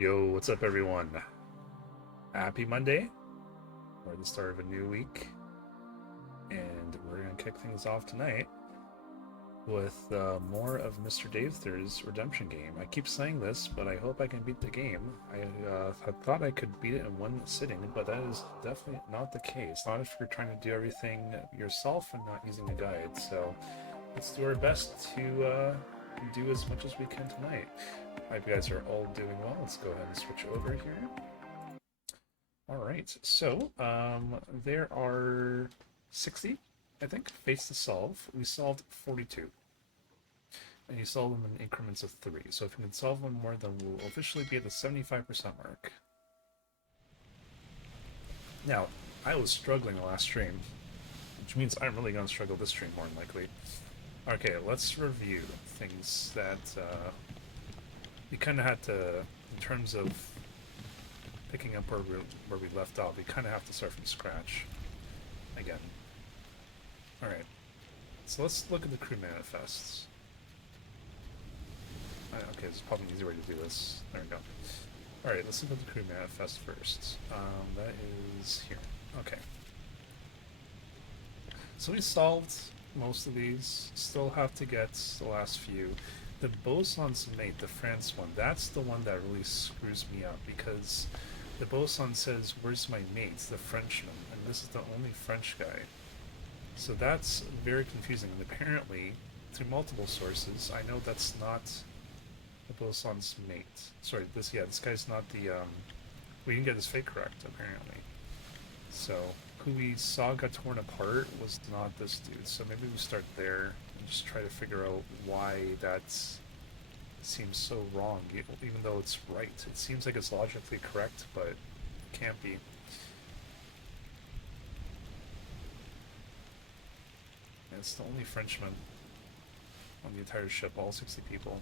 Yo, what's up, everyone? Happy Monday. We're at the start of a new week, and we're going to kick things off tonight with more of Mr. Dave's redemption game. I keep saying this, but I hope I can beat the game. I thought I could beat it in one sitting, but that is definitely not the case. Not if you're trying to do everything yourself and not using a guide. So let's do our best to do as much as we can tonight. I hope you guys are all doing well. Let's go ahead and switch over here. All right, so there are 60, I think, fates to solve. We solved 42, and you solve them in increments of 3. So if you can solve them more, then we'll officially be at the 75% mark. Now, I was struggling the last stream, which means I'm really going to struggle this stream more than likely. Okay, let's review things that we kind of had to, in terms of picking up where we left off, we kind of have to start from scratch again. Alright, so let's look at the crew manifests. Okay, this is probably an easy way to do this. There we go. Alright, let's look at the crew manifest first. That is here. Okay. So we solved most of these. Still have to get the last few. The Bosun's mate, the France one, that's the one that really screws me up because the Bosun says, "Where's my mate?" The Frenchman, and this is the only French guy. So that's very confusing, and apparently, through multiple sources, I know that's not the Bosun's mate. Sorry, this guy's not the, we didn't get his fate correct, apparently. So, who we saw got torn apart was not this dude, so maybe we start there and just try to figure out why that seems so wrong, even though it's right. It seems like it's logically correct, but it can't be. It's the only Frenchman on the entire ship, all 60 people.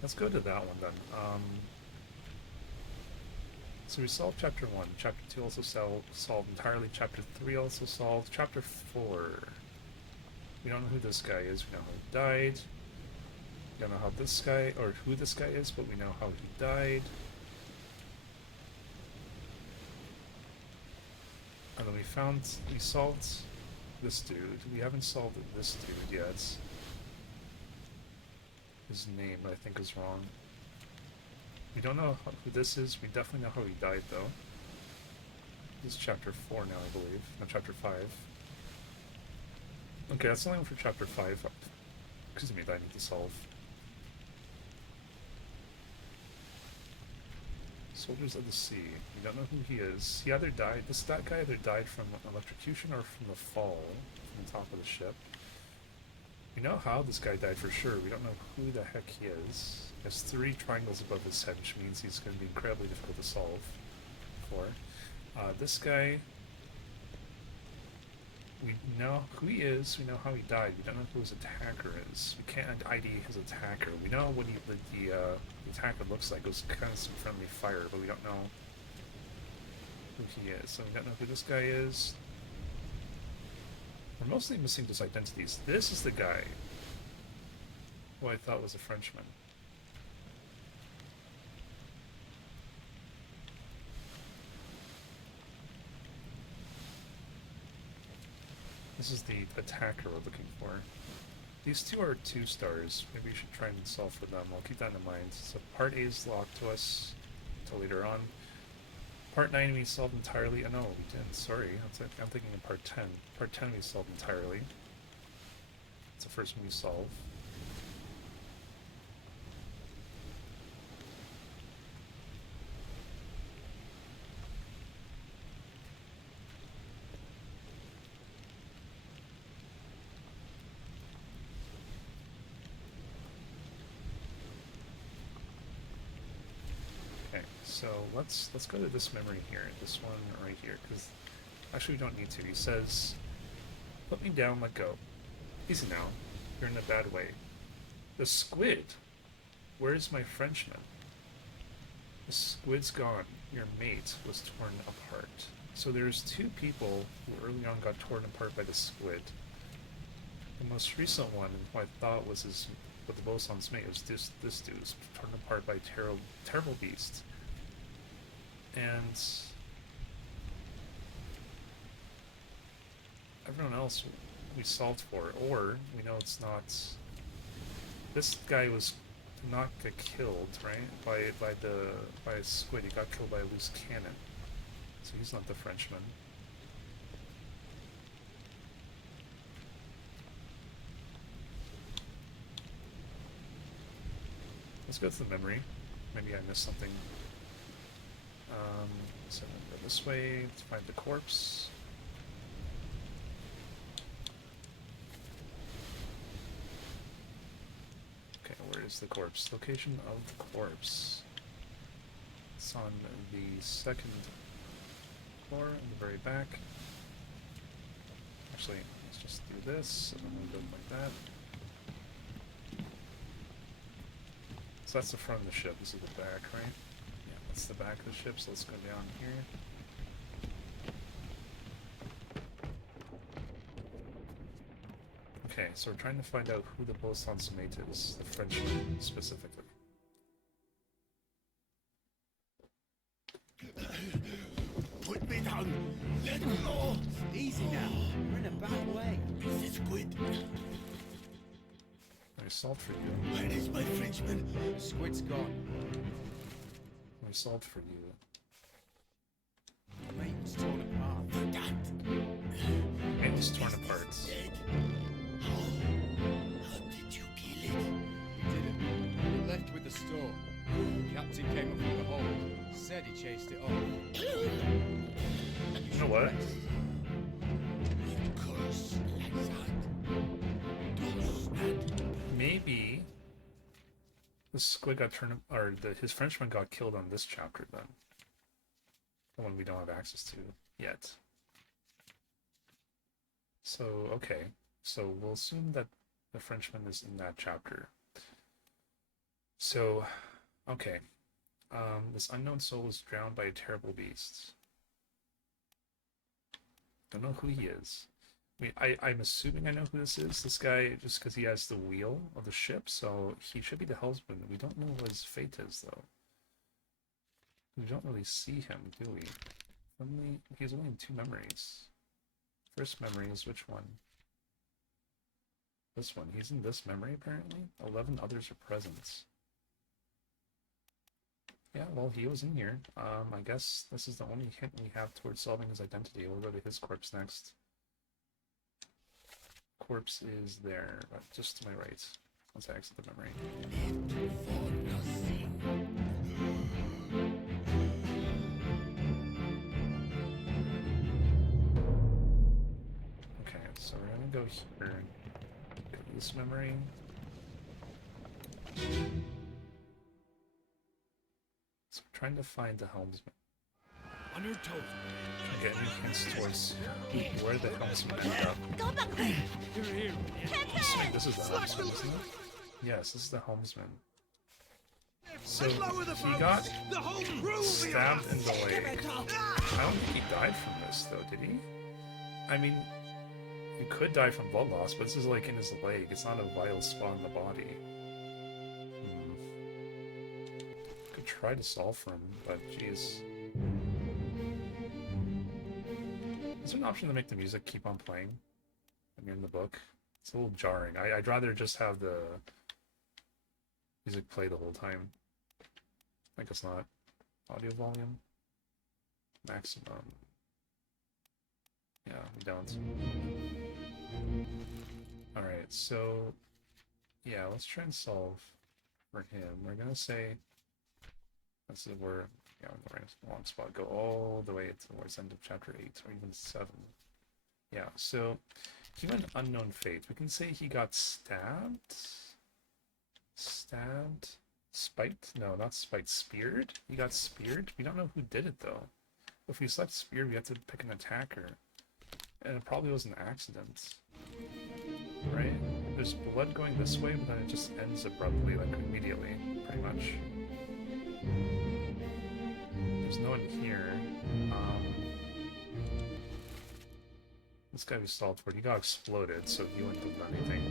Let's go to that one then. So we solved Chapter 1. Chapter 2 also solved entirely. Chapter 3 also solved. Chapter 4. We don't know who this guy is. We know how he died. We don't know how this guy, or who this guy is, but we know how he died. And then we solved this dude. We haven't solved this dude yet. His name, I think, is wrong. We don't know who this is. We definitely know how he died, though. This is chapter 4 now, I believe. No, chapter 5. Okay, that's the only one for chapter 5. Excuse me, that I need to solve. Soldiers of the Sea. We don't know who he is. He either died... That guy either died from electrocution or from the fall from the top of the ship. We know how this guy died for sure. We don't know who the heck he is. He has 3 triangles above his head, which means he's going to be incredibly difficult to solve for. This guy, we know who he is, we know how he died, we don't know who his attacker is. We can't ID his attacker. We know what the attacker looks like. It was kind of some friendly fire, but we don't know who he is. So we don't know who this guy is. We're mostly missing just identities. This is the guy who I thought was a Frenchman. This is the attacker we're looking for. These two are 2 stars. Maybe we should try and solve for them. I'll keep that in mind. So part A is locked to us until later on. Part 9 we solved entirely. Oh no, we didn't. Sorry. I'm thinking of part 10. Part 10 we solved entirely. It's the first one we solve. So let's go to this memory here, this one right here, because actually we don't need to. He says, "Put me down, let go." Easy now. You're in a bad way. The squid. Where's my Frenchman? The squid's gone. Your mate was torn apart. So there's 2 people who early on got torn apart by the squid. The most recent one, who I thought was his But the Bosun's mate was this dude's torn apart by terrible beast. And everyone else we solved for, or we know it's not. This guy was not get killed, right? By a squid. He got killed by a loose cannon. So he's not the Frenchman. Let's go to the memory. Maybe I missed something. So I'm gonna go this way to find the corpse. Okay, where is the corpse? Location of the corpse. It's on the second floor in the very back. Actually, let's just do this, and then we'll go like that. So that's the front of the ship. This is the back, right? Yeah, that's the back of the ship, so let's go down here. Okay, so we're trying to find out who the Bosun's mate is, the Frenchman specifically. Put me down! Let go! Easy now. You're in a bad way. This is squid. I solved for you. Where is my Frenchman? The squid's gone. I solved for you. The mate was torn apart. For that. It was torn apart. Dead. How did you kill it? We didn't. It left with the store. Captain came up from the hold. Said he chased it off. You know what? You curse like that. Does not. Maybe the squid got turned, or his Frenchman got killed on this chapter then. The one we don't have access to yet. So, okay. So we'll assume that the Frenchman is in that chapter. So, okay. This unknown soul was drowned by a terrible beast. Don't know who he is. I mean, I'm assuming I know who this is. This guy, just because he has the wheel of the ship, so he should be the helmsman. We don't know what his fate is, though. We don't really see him, do we? He's only in 2 memories. First memory is which one? This one. He's in this memory, apparently. 11 others are present. Yeah, well, he was in here. I guess this is the only hint we have towards solving his identity. We'll go to his corpse next. Corpse is there, just to my right. Once I exit the memory. For nothing. Okay, so we're gonna go here. Go to this memory. So we're trying to find the helmsman. On your toes. Get any hints towards where the helmsman ended up. Go back! Here. Assuming this is the helmsman, isn't it? Yes, this is the helmsman. So he got stabbed in the leg. I don't think he died from this, though, did he? I mean, he could die from blood loss, but this is like in his leg. It's not a vital spot in the body. Could try to solve for him, but jeez. Is there an option to make the music keep on playing? I mean, in the book, it's a little jarring. I'd rather just have the music play the whole time. I guess not. Audio volume. Maximum. Yeah, we don't. Alright, so yeah, let's try and solve for him. We're gonna say this is where, yeah, we're in a long spot. Go all the way towards the end of chapter 8 or even 7. Yeah, so human unknown fate. We can say he got stabbed. Spiked? No, not spiked. Speared? He got speared? We don't know who did it, though. If we select speared, we have to pick an attacker. And it probably was an accident. Right? There's blood going this way, but then it just ends abruptly, like immediately, pretty much. There's no one here. This guy we solved for, he got exploded, so he wouldn't have done anything.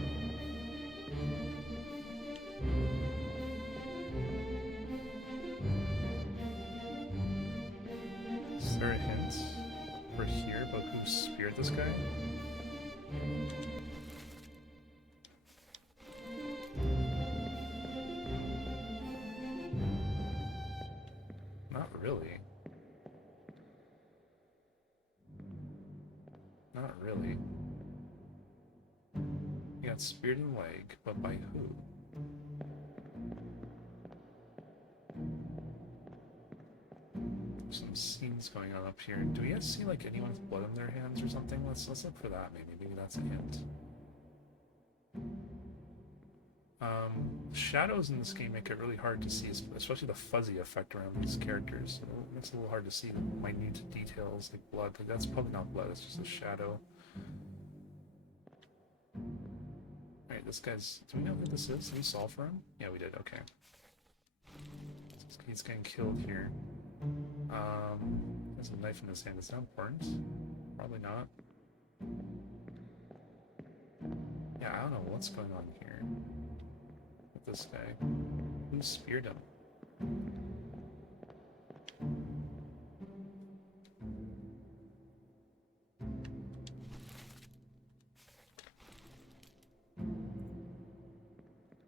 there a hint over here about who speared this guy? Not really. Not really. He got speared in the leg, but by who? Some scenes going on up here. Do we guys see like anyone with blood on their hands or something? Let's look for that maybe. Maybe that's a hint. Shadows in this game make it really hard to see, especially the fuzzy effect around these characters. It makes it a little hard to see the minute details like blood. Like that's probably not blood, it's just a shadow. Alright, this guy's... Do we know who this is? Did we solve for him? Yeah, we did, okay. He's getting killed here. Has a knife in his hand. Is that important? Probably not. Yeah, I don't know what's going on here with this guy. Who speared him?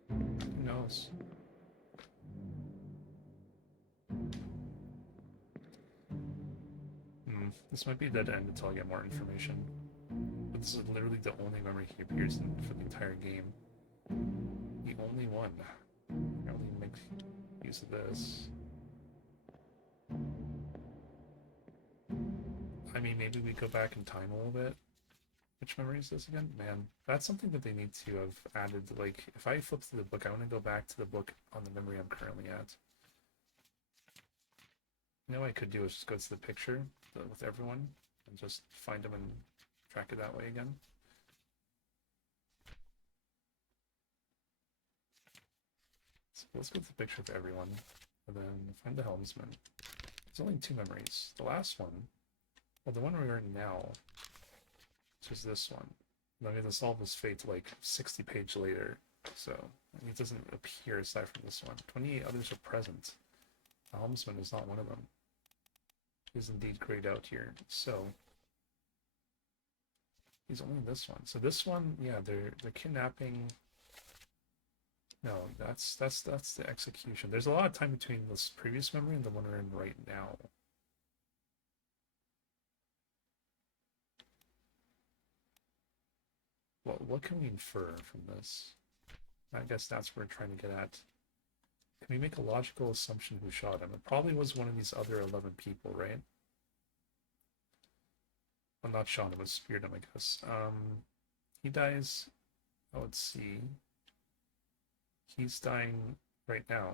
Who knows? This might be a dead end until I get more information. But this is literally the only memory he appears in for the entire game. The only one. I only make use of this. I mean, maybe we go back in time a little bit. Which memory is this again? Man, that's something that they need to have added. Like, if I flip through the book, I want to go back to the book on the memory I'm currently at. You know what I could do is just go to the picture with everyone and just find them and track it that way again. So let's go to the picture of everyone and then find the helmsman. There's only 2 memories. The last one, well, the one we're in now, which is this one. Then we have to solve his fate like 60 pages later. So he doesn't appear aside from this one. 28 others are present. The helmsman is not one of them. Is indeed grayed out here. So he's only this one. So this one, yeah, they're kidnapping. No, that's the execution. There's a lot of time between this previous memory and the one we're in right now. Well, what can we infer from this? I guess that's what we're trying to get at. Can we make a logical assumption who shot him? It probably was one of these other 11 people, right? Well, not shot him, but speared him, I guess. He dies... Oh, let's see. He's dying right now.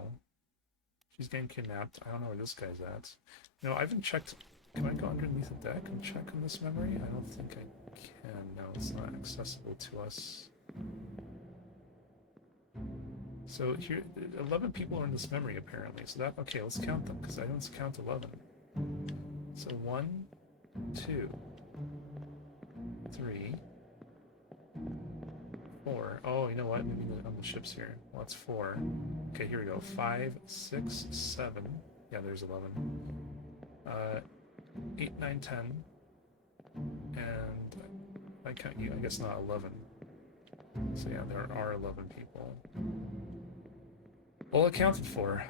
She's getting kidnapped. I don't know where this guy's at. No, I haven't checked... Can I go underneath the deck and check on this memory? I don't think I can. No, it's not accessible to us. So here, 11 people are in this memory apparently. So that, okay, let's count them because I don't count 11. So 1, 2, 3, 4. Oh, you know what? Maybe on the ships here. Well, that's 4. Okay, here we go. 5, 6, 7. Yeah, there's 11. 8, 9, 10. And I count you. I guess not 11. So yeah, there are 11 people. All accounted for.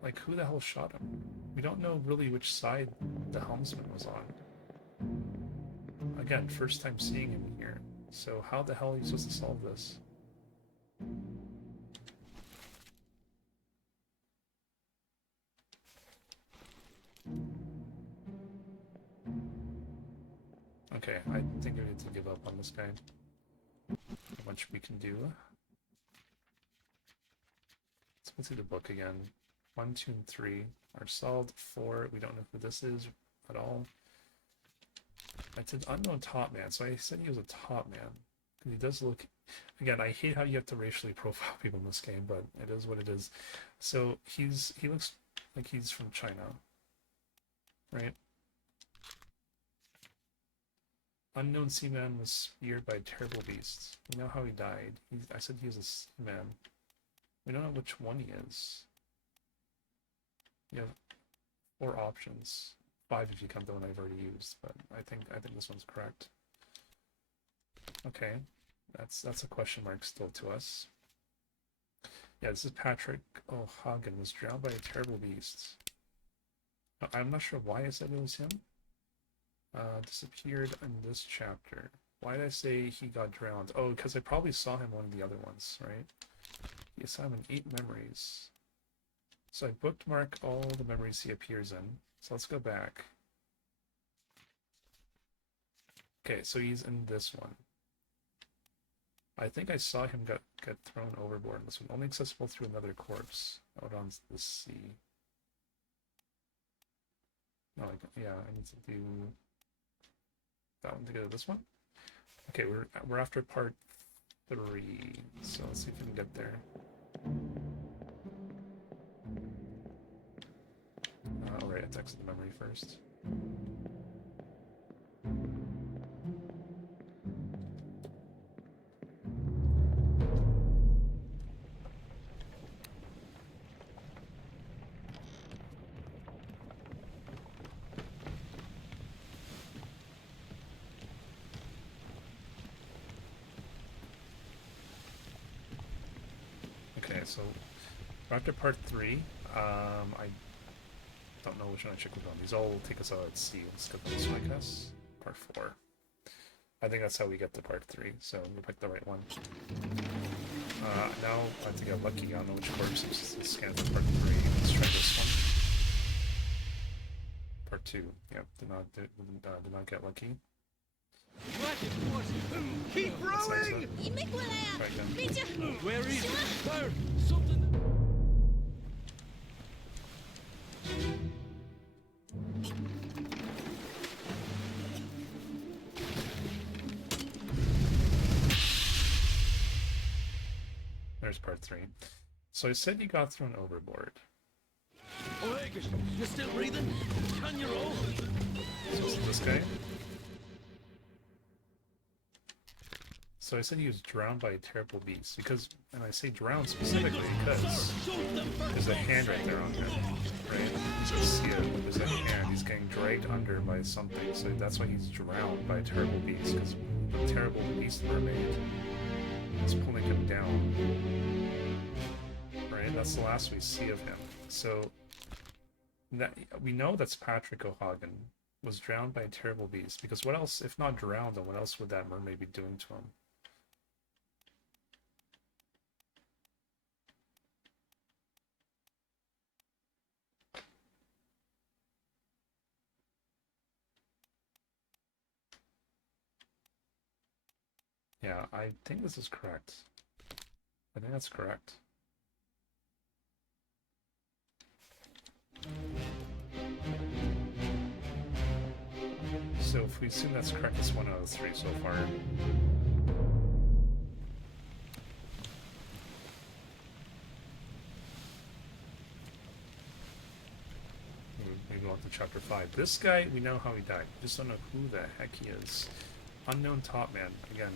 Like, who the hell shot him? We don't know really which side the helmsman was on. Again, first time seeing him here. So how the hell are you supposed to solve this? Okay, I think I need to give up on this guy. Not much we can do. Let's go through the book again. 1, 2, and 3 are solved. 4, we don't know who this is at all. It's an unknown top man, so I said he was a top man. Because he does look... Again, I hate how you have to racially profile people in this game, but it is what it is. So he looks like he's from China. Right? Unknown seaman was speared by terrible beasts. We know how he died. I said he was a seaman. We don't know which one he is. We have 4 options. 5 if you count the one I've already used, but I think this one's correct. Okay, that's a question mark still to us. Yeah, this is Patrick O'Hagan, was drowned by a terrible beast. I'm not sure why I said it was him. Disappeared in this chapter. Why did I say he got drowned? Oh, because I probably saw him one of the other ones, right? He assigned him 8 memories. So I bookmark all the memories he appears in. So let's go back. Okay, so he's in this one. I think I saw him get thrown overboard in this one. Only accessible through another corpse out on the sea. No, yeah, I need to do that one to go to this one. Okay, we're after part 3, so let's see if we can get there. Alright, I texted the memory first. Okay, so we're after part 3. I don't know which one I should click on. These all will take us out at sea. Let's click on this one, I guess. Part 4. I think that's how we get to part 3, so we picked the right one. Now I have to get lucky. I don't know which corpse to scan for part 3. Let's try this one. Part 2. Yep, did not get lucky. Keep rowing! Right then. Where is it? There! Something. There's part 3. So I said you got thrown overboard. Oegus, you still breathing? Can you roll? So is it this guy? So I said he was drowned by a terrible beast because, and I say drowned specifically because there's a hand right there on him, right? So see it, there's a hand. He's getting dragged under by something, so that's why he's drowned by a terrible beast, because the terrible beast mermaid is pulling him down. Right? That's the last we see of him. So that we know that's Patrick O'Hagan was drowned by a terrible beast, because what else, if not drowned, then what else would that mermaid be doing to him? Yeah, I think this is correct. I think that's correct. So if we assume that's correct, it's 1 out of 3 so far. We go on to chapter 5. This guy, we know how he died. We just don't know who the heck he is. Unknown top man, again.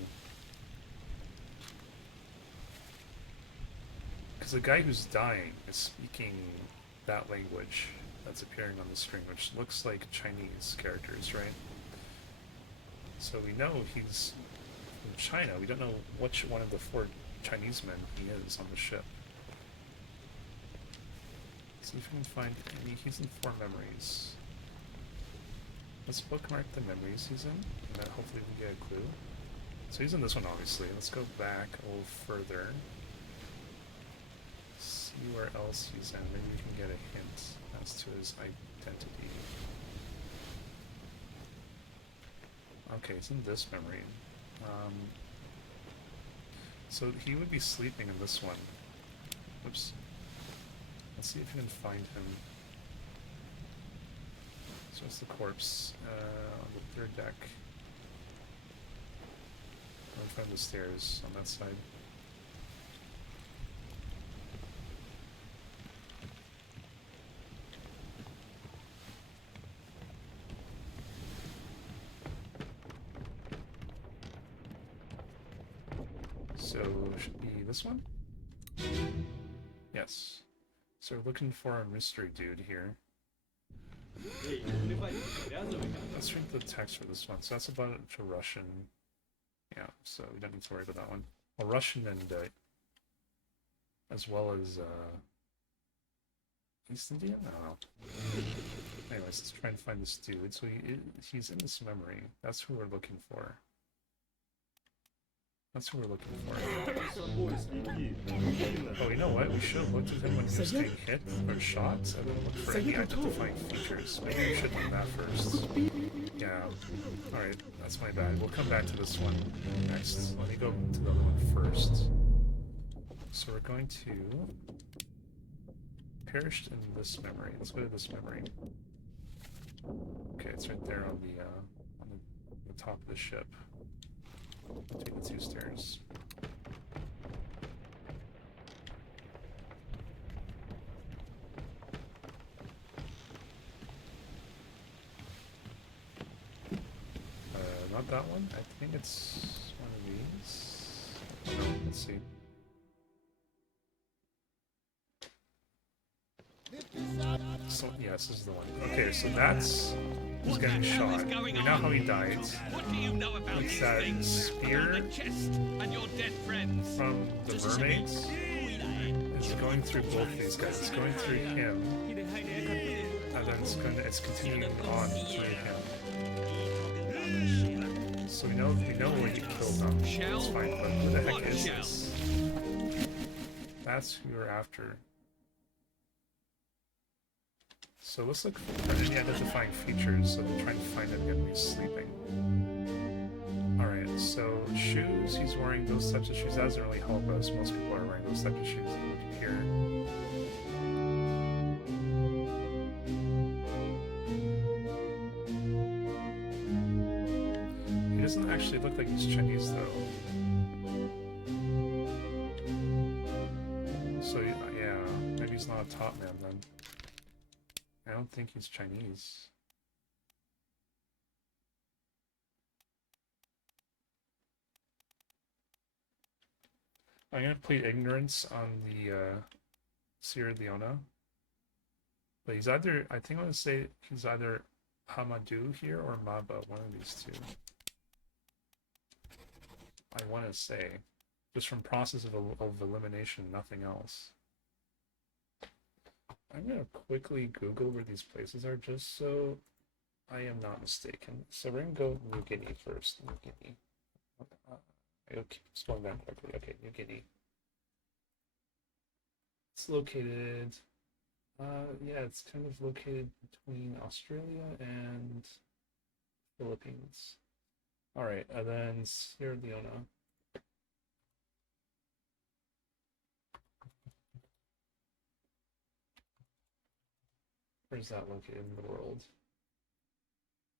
Because the guy who's dying is speaking that language that's appearing on the screen, which looks like Chinese characters, right? So we know he's from China. We don't know which one of the 4 Chinese men he is on the ship. See if we can find any. He's in 4 memories. Let's bookmark the memories he's in, and then hopefully we get a clue. So he's in this one, obviously. Let's go back a little further. See where else he's in. Maybe we can get a hint as to his identity. Okay, it's in this memory. So he would be sleeping in this one. Oops. Let's see if we can find him. So it's the corpse on the 3rd deck. I'll find the stairs on that side. So should be this one? Yes. So we're looking for a mystery dude here. Let's read the text for this one. So that's about to Russian. Yeah, so we don't need to worry about that one. Well, Russian and as well as East Indian? I don't know. Anyways, let's try and find this dude. So he's in this memory. That's who we're looking for. That's who we're looking for. Oh, you know what? We should have looked at him when he was getting hit or shot, and then look for any identifying features. Maybe we should do that first. Yeah. Alright, that's my bad. We'll come back to this one next. Let me go to the other one first. So we're going to... Perished in this memory. Let's go to this memory. Okay, it's right there on the top of the ship. Between the two stairs. Not that one. I think it's one of these. Oh, no, let's see. So, yes, this is the one. Okay, so that's... He's getting shot. We know how he died. What do you know about It's these that things? spear The chest and your dead friends. from the mermaids. It's going through both these guys. It's going through him, and then it's continuing on through him. So we know where he killed them. It's fine, but who the heck is this? That's who we're after. So let's look for any identifying features, so they're trying to find him when he's sleeping. Alright, so shoes, he's wearing those types of shoes. That doesn't really help us. Most people are wearing those types of shoes. Look here. He doesn't actually look like he's Chinese, though. So, yeah, maybe he's not a top man then. I don't think he's Chinese. I'm gonna plead ignorance on the Sierra Leona. But he's either, I think I'm gonna say he's either Hamadou here or Maba, one of these two. I wanna say. Just from process of elimination, nothing else. I'm gonna quickly Google where these places are just so I am not mistaken. So we're gonna go New Guinea first. New Guinea. Okay, just going back quickly. Okay, New Guinea. It's located. Yeah, it's kind of located between Australia and Philippines. All right, and then Sierra Leone. Where's that located in the world?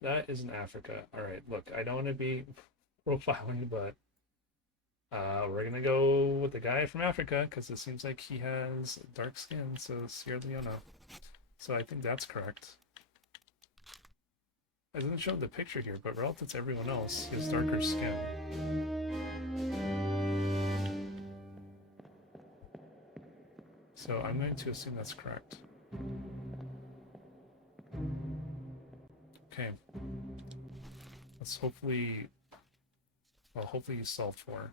That is in Africa. All right, look, I don't want to be profiling, but we're gonna go with the guy from Africa because it seems like he has dark skin, so Sierra Leone. So I think that's correct. It doesn't show the picture here, but relative to everyone else, he has darker skin. So I'm going to assume that's correct. Okay. Let's hopefully... Well, hopefully he's solved for.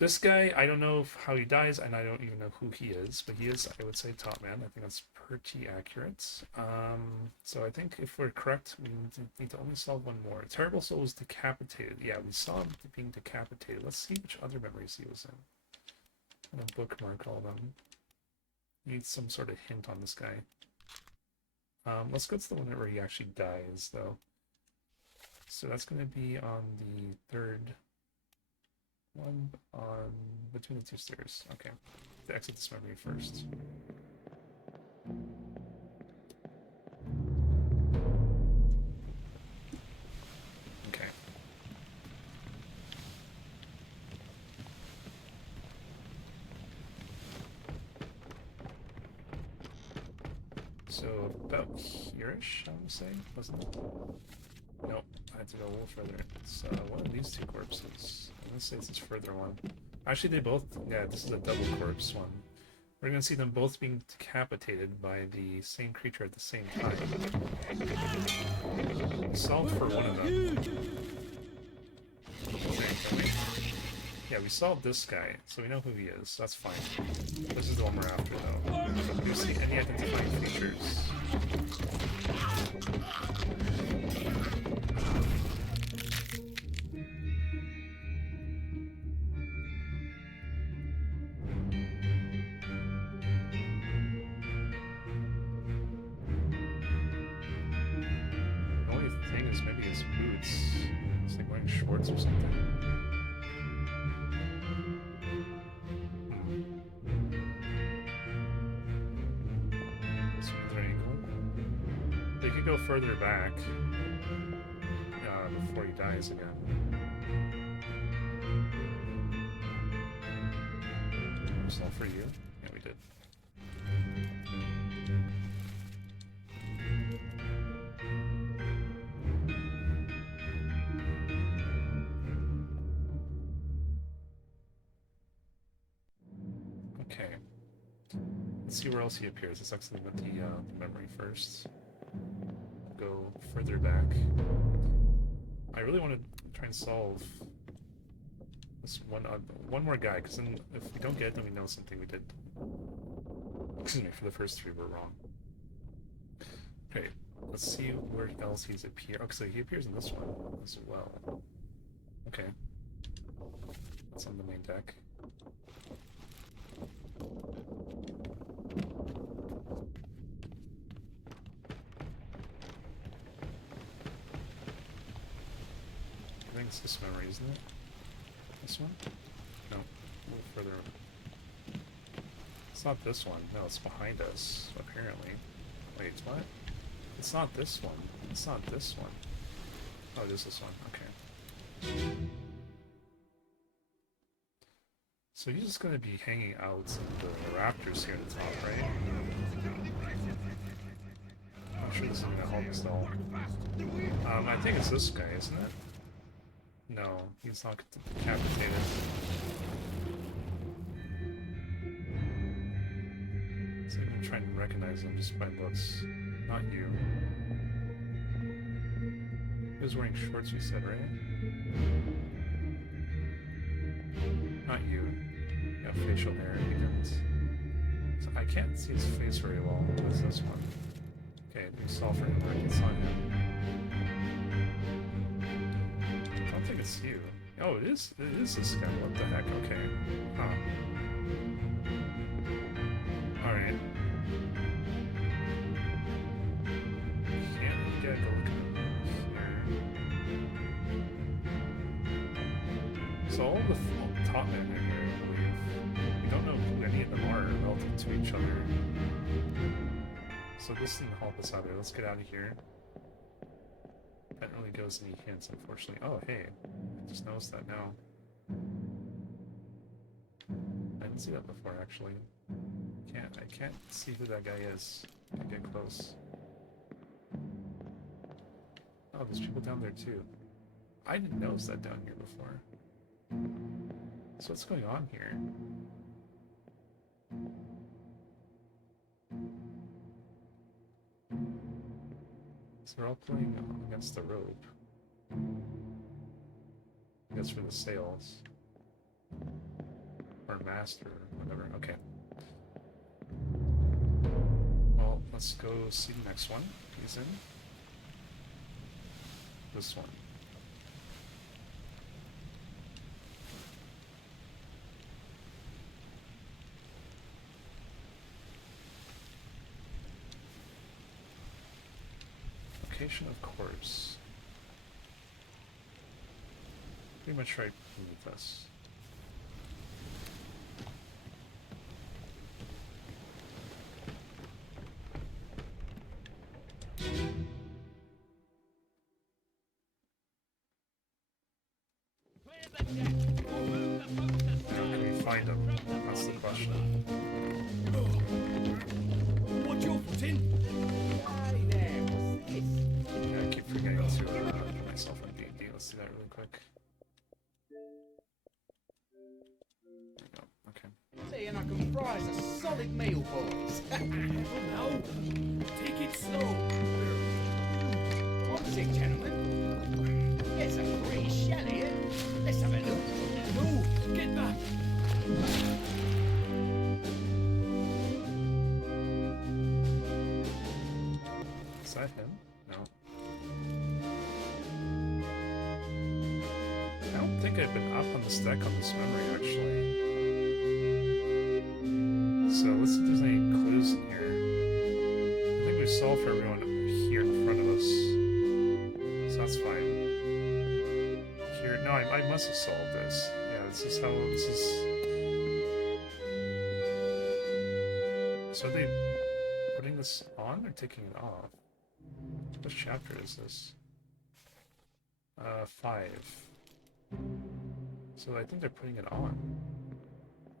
This guy, I don't know how he dies, and I don't even know who he is, but he is, I would say, top man. I think that's pretty accurate. So I think if we're correct, we need to only solve one more. Terrible Soul was decapitated. Yeah, we saw him being decapitated. Let's see which other memories he was in. I'm gonna bookmark all of them. Need some sort of hint on this guy. Let's go to the one where he actually dies, though. So that's going to be on the third one, on between the two stairs. Okay, to exit this memory first. Okay. So about here-ish, I would say, wasn't it? Nope, I had to go a little further. It's one of these two corpses. I'm gonna say it's this further one. Actually, they both, yeah, this is a double corpse one. We're gonna see them both being decapitated by the same creature at the same time. Solved for one of them. Yeah, we solved this guy, so we know who he is. That's fine. This is the one we're after, though. Do you see any identifying features? The only thing is maybe his boots. He's like wearing shorts or something. They could go further back before he dies again. Was that for you? Yeah, we did. Okay. Let's see where else he appears. Let's actually get the memory first. Go further back. I really want to try and solve this one more guy, because then if we don't get it, then we know something we did. Excuse me, for the first three we're wrong. Okay, let's see where else he's appeared. Oh, so he appears in this one as well. Okay. That's on the main deck. I think it's this memory, isn't it? This one? No, a little further. It's not this one. No, it's behind us, apparently. Wait, what? It's not this one. It's not this one. Oh, it is this one. Okay. So he's just going to be hanging out in the raptors here at the top, right? I'm sure this is going to help us though. I think it's this guy, isn't it? No, he's not decapitated. So I'm trying to recognize him just by looks. Not you. He was wearing shorts, you said, right? Not you. You have facial hair, he didn't. So I can't see his face very well. What is this one? Okay, we saw for him, I can sign him. I don't think it's you. Oh, it is this guy. What the heck? Okay. Huh. Alright. Can't really get a look at him here. So all the top men in here, I believe. We don't know who any of them are relative to each other. So this didn't help us either. Let's get out of here. That really goes any hints, unfortunately. Oh, hey. I just noticed that now. I didn't see that before, actually. I can't see who that guy is. I get close. Oh, there's people down there too. I didn't notice that down here before. So what's going on here? So they're all playing against the rope. I guess for the sails. Or master, or whatever. Okay. Well, let's go see the next one. He's in. This one. Location of corpse. Pretty much right beneath us. How can we find him? That's the question. Watch your foot in. Yeah, I keep forgetting to put myself on D&D. Let's do that really quick. There we go. Okay. See ya. reckon I can fry us a solid meal, boys. Oh no! Take it slow! What's it, gentlemen? It's a pretty shell here. Let's have a look. No! Get back! Is that him? No. I don't think I've been up on the stack on this memory, actually. So let's see if there's any clues in here. I think we solved for everyone here in front of us. So that's fine. Here, no, I must have solved this. Yeah, this is how, this is... So are they putting this on or taking it off? Which chapter is this? 5. So I think they're putting it on.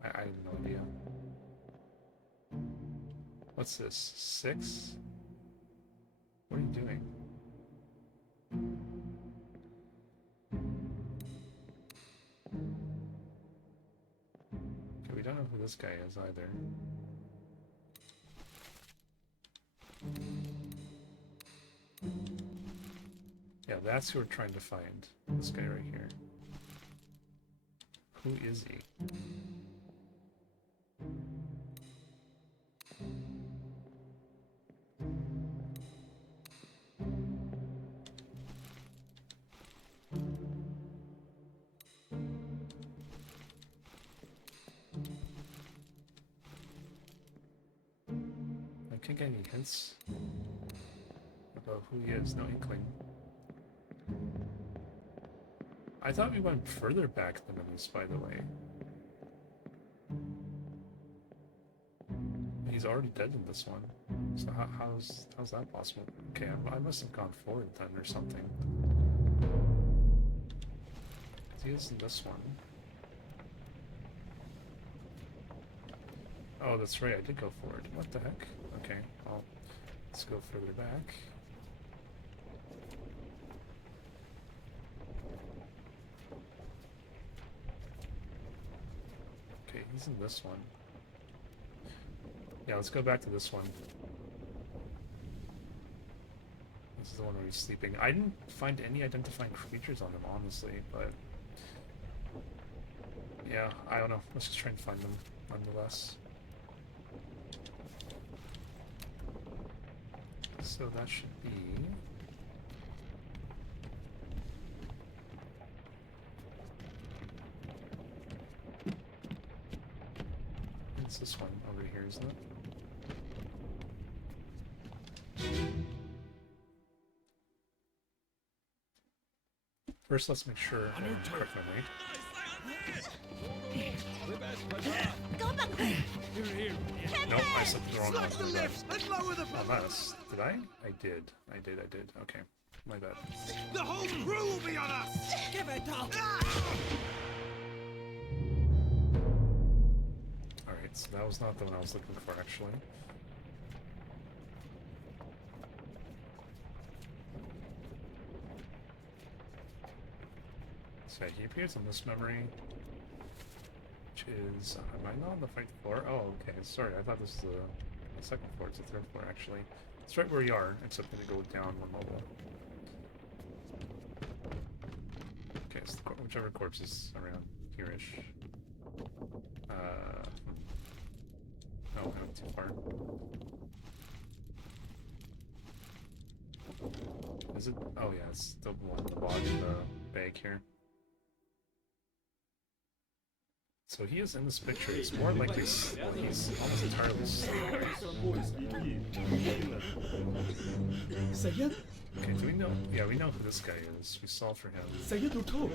I have no idea. What's this? 6? What are you doing? Okay, we don't know who this guy is either. Yeah, that's who we're trying to find. This guy right here. Who is he? I can't get any hints about who he is. No inkling. I thought we went further back than this, by the way. He's already dead in this one. So how's that possible? Okay, I must have gone forward then or something. He is in this one. Oh, that's right, I did go forward. What the heck? Okay, well, let's go further back. Okay, he's in this one. Yeah, let's go back to this one. This is the one where he's sleeping. I didn't find any identifying features on him, honestly, but... yeah, I don't know. Let's just try and find them, nonetheless. So that should be... it's this one over here, isn't it? First, let's make sure I have correct memory. Nope, I said the wrong one. Unless, did I? I did. Okay, my bad. The whole crew will be on us! Give it up! Alright, so that was not the one I was looking for, actually. So he appears on this memory, which is... am I not on the 5th floor? Oh, okay, sorry, I thought this was the 2nd floor. It's the 3rd floor, actually. It's right where we are, except I'm gonna go down one level. Okay, so whichever corpse is around here-ish. No, I went too far. Is it? Oh yeah, it's the one in the bottom of the bag here. So he is in this picture. It's more like he's almost entirely asleep. Sayed? Okay, do we know? Yeah, we know who this guy is. We solved for him. Sayed Utto.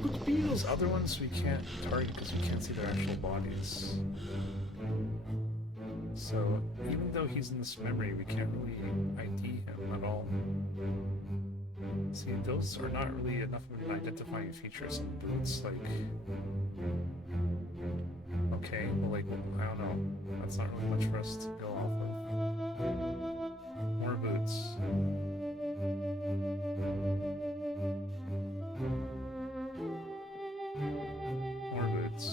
Good deal. Those other ones we can't target because we can't see their actual bodies. So even though he's in this memory, we can't really ID him at all. See, those are not really enough of an identifying feature. Some boots, like... okay, well, like, I don't know. That's not really much for us to go off of. More boots. More boots.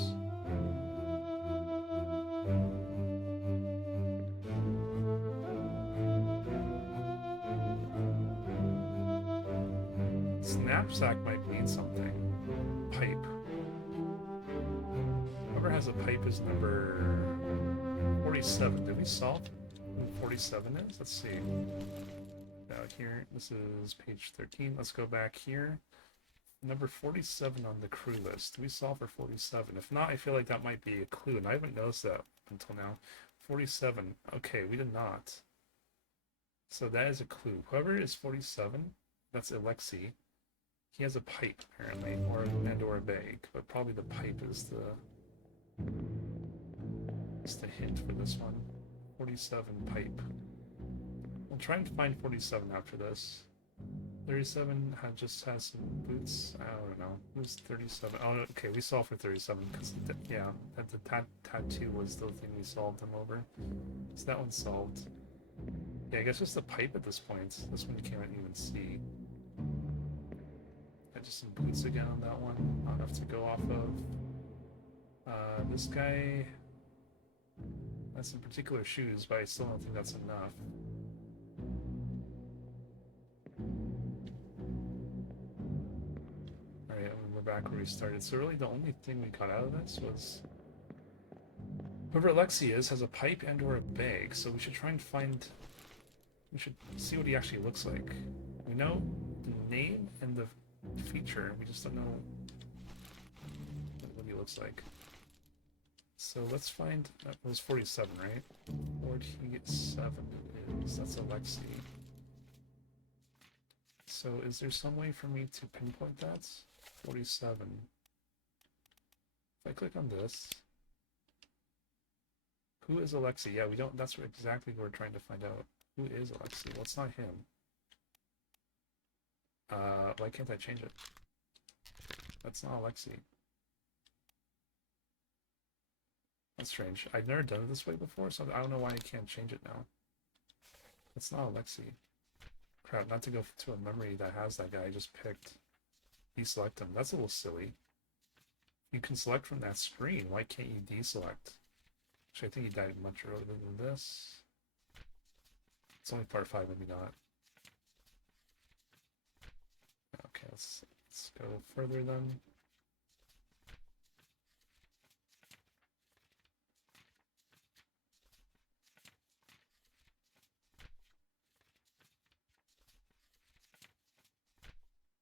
knapsack might mean something. Pipe. Whoever has a pipe is number 47. Did we solve who 47 is? Let's see. Out here, this is page 13. Let's go back here. Number 47 on the crew list. Did we solve for 47? If not, I feel like that might be a clue, and I haven't noticed that until now. 47. Okay, we did not. So that is a clue. Whoever is 47, that's Alexei. He has a pipe, apparently, or a bag, but probably the pipe is the hint for this one. 47 pipe. We'll try and find 47 after this. 37 just has some boots. I don't know. Who's 37? Oh, okay, we solved for 37 because, yeah, the tattoo was the thing we solved him over. So that one's solved. Yeah, I guess just the pipe at this point. This one you can't even see. Just some boots again on that one. Not enough to go off of. This guy has some particular shoes, but I still don't think that's enough. Alright, we're back where we started. So really the only thing we got out of this was whoever Alexei is has a pipe and or a bag, so we should try and find... We should see what he actually looks like. We know the name and the feature, we just don't know what he looks like. So let's find, that was 47, right? 47 it is, that's Alexei. So is there some way for me to pinpoint that? 47. If I click on this, who is Alexei? Yeah, we don't, that's exactly what we're trying to find out. Who is Alexei? Well, it's not him. Why can't I change it? That's not Alexei. That's strange. I've never done it this way before, so I don't know why I can't change it now. That's not Alexei. Crap, not to go to a memory that has that guy I just picked. Deselect him. That's a little silly. You can select from that screen. Why can't you deselect? Actually, I think he died much earlier than this. It's only part 5, maybe not. Okay, let's go further then.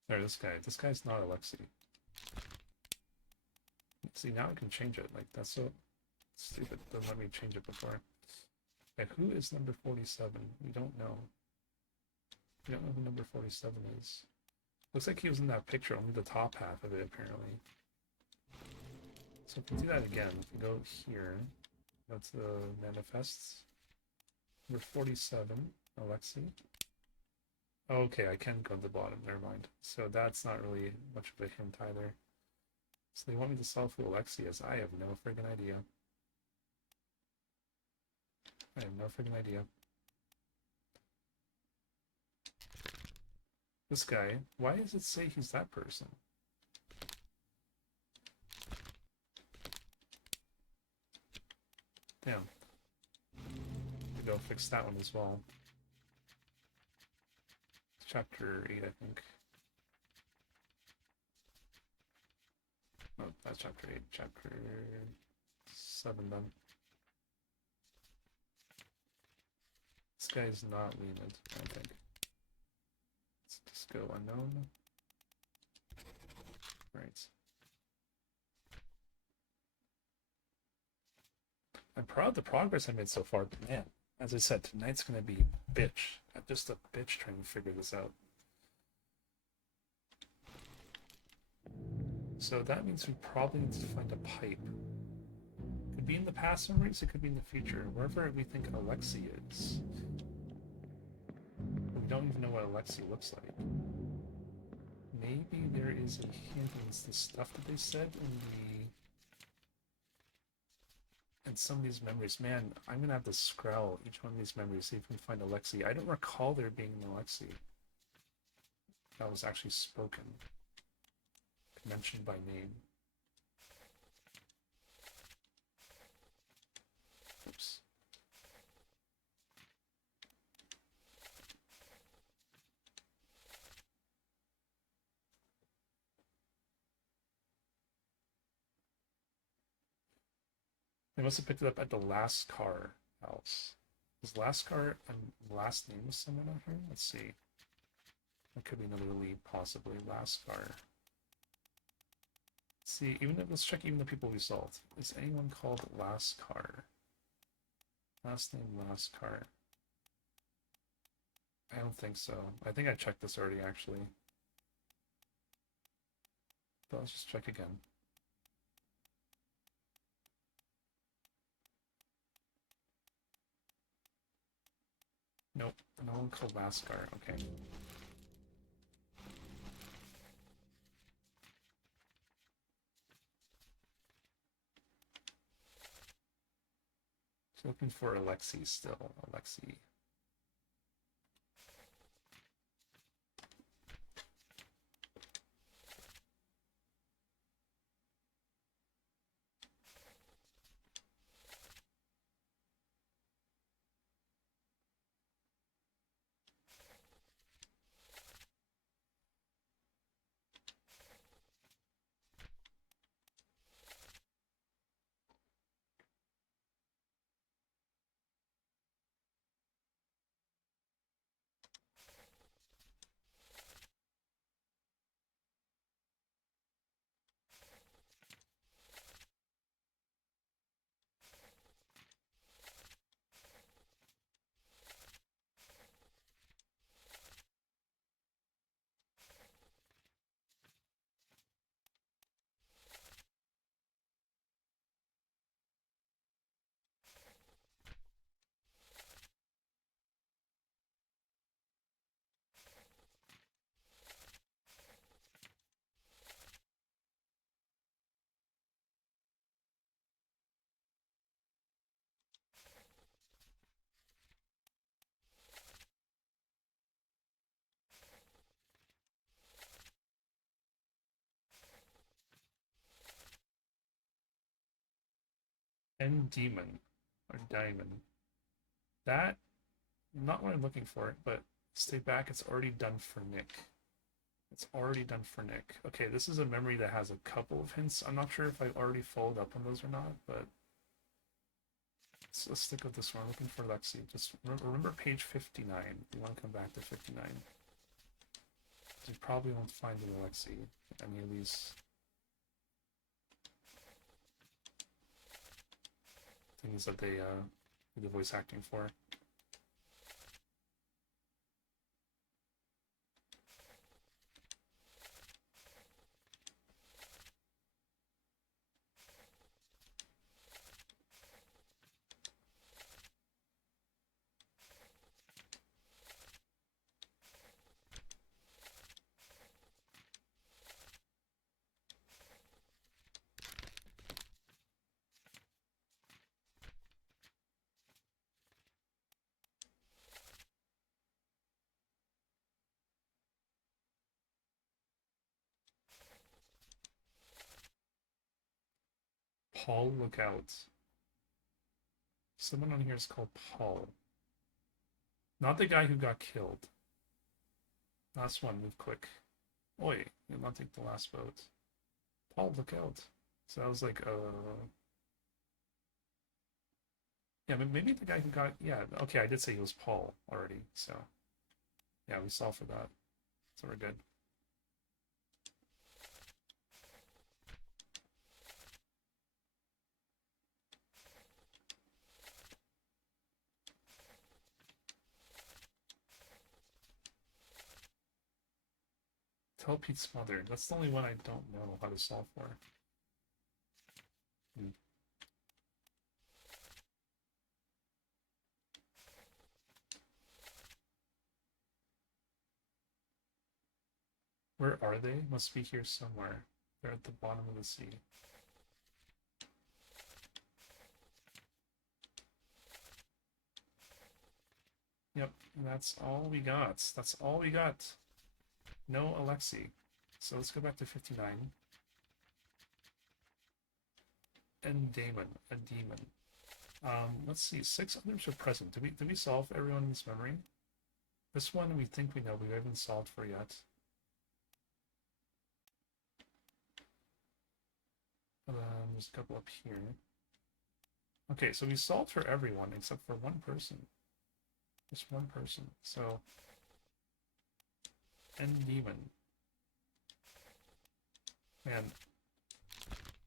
There, this guy. This guy's not Alexei. See, now I can change it. Like, that's so stupid. Doesn't let me change it before. Okay, who is number 47? We don't know. We don't know who number 47 is. Looks like he was in that picture, only the top half of it, apparently. So if we do that again, if we go here, that's the manifests. Number 47, Alexei. Oh, okay, I can go to the bottom, never mind. So that's not really much of a hint either. So they want me to solve who Alexei is. I have no friggin' idea. I have no friggin' idea. This guy, why does it say he's that person? Damn. We go fix that one as well. Chapter 8, I think. Oh, that's chapter 8. Chapter 7 then. This guy's not Leonid, I think. Let's just go unknown. Right. I'm proud of the progress I made so far, but man, as I said, tonight's gonna be a bitch. I'm just a bitch trying to figure this out. So that means we probably need to find a pipe. Could be in the past memories, it could be in the future. Wherever we think Alexei is. We don't even know what Alexei looks like. Maybe there is a hint in the stuff that they said in some of these memories. Man, I'm gonna have to scroll each one of these memories, see if we can find Alexei. I don't recall there being an Alexei that was actually spoken, mentioned by name. Oops. They must have picked it up at the Lascar house. Is Lascar a last name of someone on here? Let's see. That could be another lead, possibly. Lascar. Let's see, let's check even the people we solved. Is anyone called Lascar? Last name Lascar. I don't think so. I think I checked this already, actually. But let's just check again. Nope, no one called Lascar. Okay. So looking for Alexei still. Alexei. And Demon. Or Diamond. That, not what I'm looking for, but stay back, it's already done for Nick. It's already done for Nick. Okay, this is a memory that has a couple of hints. I'm not sure if I already followed up on those or not, but let's stick with this one. I'm looking for Lexi. Just remember page 59. You want to come back to 59. You probably won't find the Lexi any of these things that they do the voice acting for. Paul Lookout. Someone on here is called Paul. Not the guy who got killed. Last one, move quick. Oi, you'll not take the last boat. Paul Lookout. So I was like, yeah, maybe the guy who got, yeah, okay, I did say he was Paul already, so yeah, we saw for that. So we're good. Tell Pete's mother. That's the only one I don't know how to solve for. Where are they? Must be here somewhere. They're at the bottom of the sea. Yep, and that's all we got. That's all we got. No Alexei. So let's go back to 59. And Damon, a demon. Let's see, 6 others are present. Did we solve everyone in this memory? This one we think we know, we haven't solved for yet. There's a couple up here. Okay, so we solved for everyone except for one person. Just one person. So, End Demon. Man.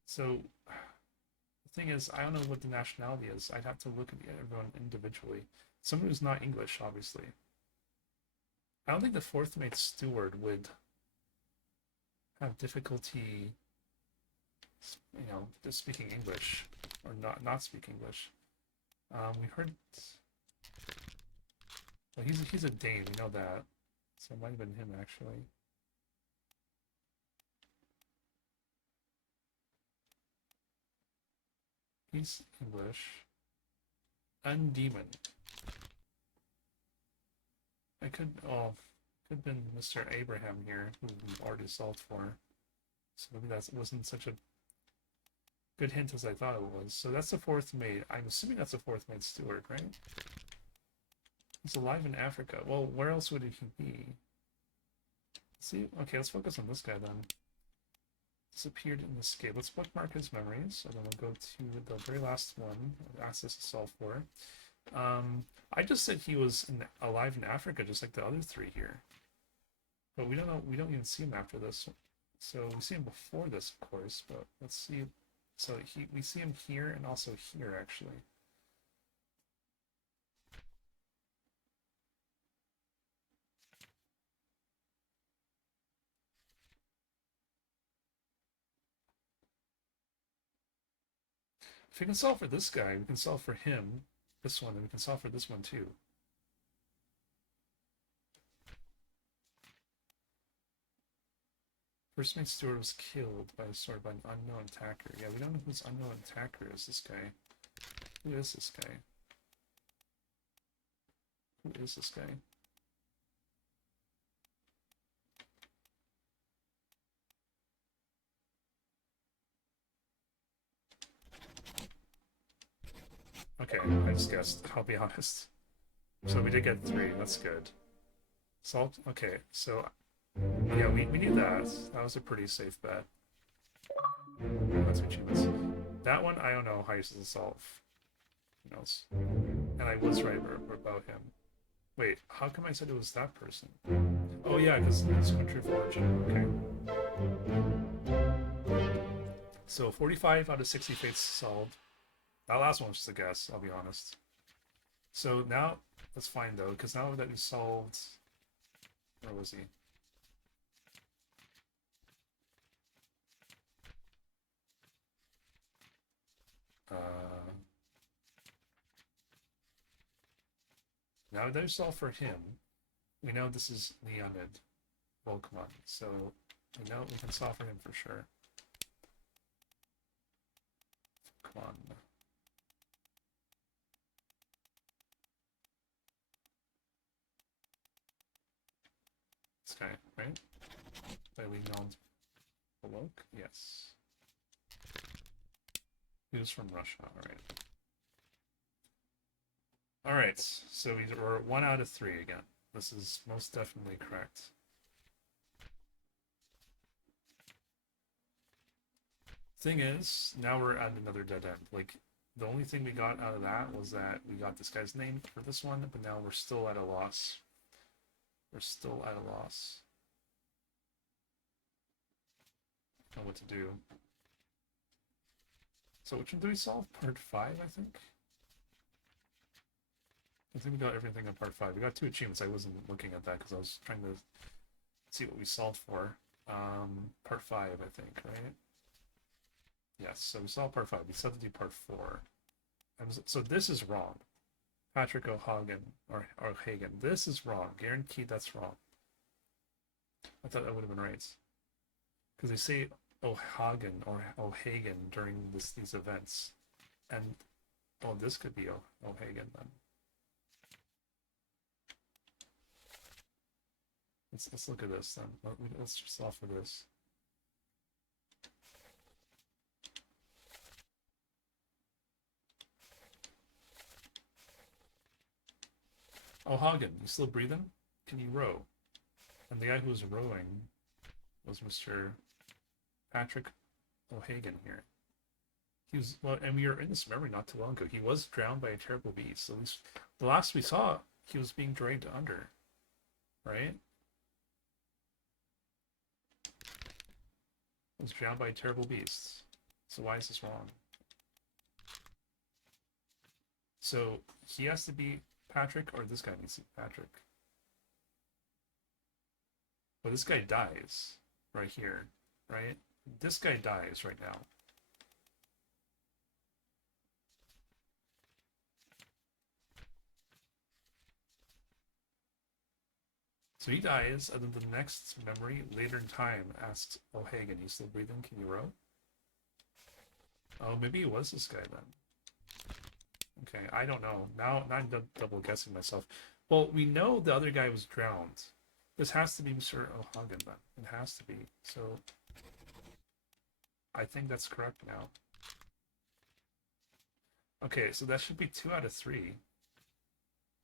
So, the thing is, I don't know what the nationality is. I'd have to look at everyone individually. Someone who's not English, obviously. I don't think the fourth mate steward would have difficulty, you know, just speaking English or not speak English. We heard. Well, he's a Dane. We know that, so it might have been him actually. He's English. Undemon. I could have been Mr. Abraham here, who we already solved for. So maybe that wasn't such a good hint as I thought it was. So that's the fourth mate. I'm assuming that's the fourth mate steward, right? He's alive in Africa. Well, where else would he be? See, okay, let's focus on this guy then. Disappeared in escape. Let's bookmark his memories, and then we'll go to the very last one. Ask us to solve for. I just said he was alive in Africa, just like the other three here. But we don't know. We don't even see him after this. So we see him before this, of course. But let's see. So we see him here and also here, actually. If we can solve for this guy, we can solve for him, this one, and we can solve for this one too. First mate steward was killed by a sword by an unknown attacker. Yeah, we don't know who's unknown attacker is, this guy. Who is this guy? Who is this guy? Okay, I just guessed, I'll be honest. So we did get 3, that's good. Salt? Okay, so yeah, we knew that. That was a pretty safe bet. That's achievements. That one, I don't know how you're supposed to solve. Who knows? And I was right about him. Wait, how come I said it was that person? Oh yeah, because it's country of origin. Okay. So 45 out of 60 fates solved. That last one was just a guess, I'll be honest. So now, that's fine though, because now that we solved... Where was he? Now that we solved for him, we know this is Leonid Volkman, so we know we can solve for him for sure. Come on. This guy, right? By Leonid Volk? Yes. He was from Russia, alright. Alright, so we're 1 out of 3 again. This is most definitely correct. Thing is, now we're at another dead end. Like, the only thing we got out of that was that we got this guy's name for this one, but now we're still at a loss. We're still at a loss. I don't know what to do. So which one do we solve? Part 5, I think? I think we got everything in part 5. We got 2 achievements. I wasn't looking at that because I was trying to see what we solved for. Part 5, I think, right? Yes, so we solved part 5. We still have to do part 4. So this is wrong. Patrick O'Hagan, or Hagen. This is wrong. Guaranteed that's wrong. I thought that would have been right. Because they say O'Hagan or O'Hagan during these events. And, oh, this could be O'Hagan then. Let's look at this then. Let's just offer this. O'Hagan, you still breathing? Can you row? And the guy who was rowing was Mr. Patrick O'Hagan here. He was well, and we were in this memory not too long ago. He was drowned by a terrible beast. At least the last we saw, he was being dragged under, right? He was drowned by a terrible beast. So why is this wrong? So he has to be Patrick, or this guy needs to be Patrick. Well, this guy dies right here, right? This guy dies right now. So he dies, and then the next memory, later in time, asks, "Oh, Hagen, you still breathing? Can you row?" Oh, maybe it was this guy then. Okay, I don't know. Now I'm double guessing myself. Well, we know the other guy was drowned. This has to be Mr. O'Hagan then. It has to be. So I think that's correct now. Okay, so that should be 2 out of 3.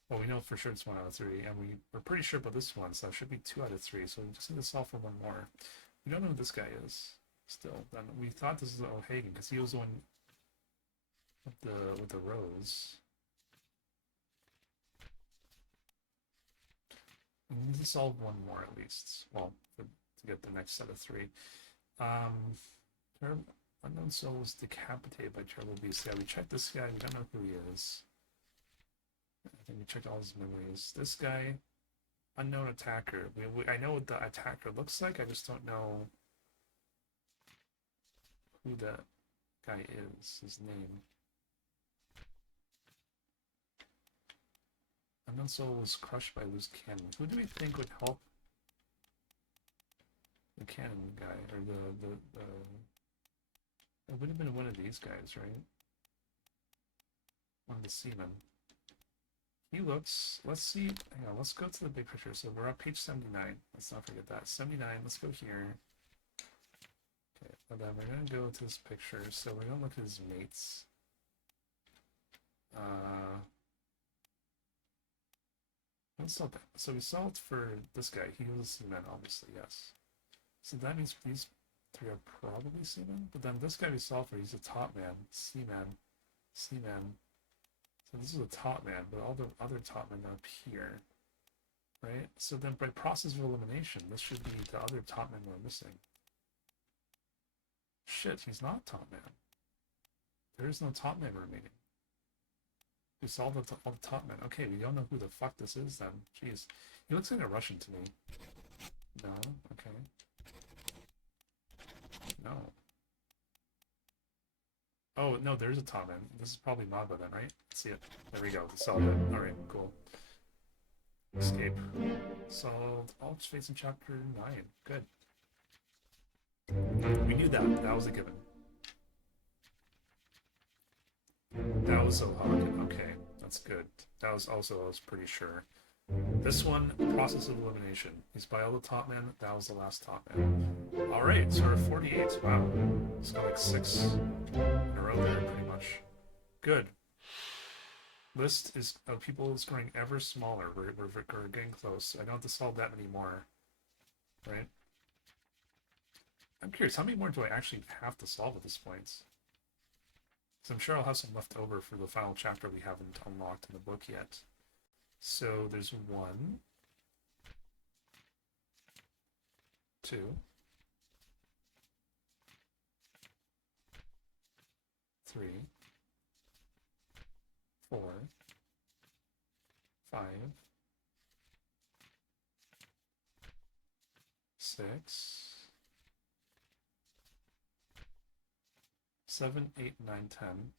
Well, we know for sure it's 1 out of 3, and we're pretty sure about this one, so that should be 2 out of 3. So we just need to solve for one more. We don't know who this guy is still. Then we thought this was O'Hagan because he was the one with the rose. We need to solve one more at least. Well, to get the next set of 3. Unknown soul was decapitated by terrible beast. Yeah, we checked this guy. We don't know who he is. I think we checked all his memories. This guy, unknown attacker. I know what the attacker looks like. I just don't know who that guy is. His name. Unknown soul was crushed by loose cannon. Who do we think would help the cannon guy, or the it would have been one of these guys, right? One of the seamen. He looks, let's see, hang on, let's go to the big picture. So we're on page 79. Let's not forget that. 79, let's go here. Okay, and then we're gonna go to this picture. So we're gonna look at his mates. So we solved for this guy. He was a seaman, obviously, yes. So that means these 3 are probably seamen. But then this guy we solved for, he's a top man, seaman. So this is a top man, but all the other top men are up here, right? So then by process of elimination, this should be the other top men we're missing. Shit, he's not top man. There is no top man remaining. We solved all the top men. Okay, we don't know who the fuck this is then. Jeez. He looks like a Russian to me. No? Okay. No. Oh, no, there's a top man. This is probably Nagba then, right? Let's see it. There we go. Solved it. Alright, cool. Escape. Solved. All fates in chapter 9. Good. We knew that. That was a given. That was O'Hagan. Okay, that's good. That was also, I was pretty sure. This one, process of elimination. He's by all the top men. That was the last top man. Alright, so we're 48. Wow. It's got like 6 in a row there, pretty much. Good. List is of people is growing ever smaller. We're getting close. I don't have to solve that many more. Right? I'm curious, how many more do I actually have to solve at this point? So I'm sure I'll have some left over for the final chapter we haven't unlocked in the book yet. So there's 1, 2, 3, 4, 5, 6, 7, 8, 9, 10.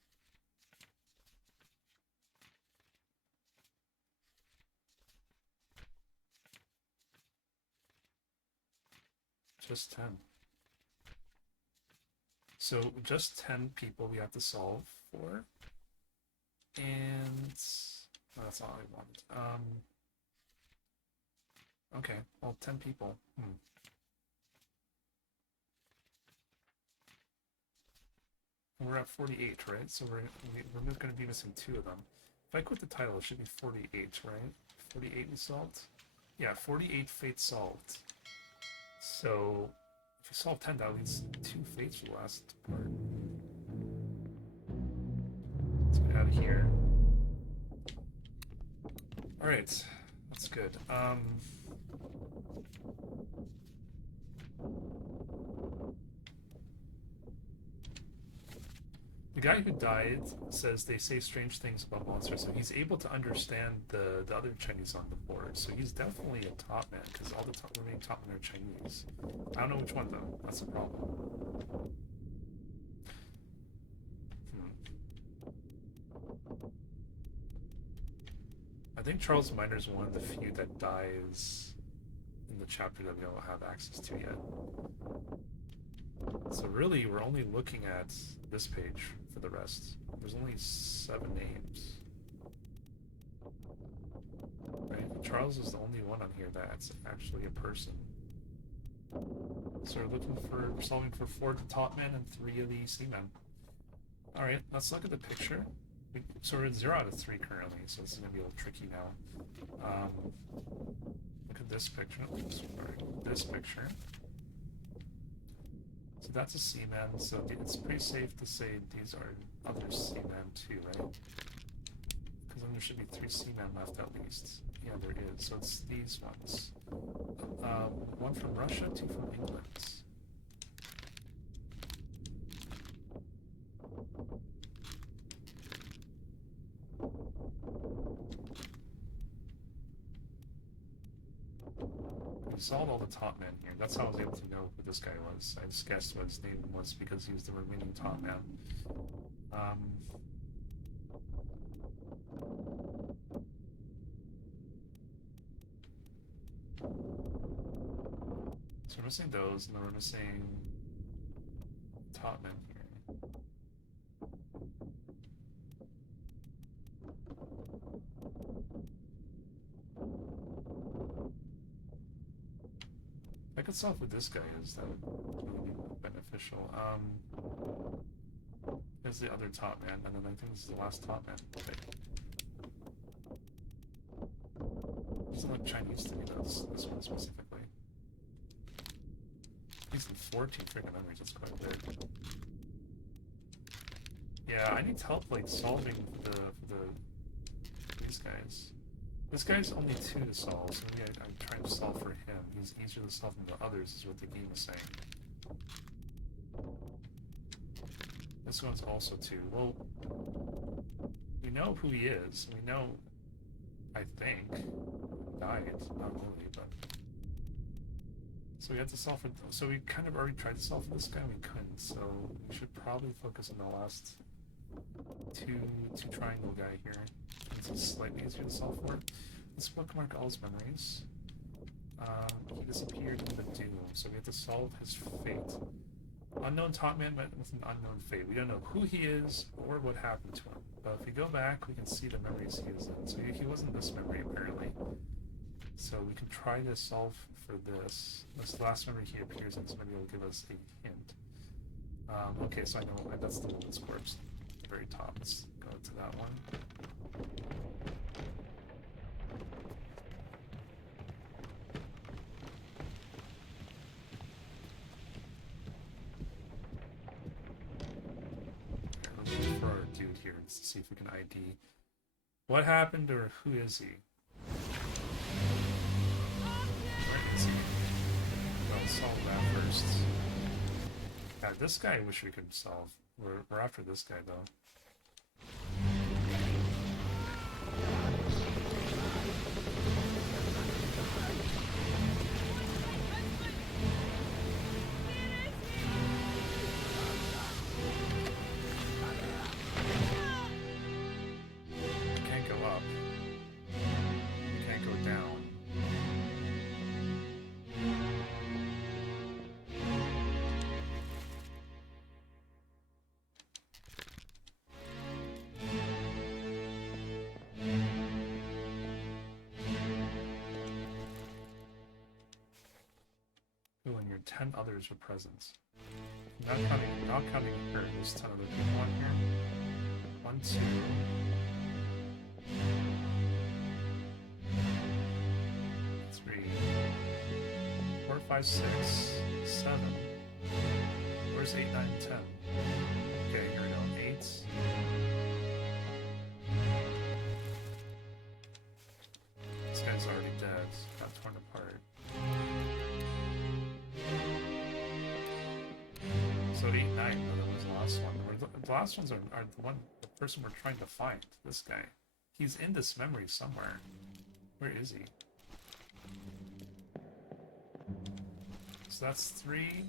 Just 10. So just 10 people we have to solve for. And oh, that's all I wanted. Okay, well, 10 people. We're at 48, right? So we're going to be missing 2 of them. If I quit the title, it should be 48, right? 48 we solved? Yeah, 48 fates solved. So if you solve 10, that leaves 2 fates for the last part. here. Alright, that's good. The guy who died says they say strange things about monsters, so he's able to understand the other Chinese on the board. So he's definitely a top man, because all the remaining top men are Chinese. I don't know which one though. That's the problem. I think Charles Miner's one of the few that dies in the chapter that we don't have access to yet. So really, we're only looking at this page for the rest. There's only 7 names. Right? Charles is the only one on here that's actually a person. So we're looking for, solving for 4 of the top men and 3 of the seamen. Alright, let's look at the picture. So we're at 0 out of 3 currently, so this is going to be a little tricky now. Look at this picture. Oops, sorry. This picture. So that's a seaman, so it's pretty safe to say these are other seamen too, right? Because then there should be 3 seamen left at least. Yeah, there is. So it's these ones. 1 from Russia, 2 from England. We solved all the top men here. That's how I was able to know who this guy was. I just guessed what his name was because he was the remaining top man. So we're missing those, and then we're missing top men here. I could solve who this guy is, that would really be beneficial. There's the other top man, and then I think this is the last top man. Okay. Doesn't look Chinese to me, though, this one specifically. He's in 14 freaking memories, that's quite big. Yeah, I need help, like, solving these guys. This guy's only 2 to solve, so maybe I'm trying to solve for him. He's easier to solve than the others, is what the game is saying. This one's also 2. Well, we know who he is. We know, I think, he died. Not really, but... So we have to solve for... So we kind of already tried to solve for this guy, and we couldn't. So we should probably focus on the last two triangle guy here. It's slightly easier to solve for. Let's bookmark all his memories. He disappeared in the doom, so we have to solve his fate. Unknown top man met with an unknown fate. We don't know who he is or what happened to him. But if we go back, we can see the memories he is in. So he wasn't this memory, apparently. So we can try to solve for this. This last memory he appears in, so maybe it'll give us a hint. Okay, so I know that's the woman's corpse. At the very top. Let's go to that one. For our dude here, to see if we can ID what happened or who is he. Where is he? I'll solve that first. Yeah, this guy I wish we could solve. We're after this guy though. And your 10 others are present. Not counting her, there's 10 other people on here. 1, 2, 3, 4, 5, 6, 7. Where's 8, 9, 10? Okay, here we go. 8, guy's already dead. Got torn apart. So 8, 9, that was the last one. The last ones are the person we're trying to find. This guy. He's in this memory somewhere. Where is he? So that's 3,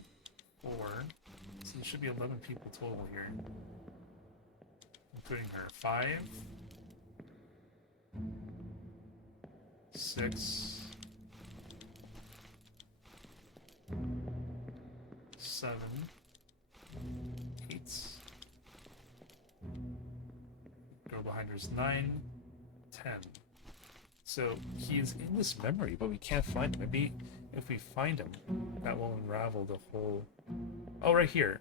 4. So there should be 11 people total here. Including her. 5, 6, 7, 8. Girl behind her is 9, 10. So he is in this memory, but we can't find him. Maybe if we find him, that will unravel the whole... Oh, right here.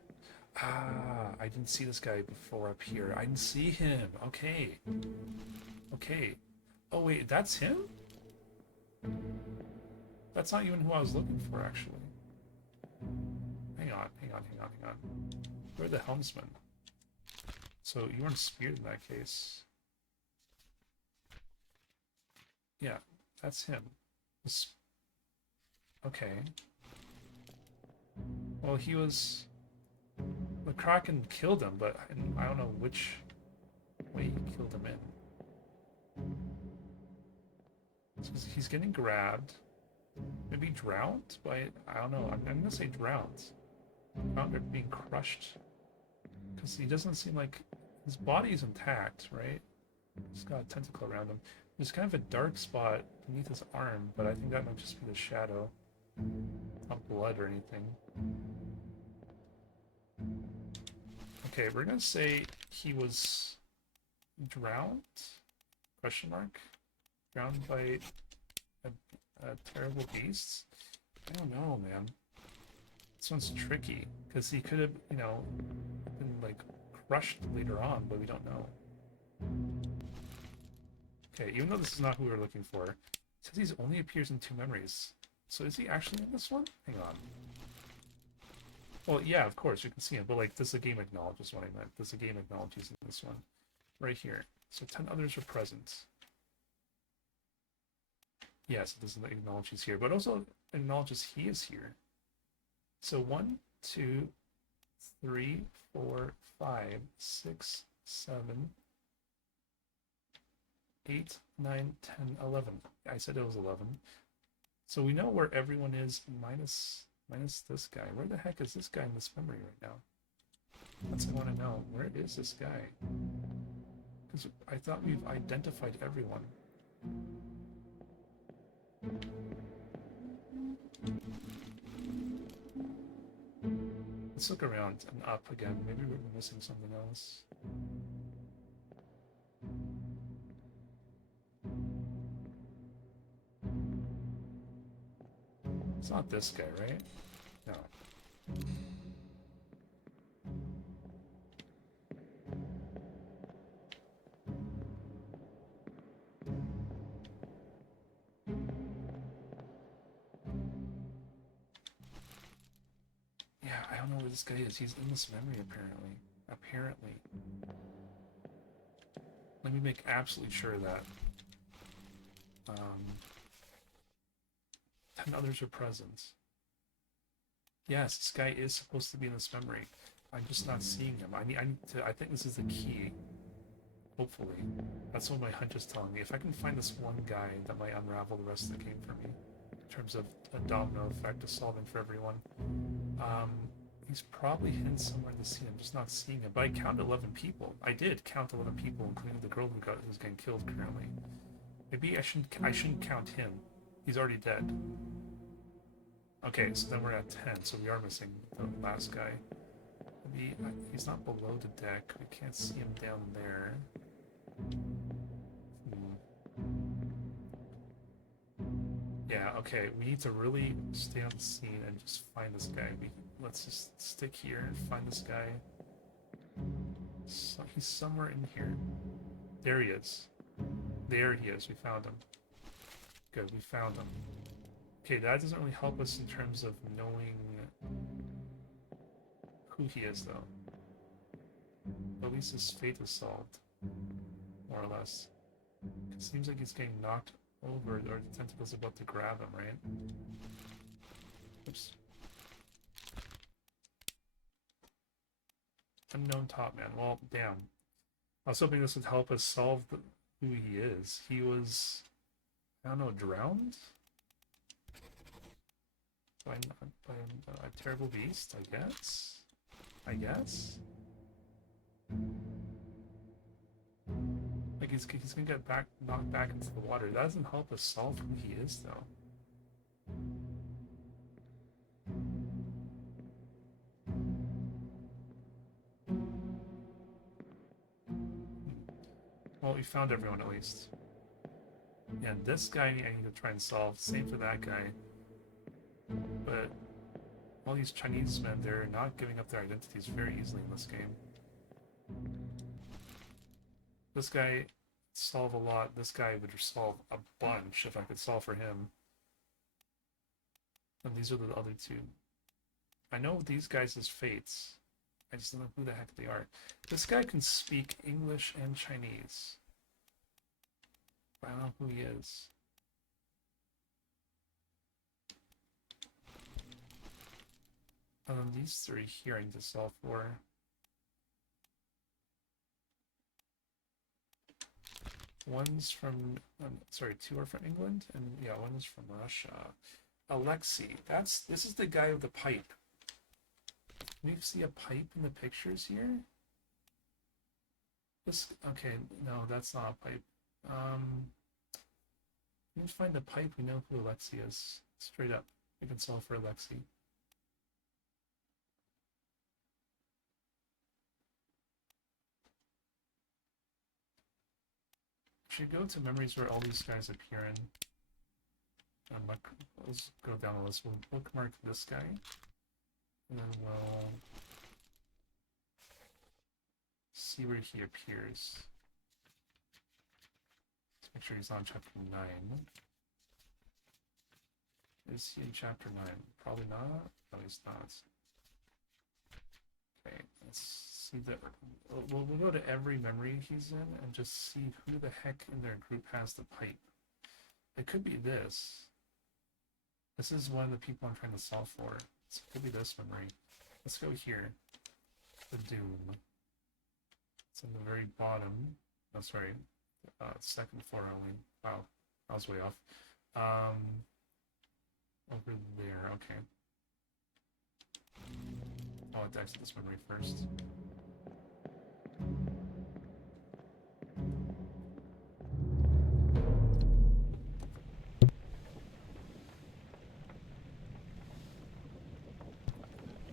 Ah, I didn't see this guy before up here. I didn't see him. Okay. Okay. Oh, wait, that's him? That's not even who I was looking for, actually. Hang on. Where are the helmsmen? So you weren't speared in that case. Yeah, that's him. Okay. Well, he was... The Kraken killed him, but I don't know which way he killed him in. So he's getting grabbed. Maybe drowned by... I don't know. I'm gonna say drowned. Drowned or being crushed. Because he doesn't seem like... His body's intact, right? He's got a tentacle around him. There's kind of a dark spot beneath his arm, but I think that might just be the shadow. Not blood or anything. Okay, we're gonna say he was drowned? Question mark? Drowned by a terrible beast? I don't know, man. This one's tricky, because he could have, you know, been, like, crushed later on, but we don't know. Okay, even though this is not who we were looking for, it says he only appears in 2 memories. So is he actually in this one? Hang on. Well, yeah, of course, you can see him, but, like, does the game acknowledge is what I meant. Does the game acknowledge he's in this one? Right here. So 10 others are present. Yes, it doesn't acknowledge he's here, but also acknowledges he is here. So 1, 2, 3, 4, 5, 6, 7, 8, 9, 10, 11. I said it was 11. So we know where everyone is minus this guy. Where the heck is this guy in this memory right now? That's what I want to know. Where is this guy? Because I thought we've identified everyone. Let's look around and up again. Maybe we're missing something else. It's not this guy, right? No. Yeah, I don't know where this guy is. He's in this memory, apparently. Apparently. Let me make absolutely sure of that. 10 others are present. Yes, this guy is supposed to be in this memory. I'm just not seeing him. I need to... I think this is the key. Hopefully. That's what my hunch is telling me. If I can find this one guy, that might unravel the rest of the game for me. In terms of a domino effect of solving for everyone. He's probably hidden somewhere in the scene. I'm just not seeing him. But I counted 11 people. I did count 11 people, including the girl who's getting killed currently. Maybe I shouldn't count him. He's already dead. Okay, so then we're at 10, so we are missing the last guy. Maybe he's not below the deck. We can't see him down there. Yeah, okay, we need to really stay on the scene and just find this guy. Let's just stick here and find this guy. So he's somewhere in here. There he is. There he is. We found him. Good, we found him. Okay, that doesn't really help us in terms of knowing who he is, though. But at least his fate is solved. More or less. It seems like he's getting knocked over, or the tentacle's about to grab him, right? Oops. Unknown top man. Well, damn. I was hoping this would help us solve who he is. He was, I don't know, drowned? By a terrible beast, I guess? I guess? Like, he's gonna get knocked back into the water. That doesn't help us solve who he is, though. Well, we found everyone at least. Yeah, this guy I need to try and solve. Same for that guy. But all these Chinese men, they're not giving up their identities very easily in this game. This guy solve a lot. This guy would solve a bunch if I could solve for him. And these are the other two. I know these guys as fates. I just don't know who the heck they are. This guy can speak English and Chinese. But I don't know who he is. And then these three here I need to solve for. One's from, sorry, two are from England, and yeah, one is from Russia. Alexei, this is the guy with the pipe. Can you see a pipe in the pictures here? Okay, no, that's not a pipe. Can you find a pipe? We know who Alexei is. Straight up, we can solve for Alexei. Should go to memories where all these guys appear in. Let's go down the list. We'll bookmark this guy. And then we'll see where he appears. Let's make sure he's on chapter 9. Is he in chapter 9? Probably not. No, he's not. Okay, let's see that. We'll go to every memory he's in and just see who the heck in their group has the pipe. It could be this. This is one of the people I'm trying to solve for. It could be this memory. Let's go here. The Doom. It's in the very bottom. Oh, sorry. Second floor only. Wow, I was way off. Over there. Okay. I'll exit this memory first.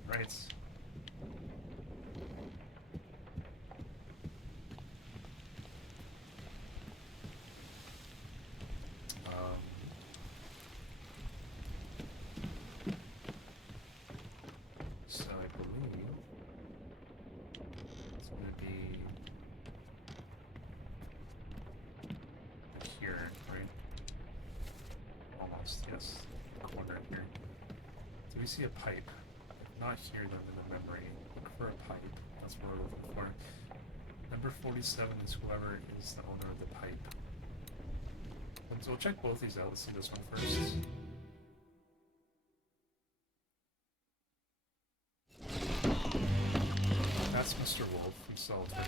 Right. So I believe it's going to be here, right? Almost, yes. The corner here. Do we see a pipe? If not here, then in the memory. Look for a pipe. That's what we're looking for. Number 47 is whoever is the owner of the pipe. And so we'll check both these out. Let's see this one first. That's Mr. Wolf. We solved it.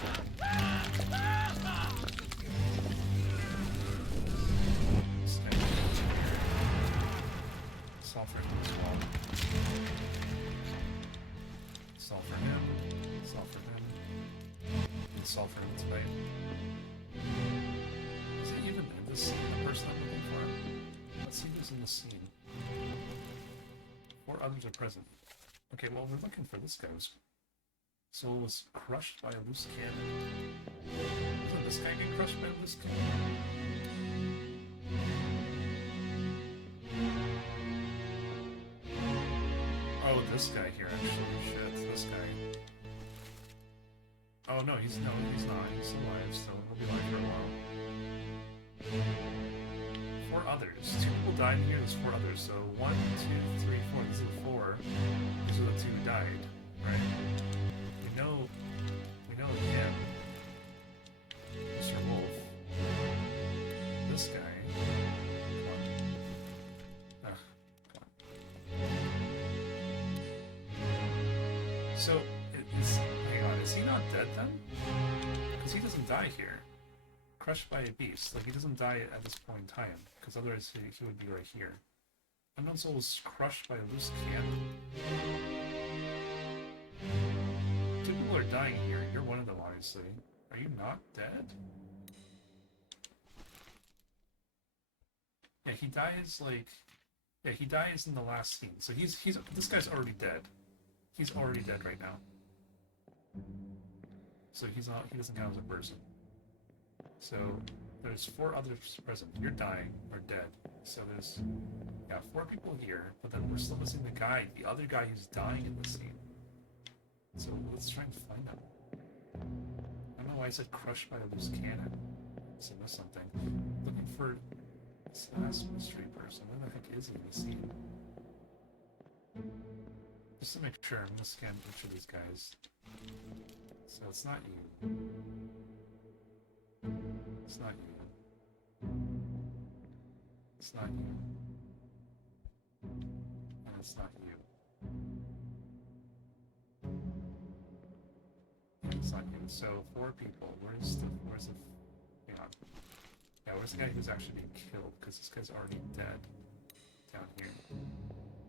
Solve for him as well. Solve for him. Solve for him. And solve for him tonight. Is he even in this scene? The person I'm looking for? Let's see who's in the scene. 4 others are present. Okay, well, we're looking for this guy. Soul was crushed by a loose cannon. Isn't this guy get crushed by a loose cannon? Oh, this guy here, actually. Shit, this guy. Oh, no, he's not. He's alive still. He'll be alive for a while. 4 others. 2 people died here, there's 4 others. So 1, 2, 3, 4. These are the 4. These are the 2 who died, right? We know him, Mr. Wolf, this guy, So, hang on, is he not dead then? Because he doesn't die here. Crushed by a beast. Like, he doesn't die at this point in time. Because otherwise he would be right here. Unknown Soul was crushed by a loose cannon. Two people are dying here. You're one of them, obviously. Are you not dead? Yeah, he dies like... Yeah, he dies in the last scene. So he's this guy's already dead. He's already dead right now. So he doesn't count as a person. So there's 4 others present. You're dying or dead. So there's 4 people here, but then we're still missing the other guy who's dying in the scene. So let's try and find him. I don't know why I said crushed by a loose cannon. So I missed something. Looking for this last mystery person. Where the heck is he in the scene? Just to make sure, I'm gonna scan each of these guys. So it's not you. It's not you. It's not you. And it's not you. And it's not you. So 4 people. Where's the hang on. Yeah, where's the guy who's actually being killed? Because this guy's already dead down here.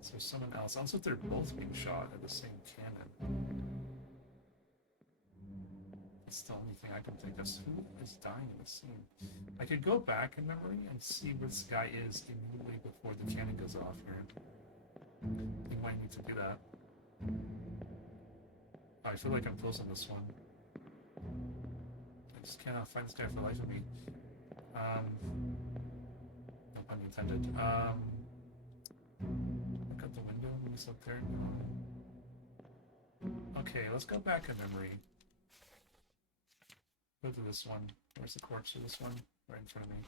So someone else. Also, if they're both being shot at the same cannon. That's the only thing I can think of. Who is dying in the scene? I could go back in memory and see where this guy is immediately before the cannon goes off here. You might need to do that. I feel like I'm close on this one. I just cannot find this guy for the life of me. No pun intended. Look out the window. Who's up there? No. Okay, let's go back in memory. Go to this one. Where's the corpse of this one? Right in front of me.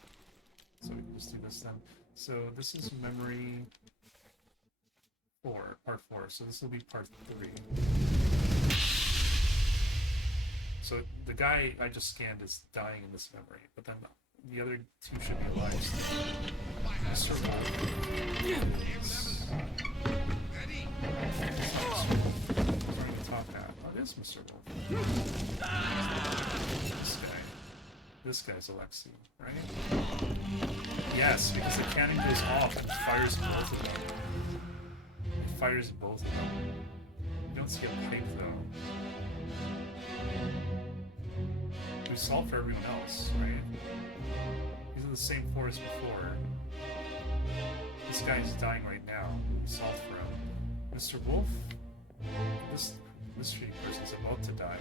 So we can just do this then. So this is memory 4, part 4. So this will be part 3. So the guy I just scanned is dying in this memory, but then the other 2 should be alive. Mr. Wolf. Trying to top hat. Oh, it is Mr. Wolf. This guy's Alexei, right? Yes, because the cannon goes off and fires both of them. It fires both of them. You don't see a pipe though. We solved for everyone else, right? These are the same 4 as before. This guy is dying right now. We solved for him. Mr. Wolf? This mystery person's about to die.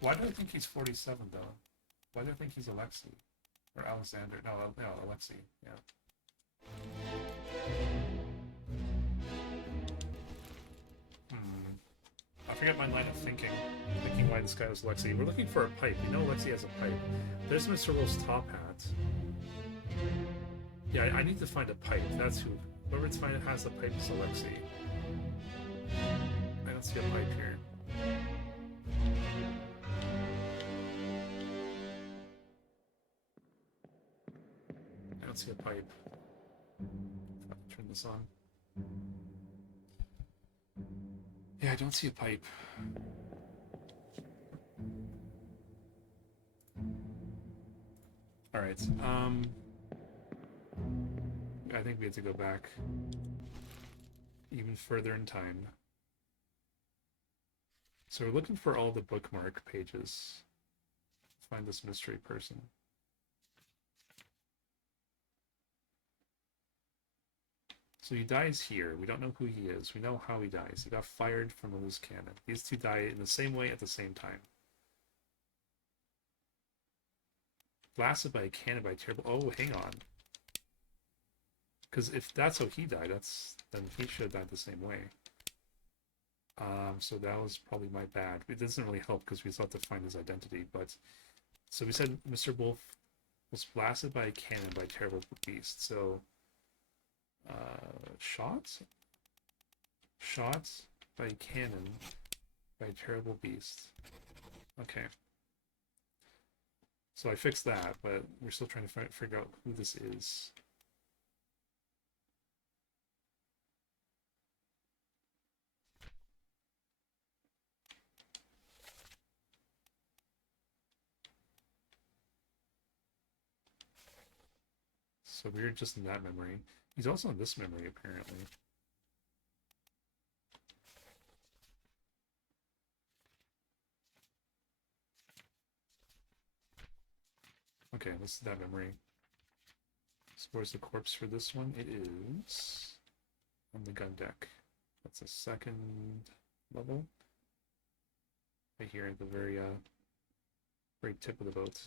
Why do I think he's 47 though? Why do I think he's Alexei? Or Alexander? No, Alexei, yeah. I forget my line of thinking why this guy was Alexei. We're looking for a pipe. We know Alexei has a pipe. There's Mr. Wolf's top hat. Yeah, I need to find a pipe. That's who. Whoever has a pipe is Alexei. I don't see a pipe here. I don't see a pipe. Turn this on. Yeah, I don't see a pipe. Alright, I think we have to go back even further in time. So we're looking for all the bookmark pages. Find this mystery person. So he dies here. We don't know who he is. We know how he dies. He got fired from a loose cannon. These 2 die in the same way at the same time. Blasted by a cannon by terrible... Oh, hang on. Because if that's how he died, then he should have died the same way. So that was probably my bad. It doesn't really help because we still have to find his identity. But so we said Mr. Wolf was blasted by a cannon by a terrible beast. So shot by a cannon by a terrible beast. Okay. So I fixed that, but we're still trying to figure out who this is. So we're just in that memory. He's also in this memory, apparently. Okay, this is that memory. So where's the corpse for this one? It is on the gun deck. That's a second level. Right here at the very tip of the boat.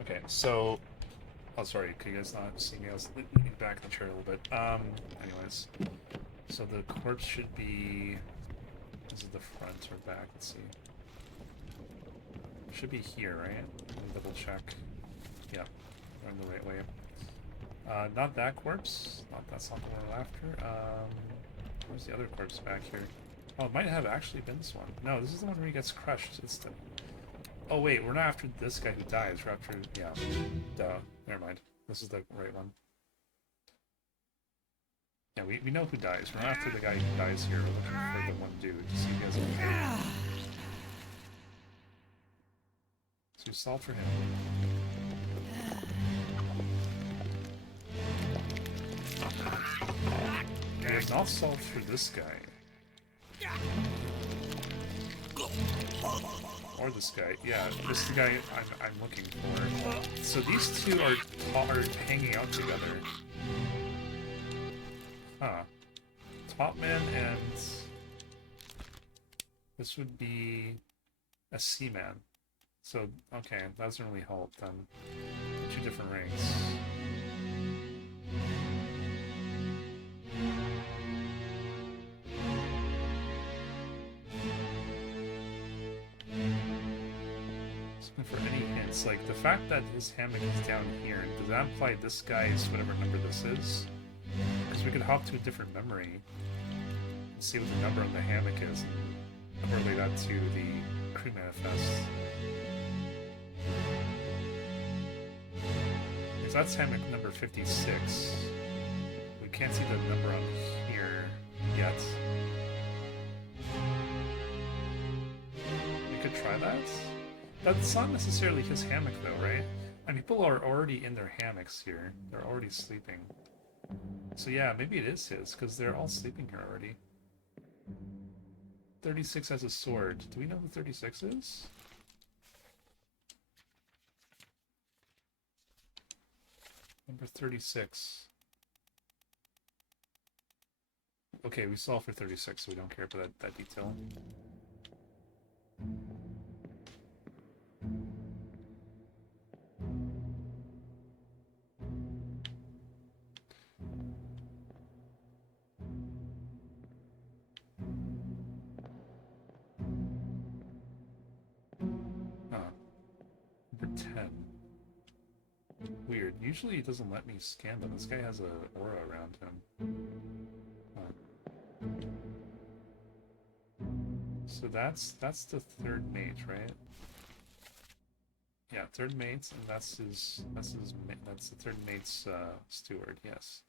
Okay, so oh sorry, can you guys not see me? I was leaning back in the chair a little bit. Anyways. So the corpse should be, is it the front or back? Let's see. Should be here, right? Let me double check. Yeah, we're in the right way. Not that corpse. That's not the one we're after. Where's the other corpse back here? Oh, it might have actually been this one. No, this is the one where he gets crushed. It's the... Oh wait, we're not after this guy who dies. We're after, yeah. Duh. Never mind. This is the right one. Yeah, we know who dies. We're not after the guy who dies here. We're looking for the one dude to see if he has a okay. So we solved for him. We have not solved for this guy. Or this guy. Yeah, this is the guy I'm looking for. So these two are hanging out together. Huh. Topman and this would be a Seaman. So, okay, that doesn't really help then. Two different ranks. Looking for any hints. Like, the fact that his hammock is down here, does that imply this guy is whatever number this is? Because we could hop to a different memory and see what the number on the hammock is and correlate that to the crew manifest. Because that's hammock number 56. We can't see the number on here yet. We could try that? That's not necessarily his hammock though, right? And people are already in their hammocks here. They're already sleeping. So yeah, maybe it is his, because they're all sleeping here already. 36 has a sword. Do we know who 36 is? Number 36. Okay, we solved for 36, so we don't care about that detail. Number 10. Weird. Usually it doesn't let me scan, but this guy has an aura around him. So that's the third mate, right? Yeah, third mate, and that's the third mate's steward. Yes.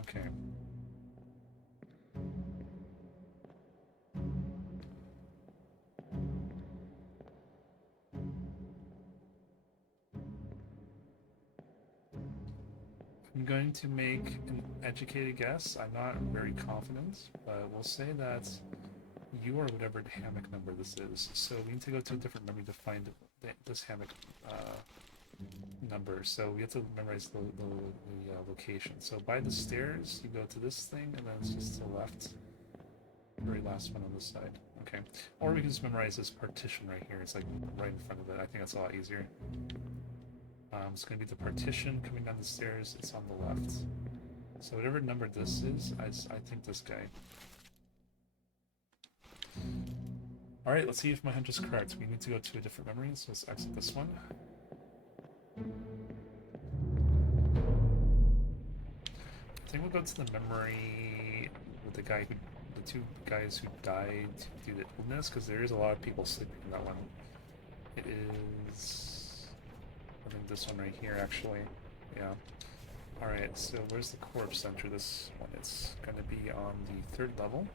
Okay. I'm going to make an educated guess. I'm not very confident, but we'll say that you are whatever hammock number this is. So we need to go to a different memory to find this hammock number. So we have to memorize the location. So by the stairs, you go to this thing, and then it's just to the left. Very last one on this side. Okay. Or we can just memorize this partition right here. It's like right in front of it. I think that's a lot easier. It's going to be the partition coming down the stairs. It's on the left. So whatever number this is, I think this guy. Alright, let's see if my hunch is correct. We need to go to a different memory, so let's exit this one. I think we'll go to the memory with the guy who, the two guys who died due to illness, because there is a lot of people sleeping in that one. It is, I think this one right here actually. Yeah. Alright, so where's the corpse center? This one, it's going to be on the 3rd level.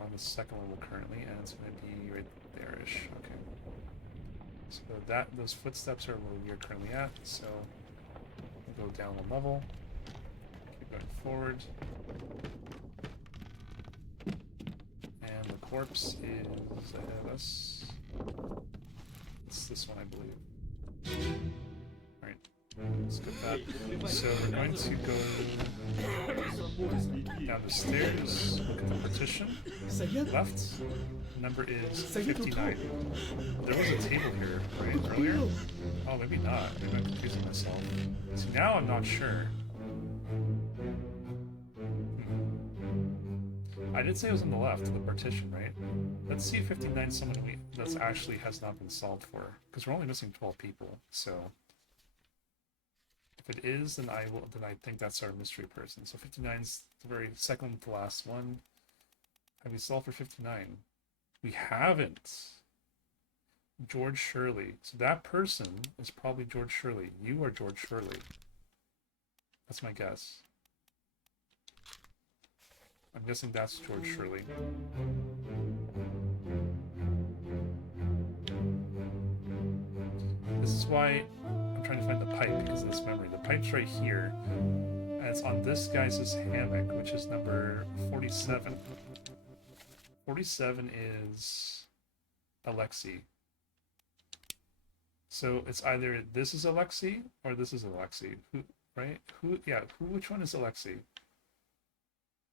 On the 2nd level currently, and it's going to be right there-ish. Okay. So those footsteps are where we are currently at, so we'll go down 1 level. Keep going forward. And the corpse is ahead of us. It's this one, I believe. Alright. Skip that. So we're going to go down the stairs, look at the partition. Left, number is 59. There was a table here, right, earlier? Oh, maybe not. Maybe I'm confusing myself. See, now I'm not sure. I did say it was on the left, the partition, right? Let's see if 59 is someone that's actually has not been solved for, because we're only missing 12 people, so... If it is, then I think that's our mystery person. So 59 is the very second to last one. Have we solved for 59? We haven't. George Shirley. So that person is probably George Shirley. You are George Shirley. That's my guess. I'm guessing that's George Shirley. This is why I'm trying to find the pipe, because of this memory. The pipe's right here, and it's on this guy's hammock, which is number 47. 47 is Alexei. So it's either this is Alexei or this is Alexei. Who, right? Which one is Alexei?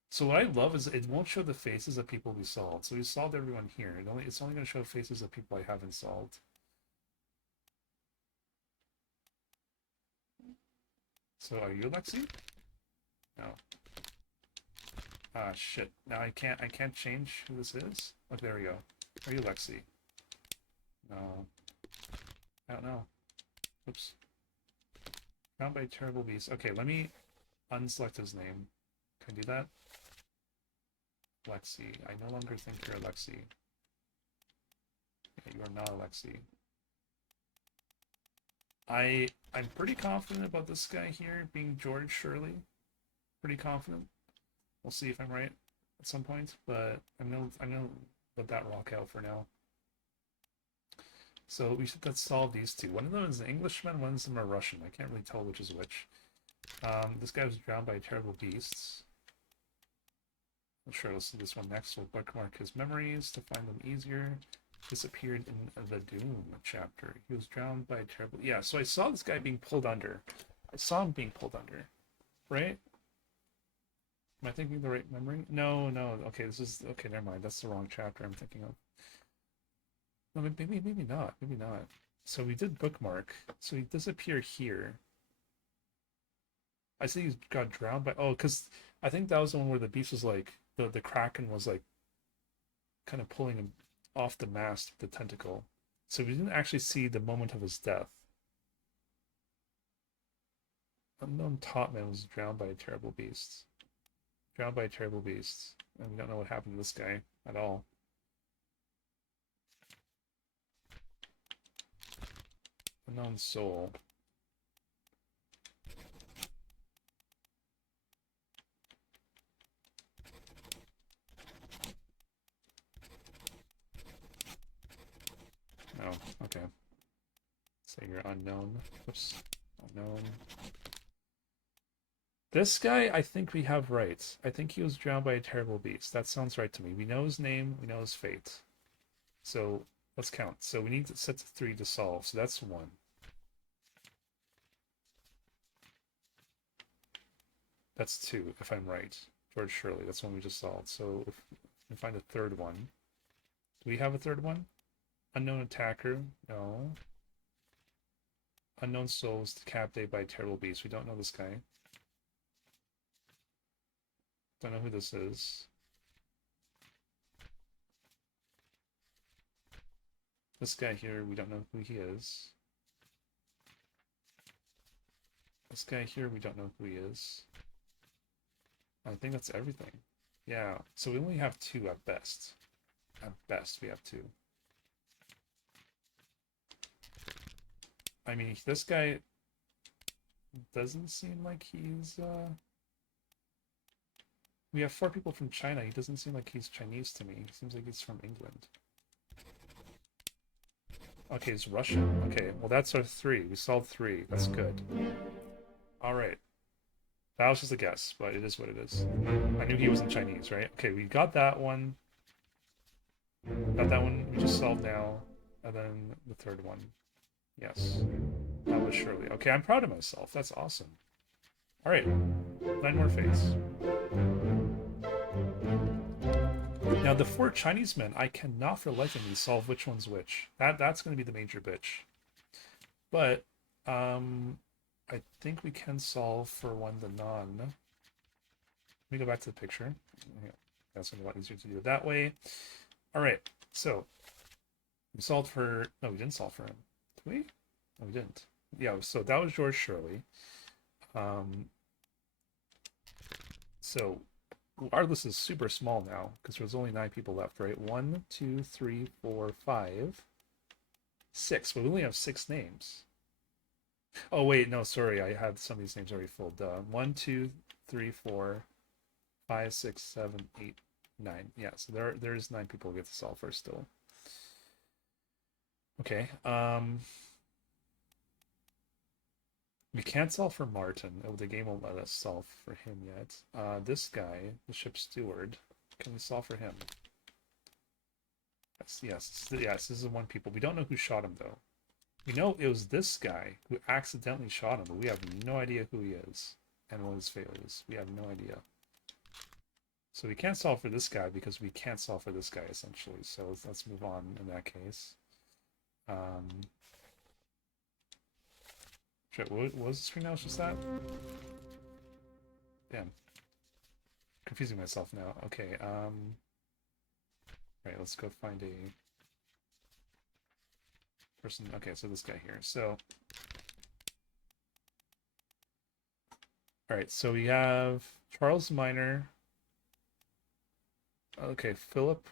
So what I love is it won't show the faces of people we solved. So we solved everyone here. It's only going to show faces of people I haven't solved. So are you Alexei? No. Ah, shit. Now I can't change who this is? Oh, there we go. Are you Alexei? No. I don't know. Oops. Found by Terrible Beast. Okay, let me unselect his name. Can I do that? Alexei. I no longer think you're Alexei. Yeah, you are not Alexei. I'm pretty confident about this guy here being George Shirley. Pretty confident. We'll see if I'm right at some point, but I'm gonna let that rock out for now. So let's solve these two. One of them is an Englishman, one of them are Russian. I can't really tell which is which. This guy was drowned by terrible beasts. Sure, let's do this one next. We'll bookmark his memories to find them easier. Disappeared in the Doom chapter. He was drowned by a terrible... Yeah, so I saw this guy being pulled under. I saw him being pulled under. Right? Am I thinking the right memory? No. Okay, this is... Okay, never mind. That's the wrong chapter I'm thinking of. No, maybe not. Maybe not. So we did bookmark. So he disappeared here. I see he got drowned by... Oh, because I think that was the one where the beast was like... The Kraken was like... kind of pulling him off the mast with the tentacle. So we didn't actually see the moment of his death. Unknown Topman was drowned by a terrible beast. Drowned by a terrible beast. And we don't know what happened to this guy at all. Unknown Soul. Oh, okay. So you're unknown. Oops. Unknown. This guy, I think we have right. I think he was drowned by a terrible beast. That sounds right to me. We know his name, we know his fate. So, let's count. So we need to set to 3 to solve. So that's 1. That's 2, if I'm right. George Shirley, that's one we just solved. So if we find a third one. Do we have a third one? Unknown attacker, no. Unknown souls decapitated by a terrible beast. We don't know this guy. Don't know who this is. This guy here, we don't know who he is. This guy here, we don't know who he is. I think that's everything. Yeah, so we only have 2 at best. At best, we have 2. I mean, this guy doesn't seem like he's, We have 4 people from China. He doesn't seem like he's Chinese to me. He seems like he's from England. Okay, he's Russian. Okay, well that's our 3. We solved 3. That's good. Alright. That was just a guess, but it is what it is. I knew he wasn't Chinese, right? Okay, we got that one. Got that one we just solved now. And then the third one. Yes. That was Shirley. Okay, I'm proud of myself. That's awesome. Alright. 9 more fates. Now, the 4 Chinese men, I cannot for the life of me solve which one's which. That's going to be the major bitch. But, I think we can solve for one the non. Let me go back to the picture. Yeah, that's going to be a lot easier to do it that way. All right, so we solved for... No, we didn't solve for him. Did we? No, we didn't. Yeah, so that was George Shirley. So our list is super small now because there's only 9 people left, right? 1, 2, 3, 4, 5, 6. But we only have 6 names. Oh wait, no, sorry, I had some of these names already filled. 1, 2, 3, 4, 5, 6, 7, 8, 9. Yeah, so there's 9 people we get to solve for still. Okay. We can't solve for Martin. Oh, the game won't let us solve for him yet. This guy, the ship steward, can we solve for him? Yes, this is the 1 people. We don't know who shot him though. We know it was this guy who accidentally shot him, but we have no idea who he is and what his fate is. We have no idea. So we can't solve for this guy because we can't solve for this guy essentially. So let's move on in that case. What was the screen now? Just that? Damn. Confusing myself now. Okay, right, let's go find a person. Okay, so this guy here. So alright, so we have Charles Minor. Okay, Philip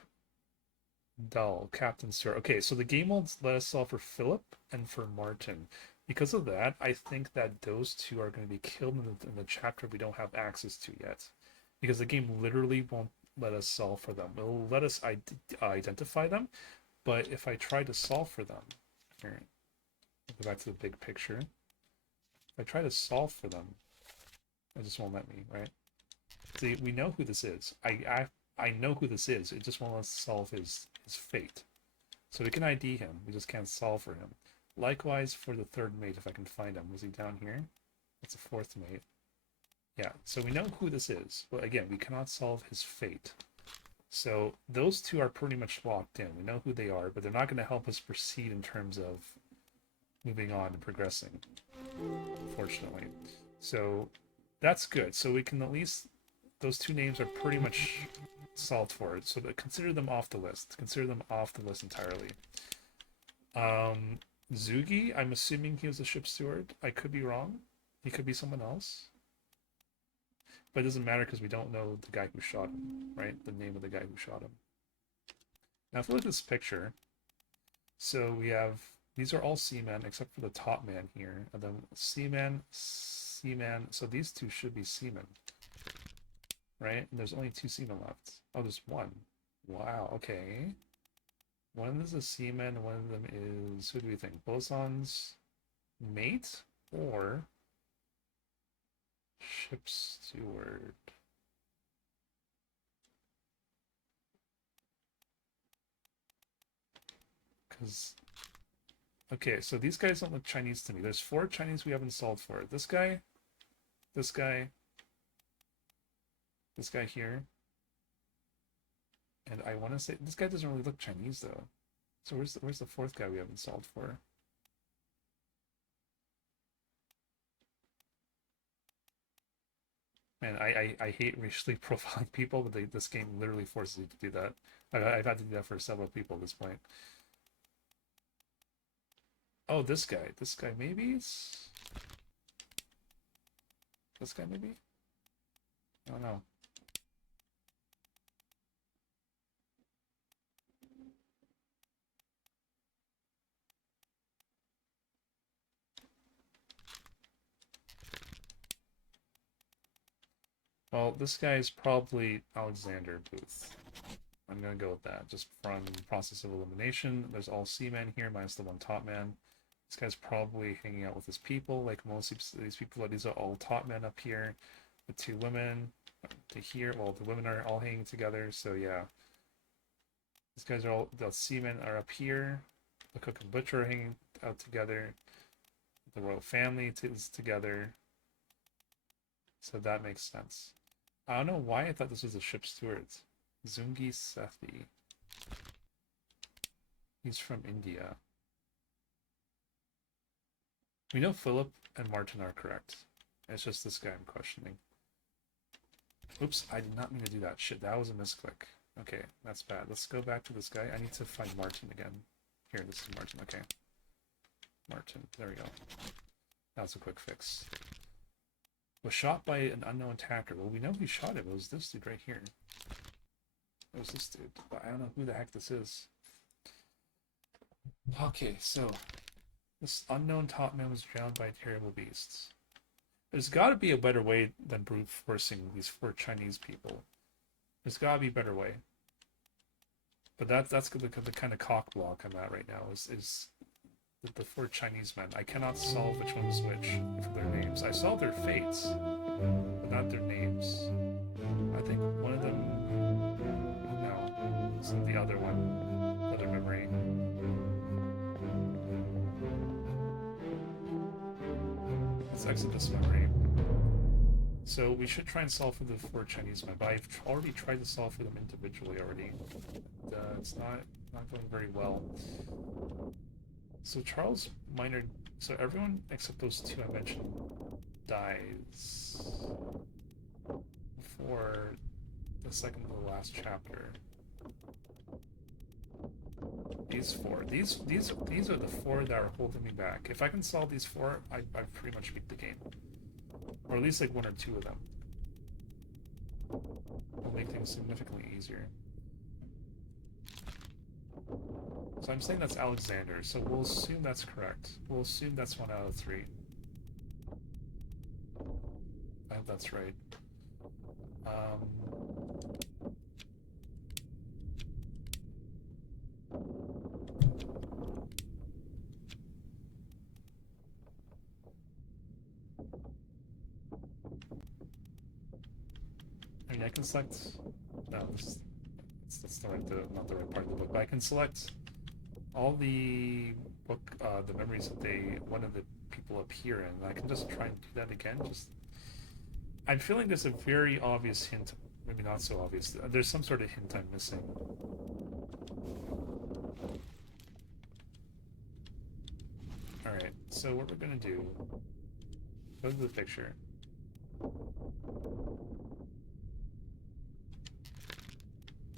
Dull, Captain Sir. Okay, so the game won't let us solve for Philip and for Martin. Because of that, I think that those 2 are going to be killed in the chapter we don't have access to yet. Because the game literally won't let us solve for them. It'll let us identify them, but if I try to solve for them... Here, I'll go back to the big picture. If I try to solve for them, it just won't let me, right? See, we know who this is. I know who this is. It just won't let us solve his fate. So we can ID him. We just can't solve for him. Likewise for the 3rd mate, if I can find him. Was he down here? That's a 4th mate. Yeah, so we know who this is. But again, we cannot solve his fate. So those 2 are pretty much locked in. We know who they are, but they're not going to help us proceed in terms of moving on and progressing, unfortunately. So that's good. So we can at least... Those 2 names are pretty much solved for. So consider them off the list. Consider them off the list entirely. Zugi, I'm assuming he was a ship steward. I could be wrong. He could be someone else. But it doesn't matter because we don't know the guy who shot him, right? The name of the guy who shot him. Now, if we look at this picture, so we have, these are all seamen except for the top man here. And then seaman, seaman. So these 2 should be seamen, right? And there's only 2 seamen left. Oh, there's 1. Wow, okay. One of them is a seaman, one of them is, who do we think? Boson's mate or ship steward? Because, okay, so these guys don't look Chinese to me. There's 4 Chinese we haven't solved for. This guy, this guy, this guy here. And I want to say, this guy doesn't really look Chinese, though. So where's the 4th guy we haven't solved for? Man, I hate racially profiling people, but this game literally forces you to do that. I've had to do that for several people at this point. Oh, this guy. This guy maybe? This guy maybe? I don't know. Well, this guy is probably Alexander Booth. I'm gonna go with that. Just from process of elimination, there's all seamen here minus the one top man. This guy's probably hanging out with his people, like most of these people. These are all top men up here. The two women to here. Well, the women are all hanging together. So yeah, these guys are all, the seamen are up here. The cook and butcher are hanging out together. The royal family is together. So that makes sense. I don't know why I thought this was a ship steward. Zungi Sethi. He's from India. We know Philip and Martin are correct. It's just this guy I'm questioning. Oops, I did not mean to do that. Shit, that was a misclick. Okay, that's bad. Let's go back to this guy. I need to find Martin again. Here, this is Martin. Okay. Martin. There we go. That's a quick fix. Was shot by an unknown attacker. Well, we know who shot him. It was this dude right here. It was this dude. But I don't know who the heck this is. Okay, so this unknown top man was drowned by terrible beasts. There's got to be a better way than brute forcing these 4 Chinese people. There's got to be a better way. But that's the kind of cock block I'm at right now. Is the 4 Chinese men. I cannot solve which one's which for their names. I solved their fates, but not their names. I think one of them. No, it's the other one. The other memory. Let's exit this memory. So we should try and solve for the 4 Chinese men, but I've already tried to solve for them individually already. And, it's not going very well. So Charles Minor, so everyone except those 2 I mentioned dies before the second to the last chapter. These 4, these are the 4 that are holding me back. If I can solve these 4, I pretty much beat the game. Or at least like 1 or 2 of them. It'll make things significantly easier. So I'm saying that's Alexander, so we'll assume that's correct. We'll assume that's 1 out of 3. I hope that's right. I mean, I can select. No, that's not the right part of the book. But I can select all the book, the memories that one of the people appear in. I can just try and do that again. I'm feeling there's a very obvious hint, maybe not so obvious. There's some sort of hint I'm missing. All right. So what we're gonna do? Go to the picture.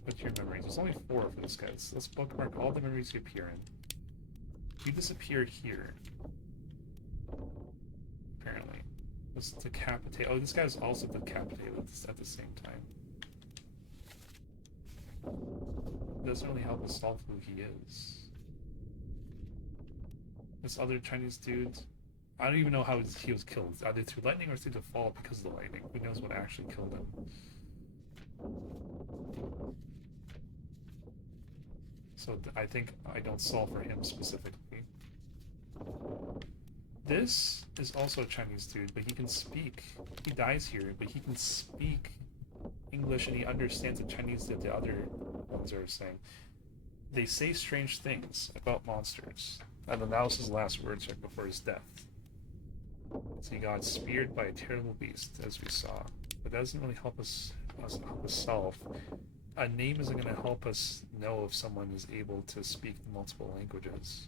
What's your memories? There's only 4 for this guy. So let's bookmark all the memories you appear in. You disappear here. Apparently. Let's decapitate. Oh, this guy was also decapitated at the same time. It doesn't really help us solve who he is. This other Chinese dude, I don't even know how he was killed. Either through lightning or through the fall because of the lightning. Who knows what actually killed him? So I think I don't solve for him specifically. This is also a Chinese dude, but he can speak. He dies here, but he can speak English and he understands the Chinese that the other ones are saying. They say strange things about monsters. And then that was his last words right before his death. So he got speared by a terrible beast, as we saw. But that doesn't really help us solve. A name isn't going to help us know if someone is able to speak multiple languages.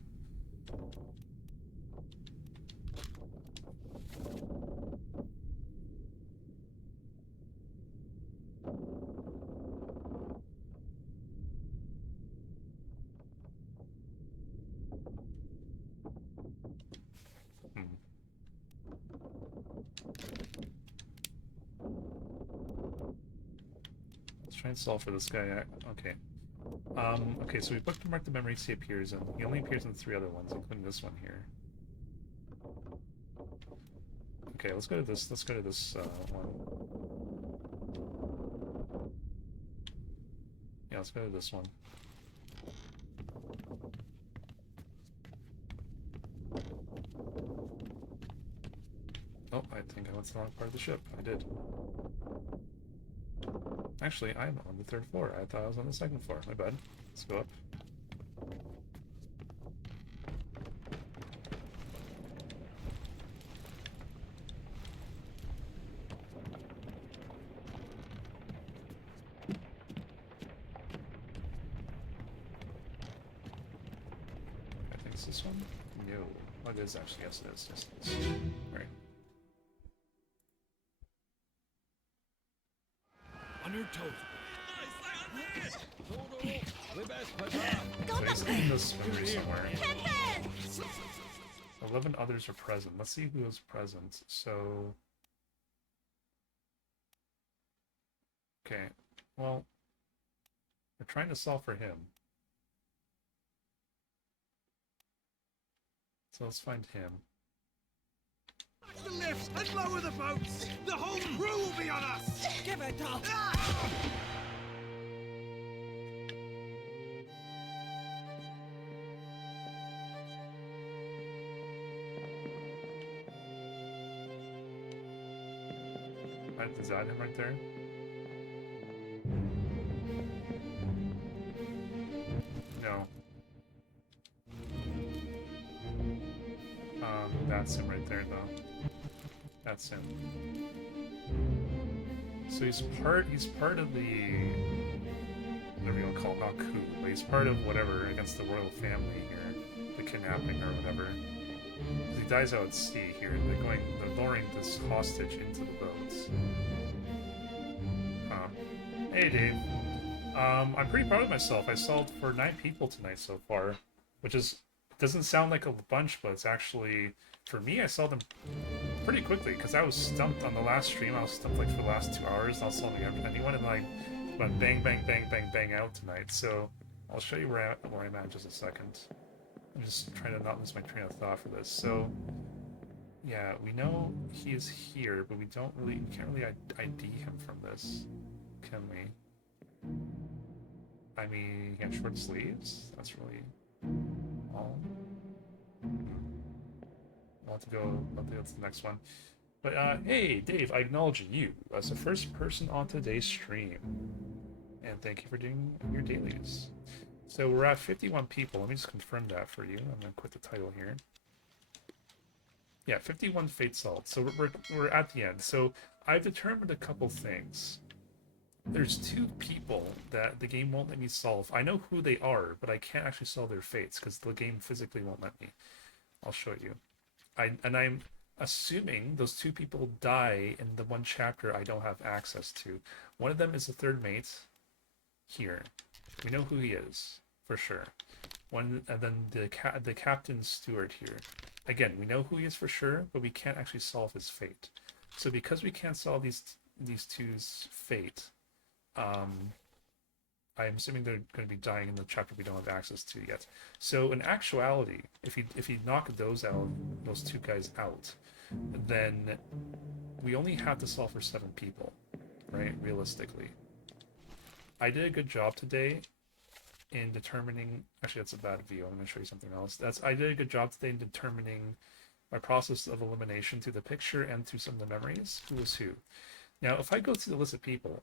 Try and solve for this guy. Okay. Okay, so we bookmarked the memories he appears in. He only appears in 3 other ones, including this one here. Okay, let's go to this one. Yeah, let's go to this one. Oh, I think I went to the wrong part of the ship. I did. Actually, I'm on the 3rd floor. I thought I was on the 2nd floor. My bad. Let's go up. I think it's this one? No. Oh, it is actually. Yes, it is. Yes, it is. Alright. On your toes. We best put So he's in this memory somewhere. 11 others are present. Let's see who is present. So... Okay. Well... We're trying to solve for him. So let's find him. the lifts and lower the boats. The whole crew will be on us. Give it up. Right, is that him right there? No. That's him right there, though. That's him. So he's part of the, whatever you want to call it, not coup, but he's part of whatever against the royal family here, the kidnapping or whatever. He dies out at sea here. They're lowering this hostage into the boats. Hey, Dave. I'm pretty proud of myself. I solved for 9 people tonight so far, which doesn't sound like a bunch, but it's actually, for me, I solved them pretty quickly, because I was stumped on the last stream. I was stumped like for the last 2 hours, not solving anyone, and like went bang, bang, bang, bang, bang out tonight. So I'll show you where I'm at in just a second. I'm just trying to not lose my train of thought for this. So yeah, we know he is here, but we can't really ID him from this, can we? I mean, he had short sleeves? That's really all. I'll have to go to the next one. But, hey, Dave, I acknowledge you as the first person on today's stream. And thank you for doing your dailies. So we're at 51 people. Let me just confirm that for you. I'm going to quit the title here. Yeah, 51 fate solved. So we're at the end. So I've determined a couple things. There's 2 people that the game won't let me solve. I know who they are, but I can't actually solve their fates because the game physically won't let me. I'll show you. I'm assuming those 2 people die in the one chapter I don't have access to. One of them is the 3rd mate here. We know who he is for sure. And then the captain steward here. Again, we know who he is for sure, but we can't actually solve his fate. So because we can't solve these two's fate, I'm assuming they're going to be dying in the chapter we don't have access to yet. So in actuality, if you knock those 2 guys out, then we only have to solve for 7 people, right? Realistically. I did a good job today in determining. Actually, that's a bad view. I'm going to show you something else. I did a good job today in determining my process of elimination through the picture and through some of the memories. Who was who? Now, if I go to the list of people.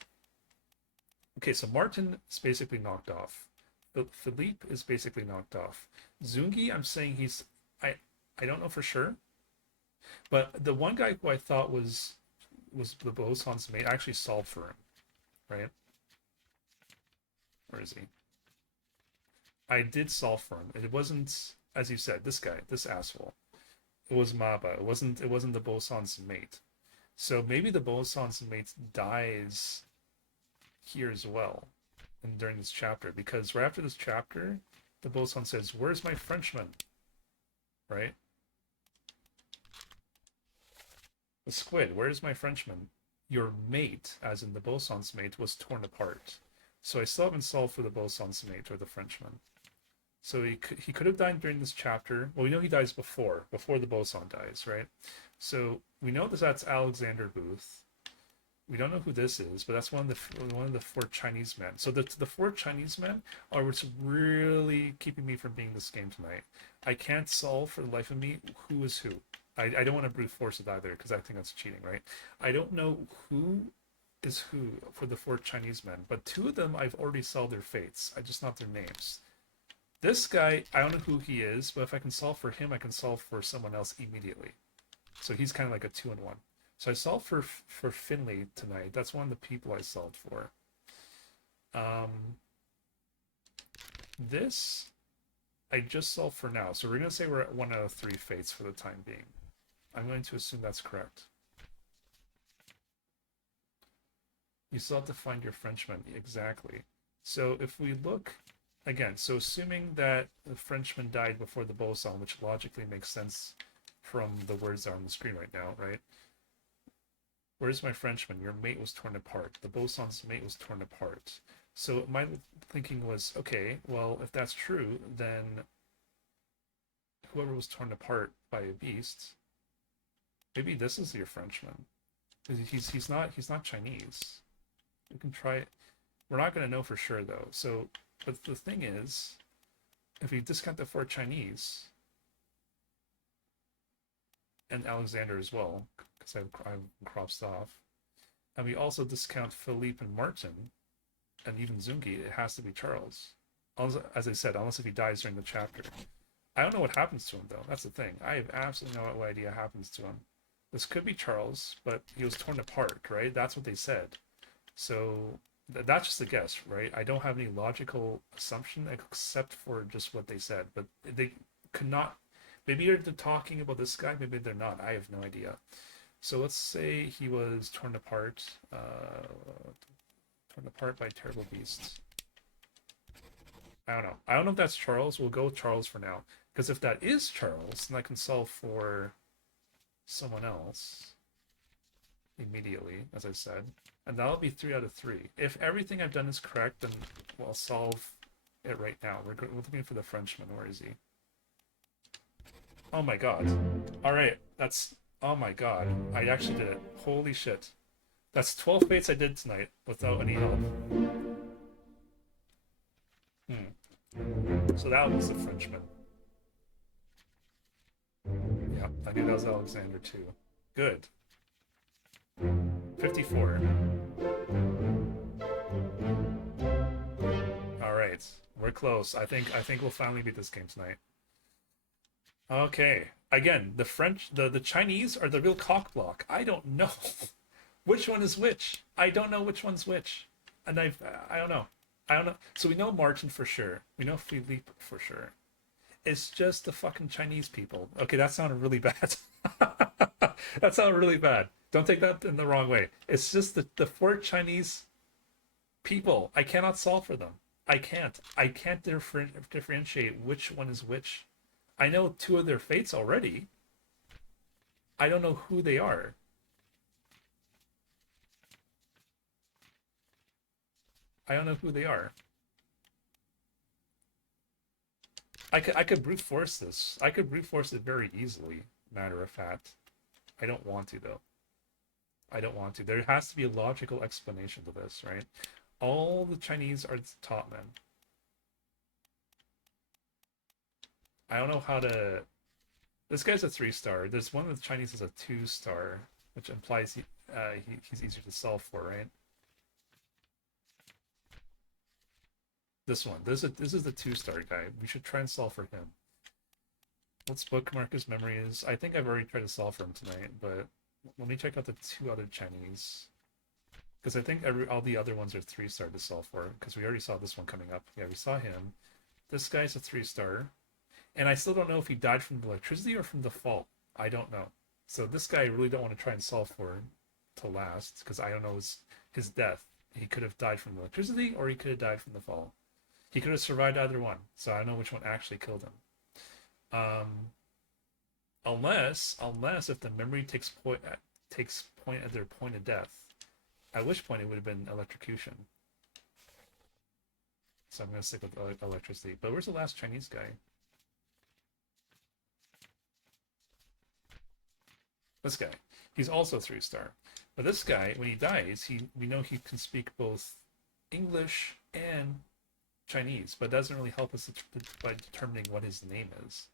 Okay, so Martin is basically knocked off. Philippe is basically knocked off. Zungi, I'm saying I don't know for sure. But the one guy who I thought was the Bosan's mate, I actually solved for him. Right? Where is he? I did solve for him. It wasn't, as you said, this guy, this asshole. It was Maba. It wasn't the Bosan's mate. So maybe the Bosan's mate dies here as well, and during this chapter, because right after this chapter, the Bosan says, "Where's my Frenchman?" Right? The squid, where's my Frenchman? Your mate, as in the Bosan's mate, was torn apart. So I still haven't solved for the Bosan's mate or the Frenchman. So he could have died during this chapter. Well, we know he dies before the Bosan dies, right? So we know that that's Alexander Booth. We don't know who this is, but that's one of the four Chinese men. So the four Chinese men are what's really keeping me from being this game tonight. I can't solve for the life of me who is who. I don't want to brute force it either because I think that's cheating, right? I don't know who is who for the four Chinese men, but two of them I've already solved their fates. I just not their names. This guy, I don't know who he is, but if I can solve for him, I can solve for someone else immediately. So he's kind of like a 2-in-1. So I solved for Finley tonight. That's one of the people I solved for. This I just solved for now. So we're going to say we're at 1 out of 3 fates for the time being. I'm going to assume that's correct. You still have to find your Frenchman. Exactly. So if we look again, so assuming that the Frenchman died before the boson, which logically makes sense from the words that are on the screen right now, right? Where's my Frenchman? Your mate was torn apart. The boson's mate was torn apart. So my thinking was, okay, well, if that's true, then whoever was torn apart by a beast, maybe this is your Frenchman. He's not Chinese. We can try it. We're not going to know for sure though. So, but the thing is, if we discount the 4 Chinese and Alexander as well, because I've crossed off, and we also discount Philippe and Martin, and even Zungi, it has to be Charles. As I said, unless if he dies during the chapter. I don't know what happens to him though. That's the thing. I have absolutely no idea what happens to him. This could be Charles, but he was torn apart, right? That's what they said. So that's just a guess, right? I don't have any logical assumption except for just what they said. But they could not. Maybe they're talking about this guy. Maybe they're not. I have no idea. So let's say he was torn apart by terrible beasts. I don't know. I don't know if that's Charles. We'll go with Charles for now. Because if that is Charles, then I can solve for someone else immediately, as I said. And that'll be 3 out of 3. If everything I've done is correct, then I'll solve it right now. We're looking for the Frenchman. Where is he? Oh my god. Alright, that's... Oh my god. I actually did it. Holy shit. That's 12 fates I did tonight without any help. So that was the Frenchman. Yeah, I knew that was Alexander too. Good. 54. Alright. We're close. I think we'll finally beat this game tonight. Okay. Again, the Chinese are the real cock block. I don't know which one is which. I don't know which one's which. And I don't know. I don't know. So we know Martin for sure. We know Philippe for sure. It's just the fucking Chinese people. Okay, that sounded really bad. That sounded really bad. Don't take that in the wrong way. It's just the 4 Chinese people. I cannot solve for them. I can't. I can't differentiate which one is which. I know 2 of their fates already. I don't know who they are. I don't know who they are. I could brute force this. I could brute force it very easily, matter of fact. I don't want to though. I don't want to. There has to be a logical explanation to this, right? All the Chinese are top men. I don't know how to... This guy's a 3-star. There's one of the Chinese is a 2-star, which implies he's easier to solve for, right? This one. This is the 2-star guy. We should try and solve for him. Let's bookmark his memories. I think I've already tried to solve for him tonight, but let me check out the 2 other Chinese. Because I think all the other ones are 3-star to solve for, because we already saw this one coming up. Yeah, we saw him. This guy's a 3-star. And I still don't know if he died from the electricity or from the fall. I don't know. So this guy I really don't want to try and solve for to last, because I don't know his death. He could have died from electricity, or he could have died from the fall. He could have survived either one, so I don't know which one actually killed him. Unless if the memory takes point at their point of death, at which point it would have been electrocution. So I'm going to stick with electricity. But where's the last Chinese guy? This guy. He's also 3-star. But this guy, when he dies, we know he can speak both English and Chinese, but it doesn't really help us by determining what his name is.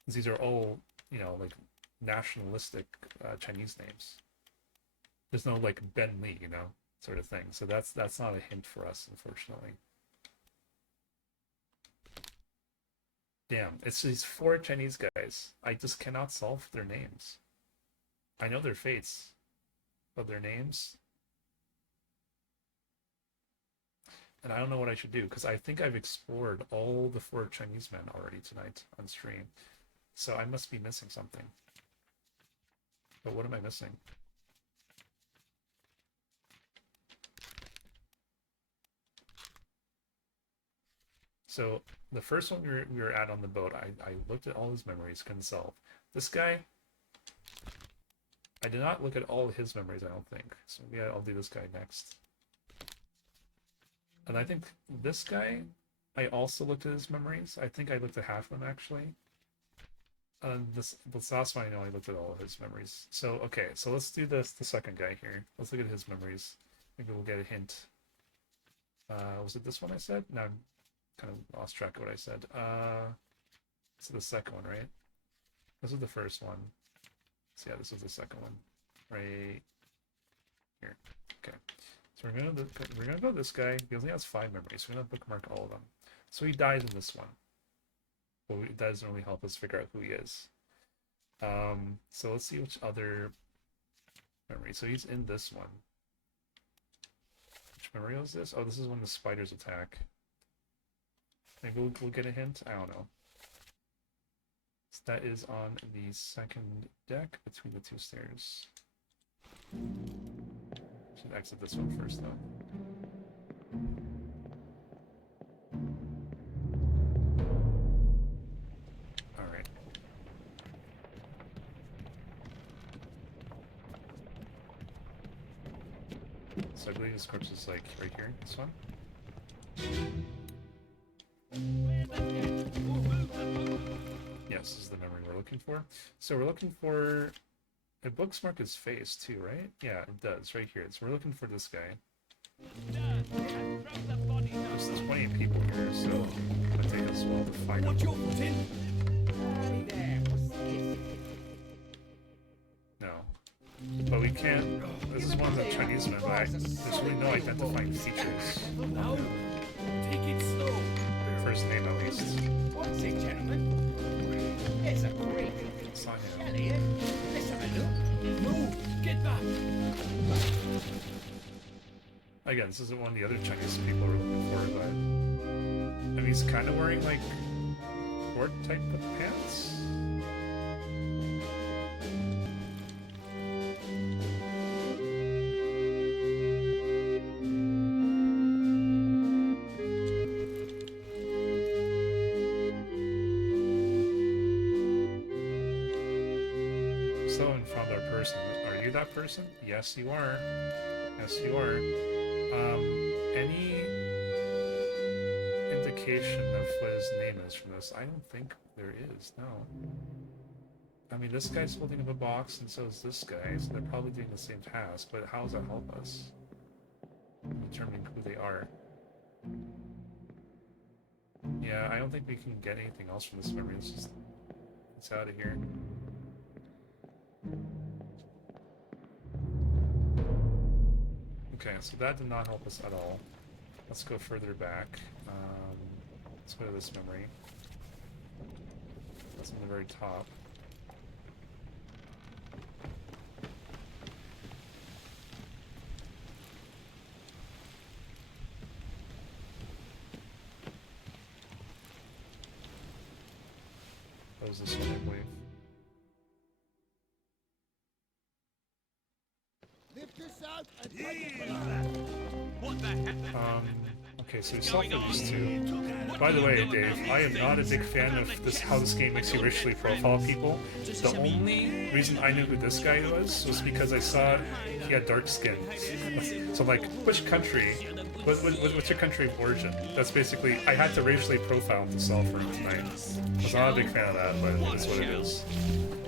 Because these are all, you know, like nationalistic Chinese names. There's no like Ben Li, you know, sort of thing. So that's not a hint for us, unfortunately. Damn, it's these 4 Chinese guys. I just cannot solve their names. I know their fates, but their names, and I don't know what I should do, because I think I've explored all the 4 Chinese men already tonight on stream. So I must be missing something. But what am I missing? So the first one we were at on the boat, I looked at all his memories, couldn't solve. This guy, I did not look at all his memories, I don't think. So yeah, I'll do this guy next. And I think this guy, I also looked at his memories. I think I looked at half of them, actually. And this last one, I know I looked at all of his memories. So, okay, so let's do the second guy here. Let's look at his memories. Maybe we'll get a hint. Was it this one I said? No, I'm kind of lost track of what I said. So the second one, right? This was the first one. So yeah, this was the second one. Right here. Okay. So we're gonna go this guy. He only has 5 memories. So we're gonna bookmark all of them. So he dies in this one. Well, it doesn't really help us figure out who he is. So let's see which other memory. So he's in this one. Which memory was this? Oh, this is when the spiders attack. Maybe we'll get a hint. I don't know. So that is on the second deck between the 2 stairs. Should exit this one first, though. Alright. So I believe this corpse is like right here, this one. Yes, this is the memory we're looking for. So we're looking for... It bookmarks his face too, right? Yeah, it does, right here. So we're looking for this guy. There's 20 people here, so it's gonna take us a while to find him. What you're putting? No. But we can't... This is one of the Chinese men, but there's really no identifying features. No. Take it slow. First name, at least. What's it, gentlemen? It's a great Saw him. Elliot. Let's have a look. Move. Get back. Again, this isn't one of the other Chinese people we're looking for, but... I mean, he's kind of wearing, like, short type of pants? That person? Yes, you are. Yes, you are. Any indication of what his name is from this? I don't think there is, no. I mean, this guy's holding up a box, and so is this guy, so they're probably doing the same task, but how does that help us determining who they are? Yeah, I don't think we can get anything else from this memory. It's out of here. Okay, so that did not help us at all. Let's go further back. Let's go to this memory. That's on the very top. That was this one, I believe. What the heck? Okay, so we solved for these 2. By the way, Dave, I am not a big fan of this how this game makes you racially profile people. The only reason I knew who this guy was because I saw he had dark skin. So like, which country? What's your country of origin? That's basically, I had to racially profile him to solve for him tonight. I was not a big fan of that, but it's what it is.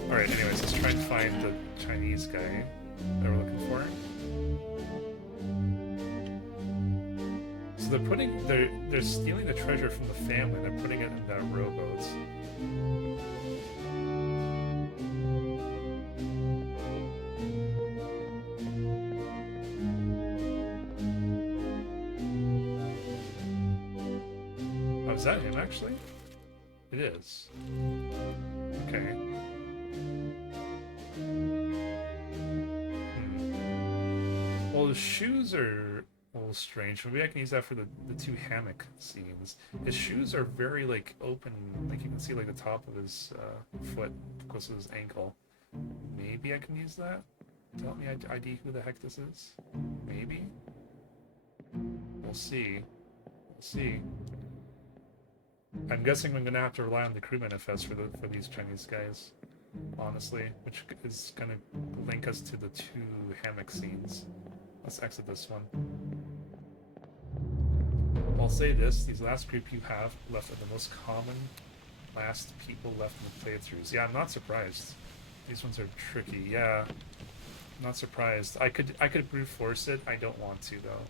Alright, anyways, let's try and find the Chinese guy. that we're looking for. So they're stealing the treasure from the family. They're putting it in that rowboat. Oh, is that him actually? It is. Okay. Well, the shoes are a little strange. Maybe I can use that for the two hammock scenes. His shoes are very, like, open. Like, you can see, like, the top of his foot close to his ankle. Maybe I can use that to help me ID who the heck this is? Maybe? We'll see. We'll see. I'm guessing I'm gonna have to rely on the crew manifest for these Chinese guys, honestly, which is gonna link us to the two hammock scenes. Let's exit this one. I'll say this: these last group you have left are the most common last people left in the playthroughs. Yeah, I'm not surprised. These ones are tricky. Yeah, I'm not surprised. I could brute force it. I don't want to though.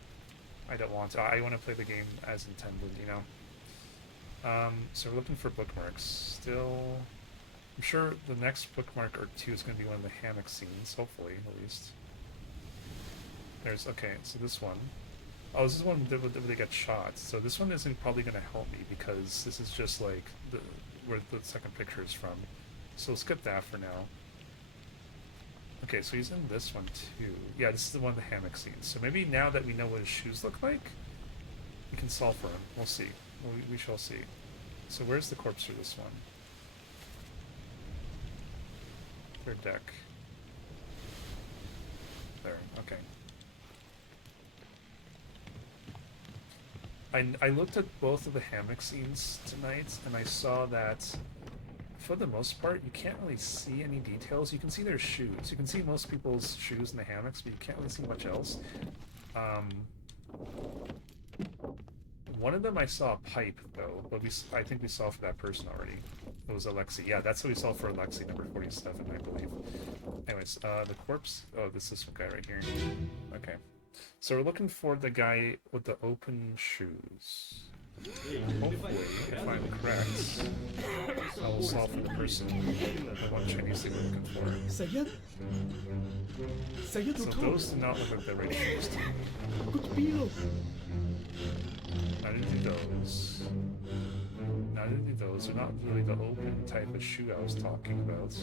I don't want to. I want to play the game as intended, you know. So we're looking for bookmarks. Still, I'm sure the next bookmark or two is going to be one of the hammock scenes, hopefully, at least. There's, okay, so this one. Oh, this is one where they get shot. So this one isn't probably going to help me because this is just like where the second picture is from. So skip that for now. Okay, so he's in this one too. Yeah, this is the one of the hammock scenes. So maybe now that we know what his shoes look like, we can solve for him. We'll see. We shall see. So where's the corpse for this one? Third deck. There, okay. I looked at both of the hammock scenes tonight, and I saw that for the most part, you can't really see any details. You can see their shoes. You can see most people's shoes in the hammocks, but you can't really see much else. One of them I saw a pipe, though, but I think we saw for that person already. It was Alexi. Yeah, that's what we saw for Alexi, number 47, I believe. Anyways, the corpse... Oh, this is this guy right here. Okay. So we're looking for the guy with the open shoes. Hopefully, if I'm correct, I will solve for the person, the one Chinese thing we're looking for. Sayed? Sayed So Otto. those do not look like the right shoes to me. Good Pilo. I didn't do those. I didn't do those. They're not really the open type of shoe I was talking about.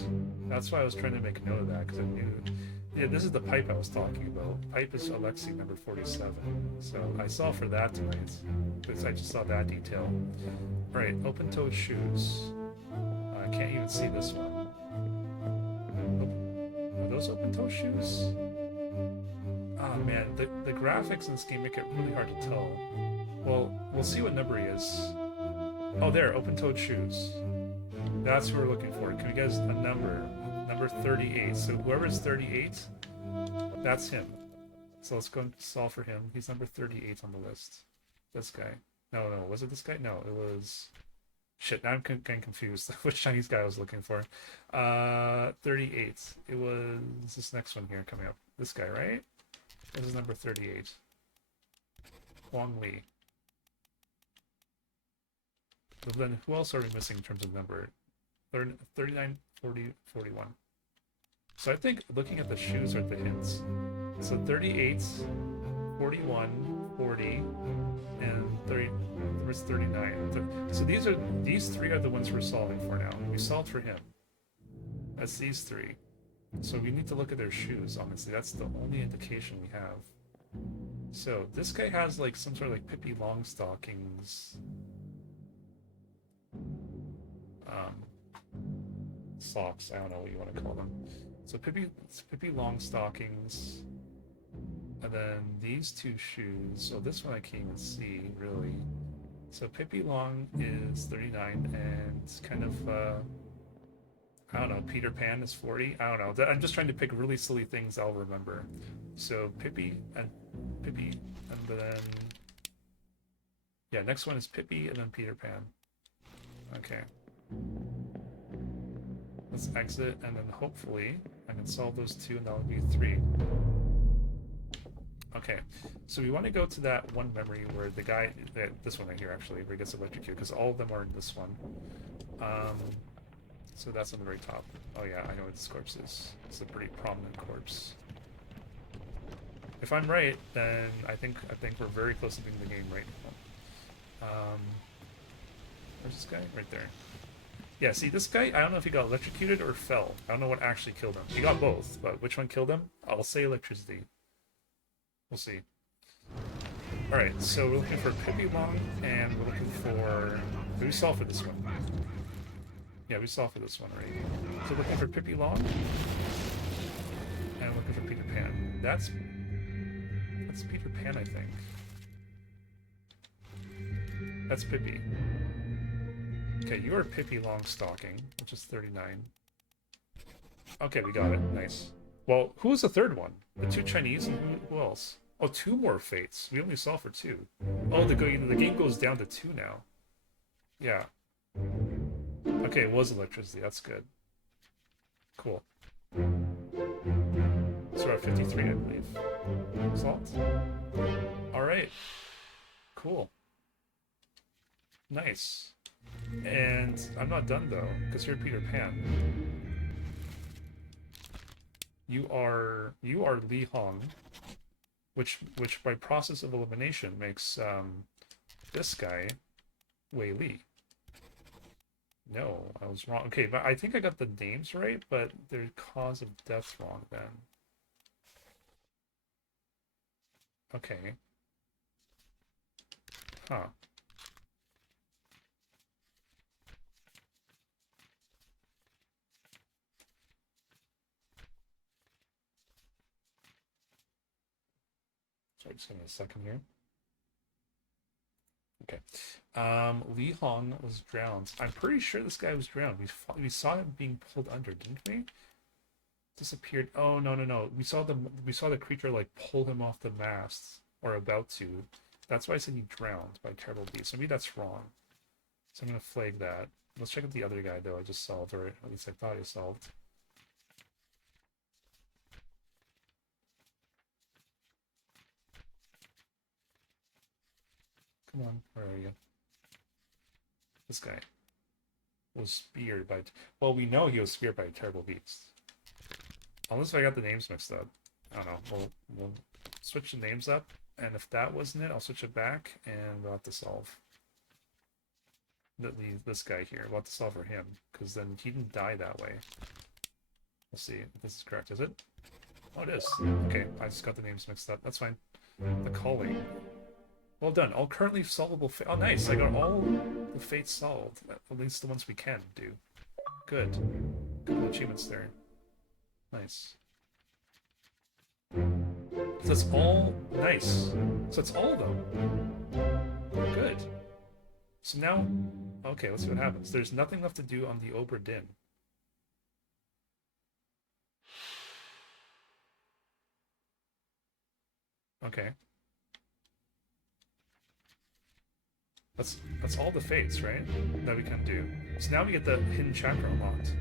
That's why I was trying to make a note of that, because I knew... Yeah, this is the pipe I was talking about. Pipe is Alexi, number 47. So I saw for that tonight, because I just saw that detail. Alright, open-toed shoes. I can't even see this one. Are those open-toe shoes? Oh man, the graphics in this game make it really hard to tell. Well, we'll see what number he is. Oh, there, open-toed shoes. That's what we're looking for. Can we get a number? Number 38. So whoever's 38, that's him. So let's go and solve for him. He's number 38 on the list. This guy. No, was it this guy? No, it was... Shit, now I'm getting confused which Chinese guy I was looking for. 38. It was this next one here coming up. This guy, right? This is number 38. Huang Li. So then who else are we missing in terms of number? 39, 40, 41. So I think looking at the shoes are the hints. So 38, 41, 40, and 30. There's 39. So these three are the ones we're solving for now. We solved for him. That's these three. So we need to look at their shoes, honestly. That's the only indication we have. So this guy has like some sort of like Pippi Longstockings. Socks, I don't know what you want to call them. So Pippi Longstockings, and then these two shoes. So this one I can't even see really. So Pippi Long is 39, and kind of I don't know. Peter Pan is 40. I don't know. I'm just trying to pick really silly things I'll remember. So Pippi, and then yeah, next one is Pippi, and then Peter Pan. Okay. Let's exit, and then hopefully I can solve those two, and that would be 3. Okay, so we want to go to that one memory where the guy, this one right here actually, where he gets electrocuted, because all of them are in this one. So that's on the very top. Oh yeah, I know what this corpse is. It's a pretty prominent corpse. If I'm right, then I think we're very close to beating the game right now. Where's this guy? Right there. Yeah, see, this guy, I don't know if he got electrocuted or fell. I don't know what actually killed him. He got both, but which one killed him? I'll say electricity. We'll see. Alright, so we're looking for Pippi Long, and we're looking for... We saw for this one. Yeah, we saw for this one, right? So we're looking for Pippi Long, and we're looking for Peter Pan. That's Peter Pan, I think. That's Pippi. Okay, you are Pippi Longstocking, which is 39. Okay, we got it. Nice. Well, who was the third one? The 2 Chinese, and who else? Oh, 2 more fates. We only saw for 2. Oh, the game goes down to 2 now. Yeah. Okay, it was electricity. That's good. Cool. So we're at 53, I believe. Salt? Alright. Cool. Nice. And I'm not done though, because you're Peter Pan. You are Li Hong, which by process of elimination makes this guy Wei Li. No, I was wrong. Okay, but I think I got the names right, but the cause of death wrong then. Okay. Huh. Sorry, just give me a second here. Okay. Li Hong was drowned. I'm pretty sure this guy was drowned. We saw him being pulled under, didn't we? Disappeared. Oh no. We saw the creature like pull him off the mast, or about to. That's why I said he drowned by terrible beast. Maybe that's wrong. So I'm gonna flag that. Let's check out the other guy though. I just solved, or at least I thought I solved. Come on, where are you? This guy was speared by... Well, we know he was speared by a terrible beast. Unless I got the names mixed up. I don't know. We'll switch the names up, and if that wasn't it, I'll switch it back, and we'll have to solve. This guy here. We'll have to solve for him, because then he didn't die that way. Let's see if this is correct, is it? Oh, it is. Okay, I just got the names mixed up. That's fine. The calling. Well done. All currently solvable Oh, nice. I got all the fates solved. At least the ones we can do. Good. Couple achievements there. Nice. So that's all nice. So it's all of them. Good. So now, okay, let's see what happens. There's nothing left to do on the Ober Din. Okay. That's all the fates, right? That we can do. So now we get the hidden chapter unlocked.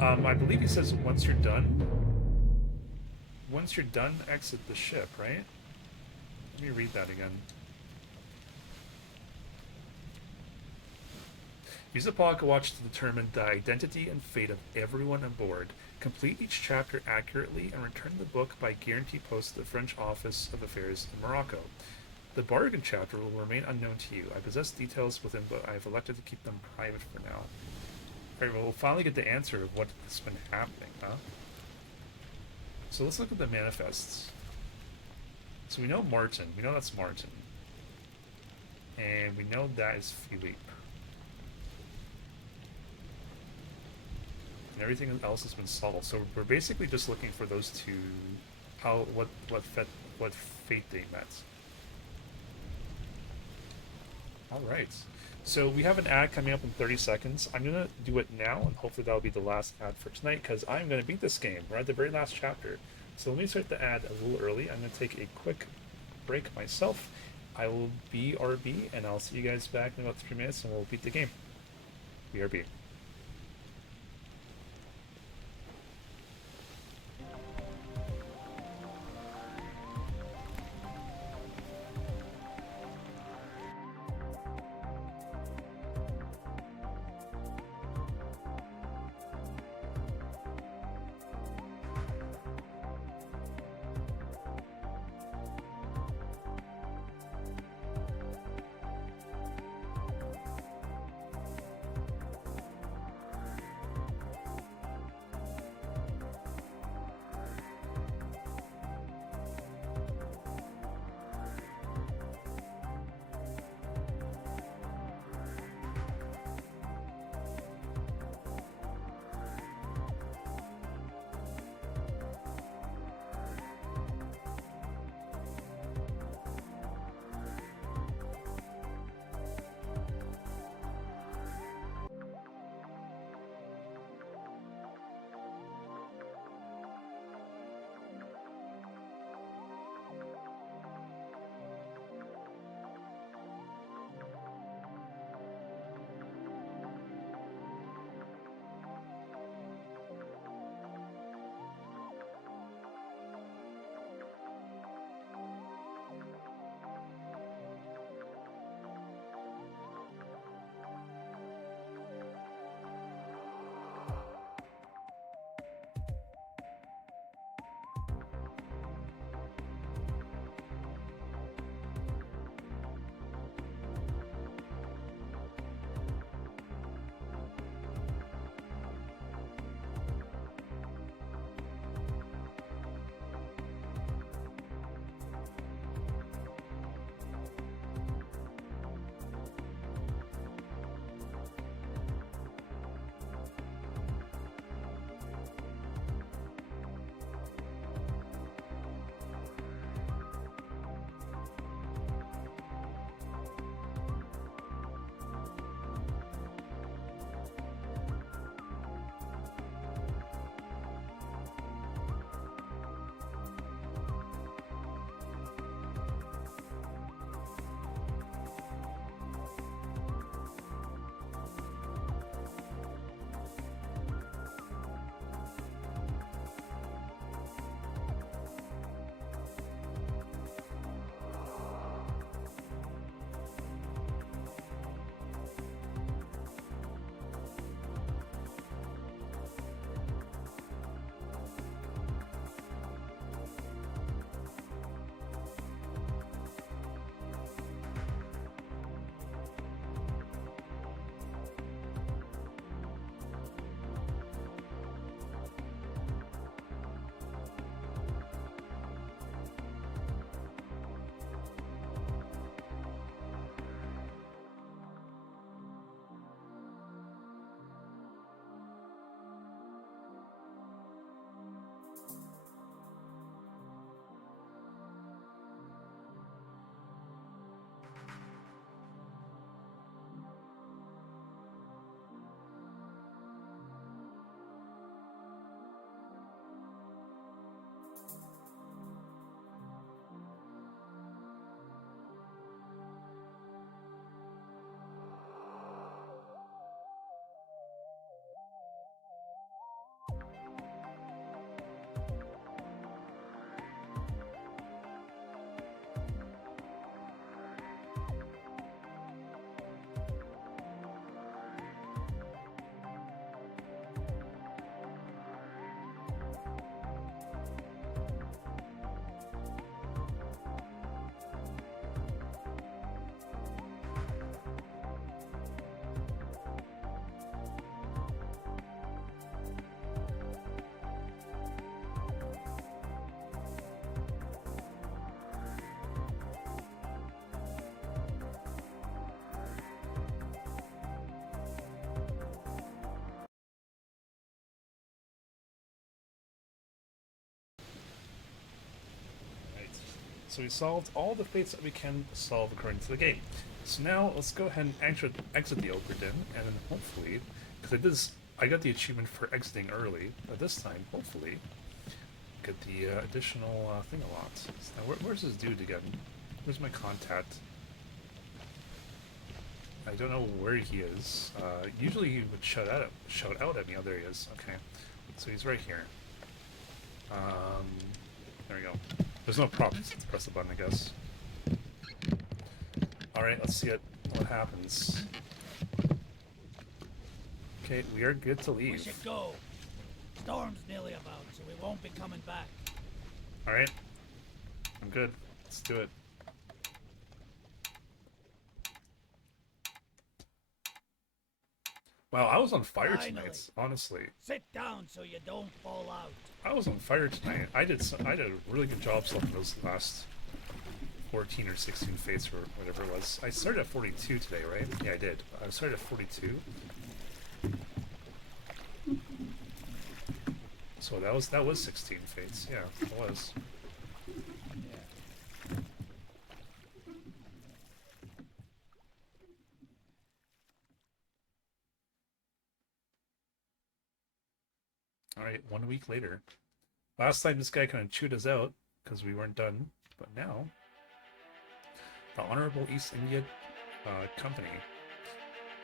I believe he says once you're done, exit the ship, right? Let me read that again. Use a pocket watch to determine the identity and fate of everyone aboard. Complete each chapter accurately and return the book by guarantee post to the French Office of Affairs in Morocco. The bargain chapter will remain unknown to you. I possess details within, but I have elected to keep them private for now. Alright, well, we'll finally get the answer of what's been happening, huh? So let's look at the manifests. So we know Martin. We know that's Martin. And we know that is Philippe. And everything else has been solved. So we're basically just looking for those two, what fate they met. Alright, so we have an ad coming up in 30 seconds. I'm going to do it now, and hopefully that'll be the last ad for tonight, because I'm going to beat this game. We're at the very last chapter. So let me start the ad a little early. I'm going to take a quick break myself. I will BRB, and I'll see you guys back in about 3 minutes, and we'll beat the game. BRB. so we solved all the fates that we can solve according to the game. So now let's go ahead and exit the Ogre Den, and then hopefully, because I got the achievement for exiting early, but this time, hopefully, get the additional thing a lot. So now, where's this dude again? Where's my contact? I don't know where he is. Usually he would shout out at me. Oh, there he is. Okay, so he's right here. There we go. There's no props. Let's press the button, I guess. Alright, let's see what happens. Okay, we are good to We leave. should go. Storm's nearly about, so we won't be coming back. Alright. I'm good. Let's do it. Wow, I was on fire Finally. tonight, honestly. Sit down so you don't fall out. I was on fire tonight. I did a really good job solving those last 14 or 16 fates or whatever it was. I started at 42 today, right? Yeah, I did. I started at 42. So that was 16 fates. Yeah, it was. Alright, 1 week later. Last time this guy kind of chewed us out because we weren't done, but now the Honorable East India Company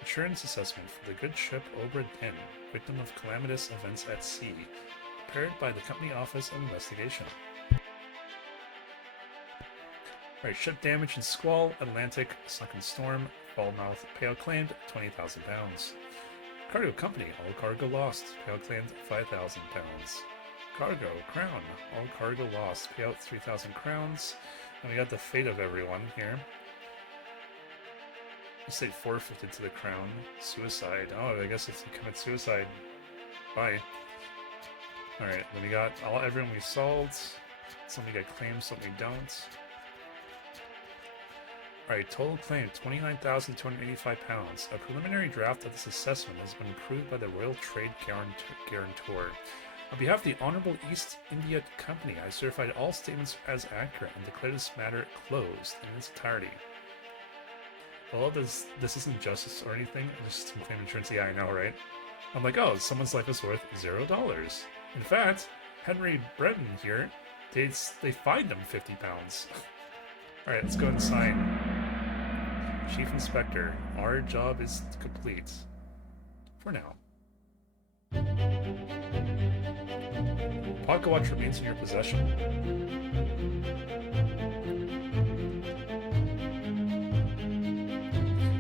insurance assessment for the good ship Obra Dinn, victim of calamitous events at sea, prepared by the Company Office of Investigation. Alright, ship damage in squall, Atlantic, sunken storm, Falmouth, payout claimed, £20,000. Cargo company, all cargo lost, payout claimed, £5,000. Cargo, crown, all cargo lost, payout 3,000 crowns. And we got the fate of everyone here. Estate forfeited to the crown. Suicide. Oh, I guess if you commit suicide, bye. Alright, then we got everyone we solved. Some we get claims, some we don't. Alright, total claim £29,285. A preliminary draft of this assessment has been approved by the Royal Trade Guarantor. On behalf of the Honorable East India Company, I certified all statements as accurate and declare this matter closed in its entirety. Although this isn't justice or anything, just some claim insurance. Yeah, I know, right? I'm like, oh, someone's life is worth $0. In fact, Henry Breton here, they fined him £50. Alright, let's go and sign. Chief Inspector, our job is complete. For now. Pocket watch remains in your possession.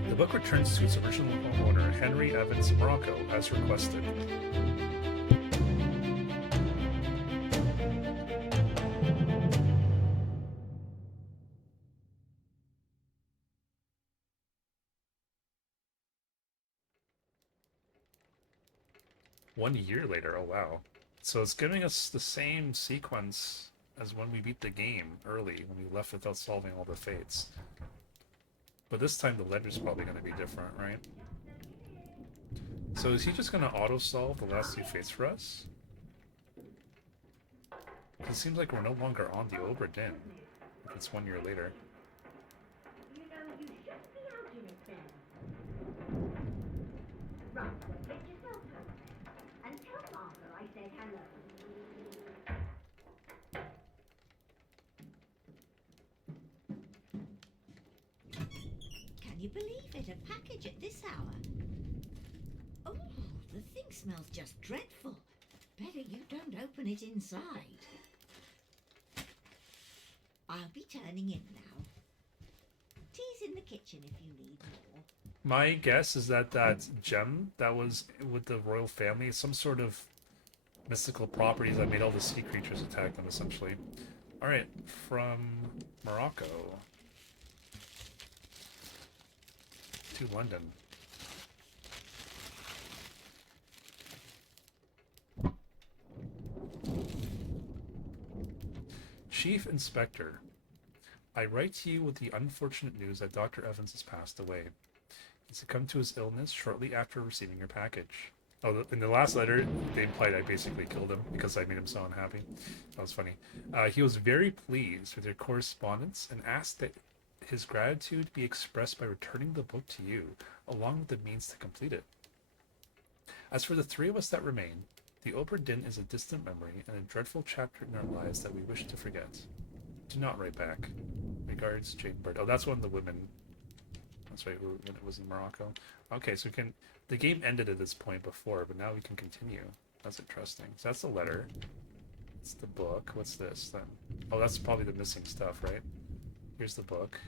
The book returns to its original owner, Henry Evans Morocco, as requested. One year later, oh wow. So it's giving us the same sequence as when we beat the game early, when we left without solving all the fates. But this time the ledger's probably going to be different, right? So is he just going to auto-solve the last two fates for us? It seems like we're no longer on the Obra Dinn. If it's 1 year later. You know, you should be out in it then. Right, so get yourself home. And tell Martha I said hello. Can you believe it? A package at this hour? Oh, the thing smells just dreadful. Better you don't open it inside. I'll be turning in now. Tea's in the kitchen if you need more. My guess is that gem that was with the royal family is some sort of mystical properties that made all the sea creatures attack them, essentially. Alright, from Morocco to London. Chief Inspector, I write to you with the unfortunate news that Dr. Evans has passed away. He succumbed to his illness shortly after receiving your package. Oh, in the last letter, they implied I basically killed him because I made him so unhappy. That was funny. He was very pleased with your correspondence and asked that his gratitude be expressed by returning the book to you, along with the means to complete it. As for the three of us that remain, the Obra Dinn is a distant memory and a dreadful chapter in our lives that we wish to forget. Do not write back. Regards, Jane Bird. Oh, that's one of the women. That's right, when it was in Morocco. Okay, so we can... The game ended at this point before, but now we can continue. That's interesting. So that's the letter. It's the book. What's this, then? Oh, that's probably the missing stuff, right? Here's the book.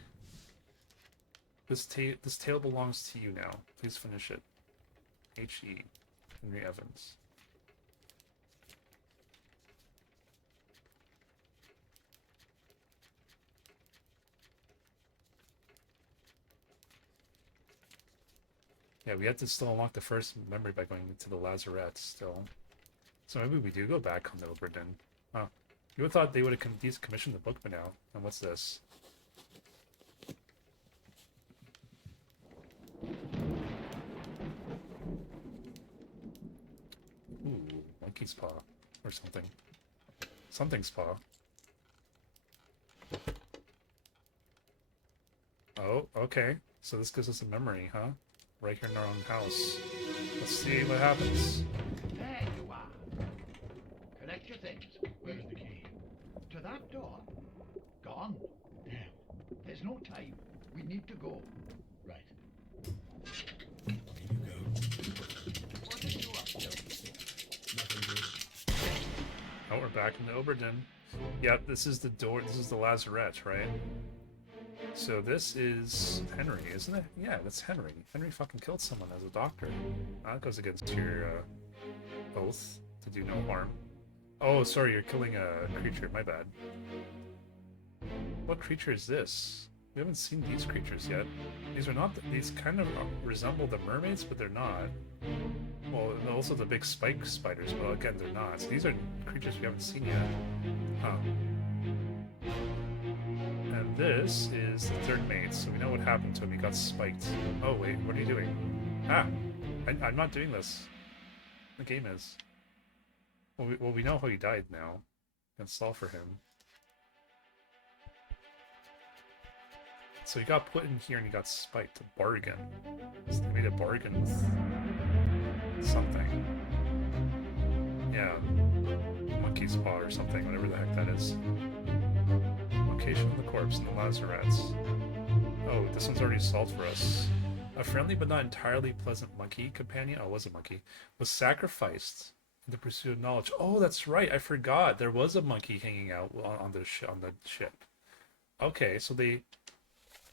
This tale belongs to you now. Please finish it. H.E. Henry Evans. Yeah, we have to still unlock the first memory by going into the lazarette still. So maybe we do go back on the Obra Dinn. Huh. You would have thought they would have decommissioned the book by now. And what's this? Ooh, monkey's paw. Or something. Something's paw. Oh, okay. So this gives us a memory, huh? Right here in our own house. Let's see what happens. There you are. Collect your things. Where's the key? To that door. Gone. Damn. There's no time. We need to go. Right. Here you go. What are you up to? Nothing, Bruce. Oh, we're back in the Obra Dinn. Yep, this is the door. This is the lazarette, right? So this is Henry, isn't it? Yeah, that's Henry. Henry fucking killed someone as a doctor. That goes against your oath to do no harm. Oh, sorry, you're killing a creature. My bad. What creature is this? We haven't seen these creatures yet. These are not... These kind of resemble the mermaids, but they're not. Well, and also the big spike spiders, but again, they're not. So these are creatures we haven't seen yet. Huh. And this is the third mate, so we know what happened to him. He got spiked. Oh, wait, what are you doing? Ah! I'm not doing this. The game is. Well, we know how he died now. We can solve for him. So he got put in here and he got spiked. A bargain. So they made a bargain with something. Yeah. Monkey's paw or something, whatever the heck that is. Location of the corpse in the lazarettes. Oh, this one's already solved for us. A friendly but not entirely pleasant monkey companion, oh, it was a monkey, was sacrificed in the pursuit of knowledge. Oh, that's right, I forgot. There was a monkey hanging out on the ship. Okay, so they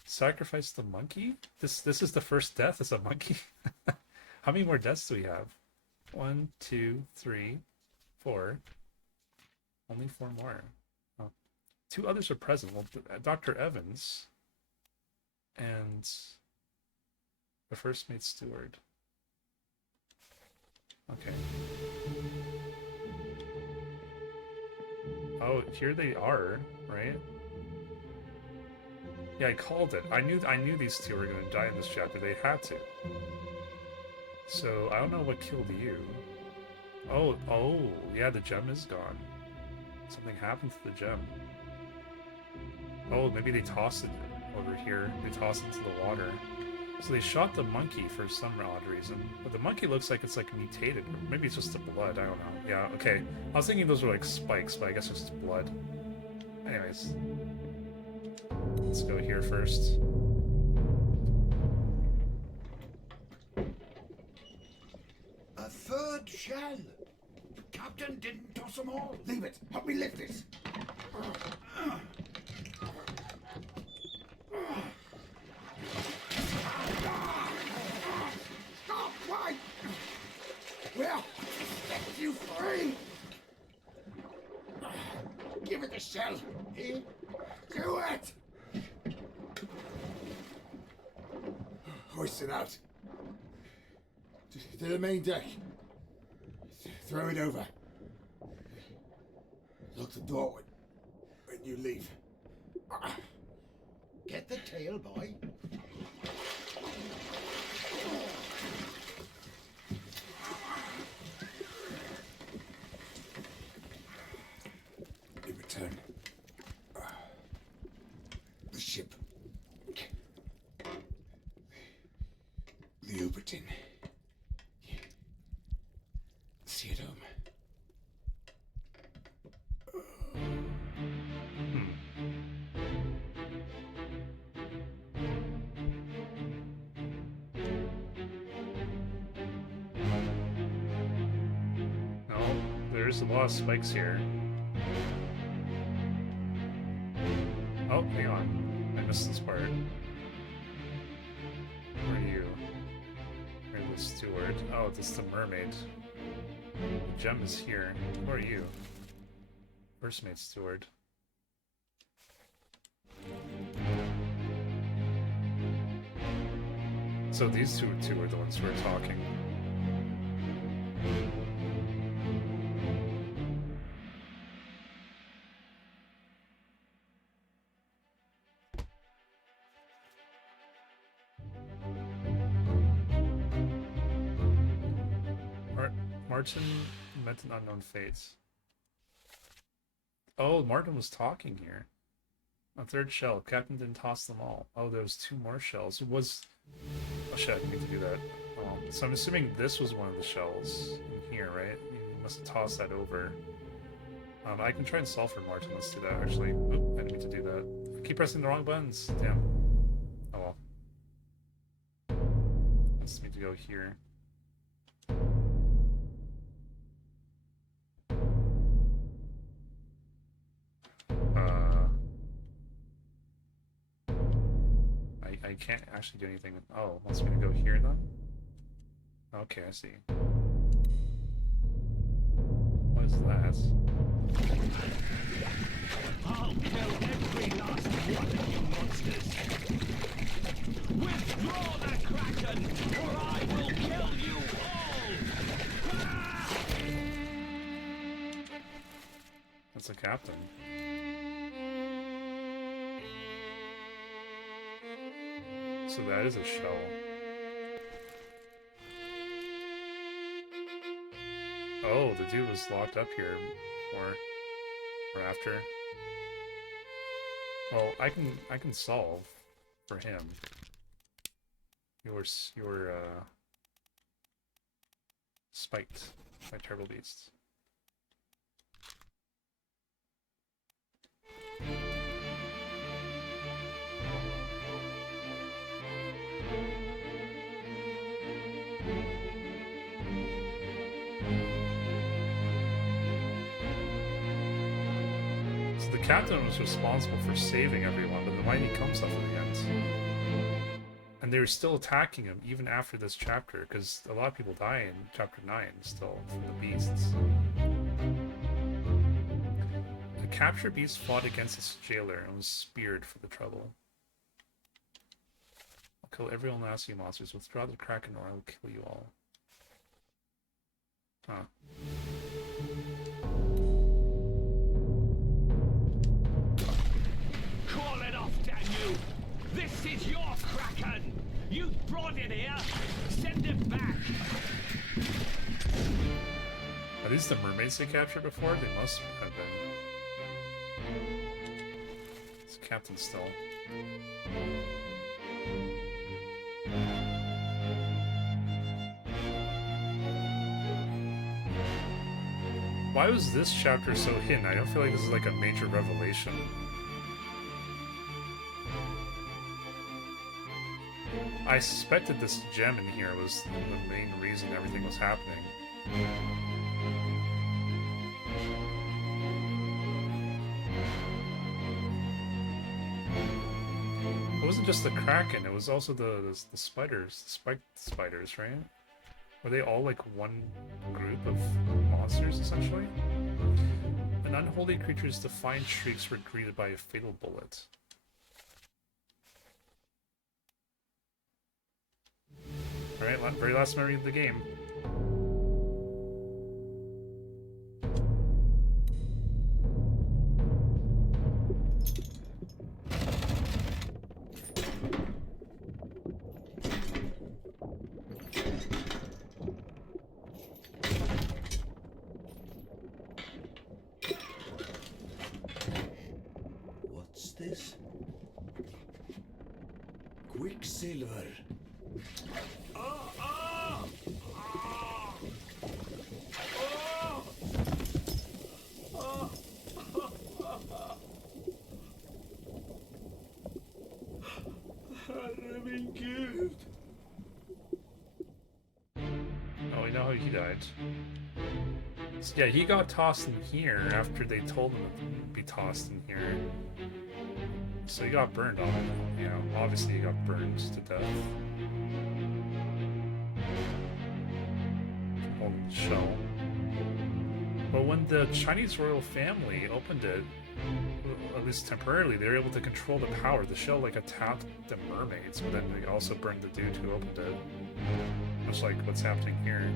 sacrificed the monkey? This is the first death as a monkey? How many more deaths do we have? 1, 2, 3, 4. Only 4 more. 2 others are present. Well, Dr. Evans and the first mate steward. Okay. Oh, here they are, right? Yeah, I called it. I knew these 2 were gonna die in this chapter. They had to. So I don't know what killed you. Oh, yeah, the gem is gone. Something happened to the gem. Oh, maybe they tossed it over here. They tossed it into the water. So they shot the monkey for some odd reason. But the monkey looks like it's like mutated. Maybe it's just the blood, I don't know. Yeah, okay. I was thinking those were like spikes, but I guess it's just blood. Anyways. Let's go here first. A third shell. The captain didn't toss them all. Leave it. Help me lift this. Stop! Why? Well, set you free. Give it the shell. Eh? Do it. Hoist it out. To the main deck. Throw it over. Lock the door when you leave. Get the tail, boy. turn. The ship. The Uberton. See it home. No, there's a lot of spikes here. Oh, hang on. I missed this part. Where are you? You're the steward. Oh, this is the mermaid. The gem is here. Who are you? First mate steward. So these two are the ones who are talking. Martin met an unknown fate. Oh, Martin was talking here. A third shell. Captain didn't toss them all. Oh, there was 2 more shells. It was... Oh shit, I didn't mean to do that. So I'm assuming this was one of the shells in here, right? You must have tossed that over. I can try and solve for Martin. Let's do that, actually. Oop, I didn't mean to do that. I keep pressing the wrong buttons. Damn. Oh well. Let's need to go here. I can't actually do anything. Oh, wants me to go here then? Okay, I see. What is that? I'll kill every last one of you monsters! Withdraw the Kraken, or I will kill you all! That's a captain. So that is a shell. Oh, the dude was locked up here, or after. Well, I can solve for him. You're spiked by turtle beasts. The captain was responsible for saving everyone, but then why did he kill himself in the end? And they were still attacking him even after this chapter, because a lot of people die in chapter 9 still from the beasts. The captured beast fought against its jailer and was speared for the trouble. I'll kill every all nasty monsters. Withdraw the Kraken or I will kill you all. Huh. Call it off, damn you! This is your Kraken! You brought it here! Send it back! Are these the mermaids they captured before? They must have been. It's Captain still. Why was this chapter so hidden? I don't feel like this is like a major revelation. I suspected this gem in here was the main reason everything was happening. It wasn't just the Kraken, it was also the spiders, the spiked spiders, right? Were they all like one group of monsters, essentially? An unholy creature's defiant shrieks were greeted by a fatal bullet. Alright, very last memory of the game. burned. So, yeah, he got tossed in here after they told him to be tossed in here. So he got burned on it. You know, obviously he got burned to death. Holding the shell. But when the Chinese royal family opened it, at least temporarily, they were able to control the power. The shell like attacked the mermaids, but then they also burned the dude who opened it. Much like what's happening here.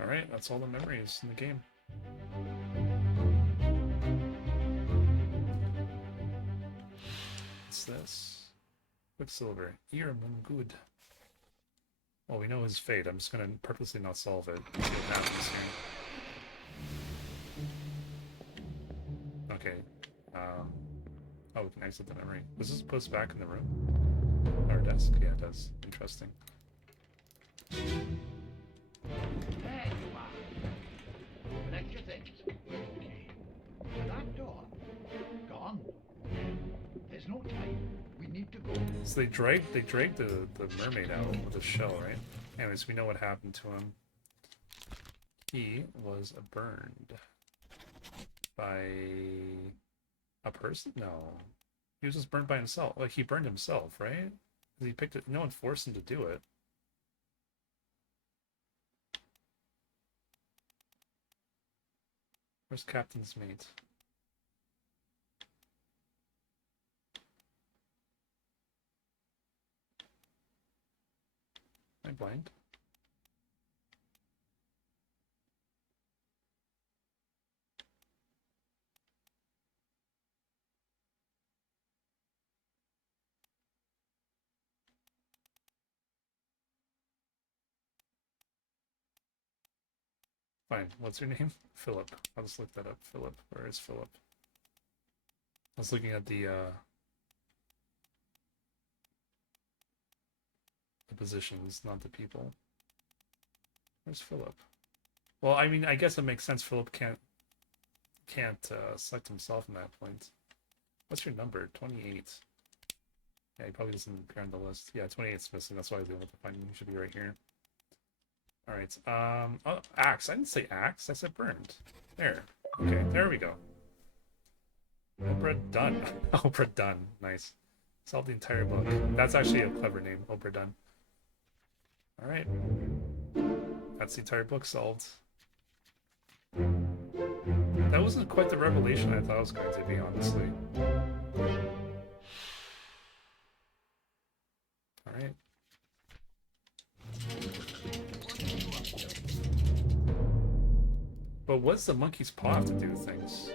Alright, that's all the memories in the game. What's this? Quicksilver. Irminsul. Well, we know his fate. I'm just gonna purposely not solve it. See what happens here. Okay. Oh, we can exit the memory. Does this put us back in the room? Our desk? Yeah, it does. Interesting. There you are. Collect your things. Okay. And that door. Gone. There's no time. We need to go. So they dragged the mermaid out with a shell, right? Anyways, we know what happened to him. He was burned by a person? No. He was just burned by himself. Like, he burned himself, right? He picked it. No one forced him to do it. Where's Captain's mate? Am I blind? Fine. What's your name? Philip. I'll just look that up. Philip. Where is Philip? I was looking at the positions, not the people. Where's Philip? Well, I mean, I guess it makes sense. Philip can't select himself in that point. What's your number? 28. Yeah, he probably doesn't appear on the list. Yeah, 28's missing. That's why I was able to find him. He should be right here. All right. Oh, axe. I didn't say axe. I said burned. There. Okay. There we go. Obra Dinn. Obra Dinn. Nice. Solved the entire book. That's actually a clever name. Obra Dinn. All right. That's the entire book solved. That wasn't quite the revelation I thought it was going to be, honestly. All right. But what's the monkey's paw have to do with things?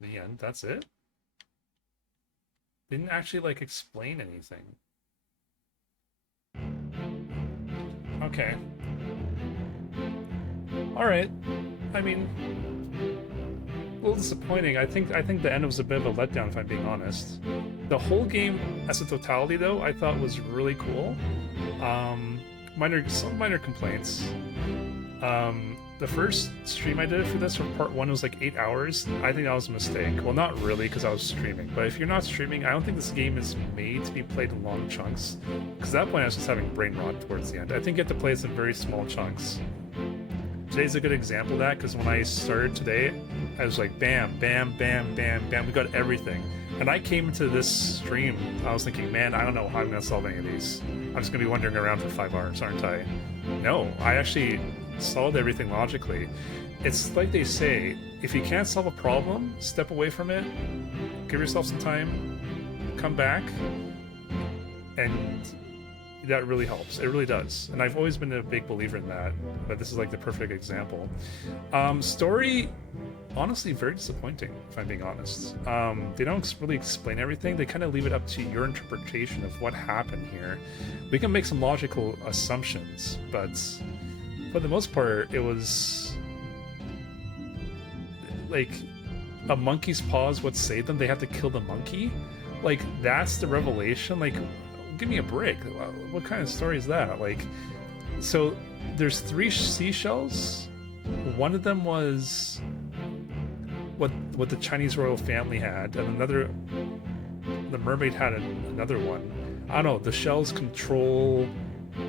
The end, that's it? Didn't actually, like, explain anything. Okay. Alright. I mean, a little disappointing. I think the end was a bit of a letdown, if I'm being honest. The whole game, as a totality, though, I thought was really cool. Some minor complaints. The first stream I did for this, for part 1, was like 8 hours. I think that was a mistake. Well, not really, because I was streaming. But if you're not streaming, I don't think this game is made to be played in long chunks. Because at that point, I was just having brain rot towards the end. I think you have to play this in very small chunks. Today's a good example of that, because when I started today, I was like, bam, bam, bam, bam, bam. We got everything. And I came into this stream, I was thinking, man, I don't know how I'm going to solve any of these. I'm just going to be wandering around for 5 hours, aren't I? No, I actually solved everything logically. It's like they say, if you can't solve a problem, step away from it, give yourself some time, come back, and that really helps. It really does. And I've always been a big believer in that, but this is like the perfect example. Story, honestly, very disappointing, if I'm being honest. They don't really explain everything. They kind of leave it up to your interpretation of what happened here. We can make some logical assumptions, but for the most part, it was like a monkey's paw is what saved them. They have to kill the monkey. Like, that's the revelation. Like, give me a break. What kind of story is that? Like, so there's 3 seashells. One of them was what the Chinese royal family had, and the mermaid had another one. I don't know. The shells control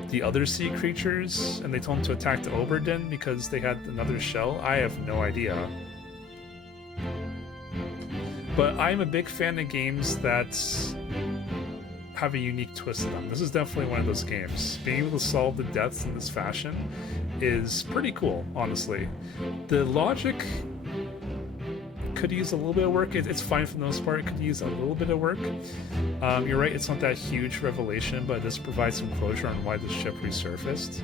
the other sea creatures, and they told them to attack the Oberdin because they had another shell. I have no idea. But I'm a big fan of games that have a unique twist to them. This is definitely one of those games. Being able to solve the deaths in this fashion is pretty cool, honestly. The logic could use a little bit of work. It's fine for the most part. It could use a little bit of work. You're right, it's not that huge revelation, but this provides some closure on why the ship resurfaced.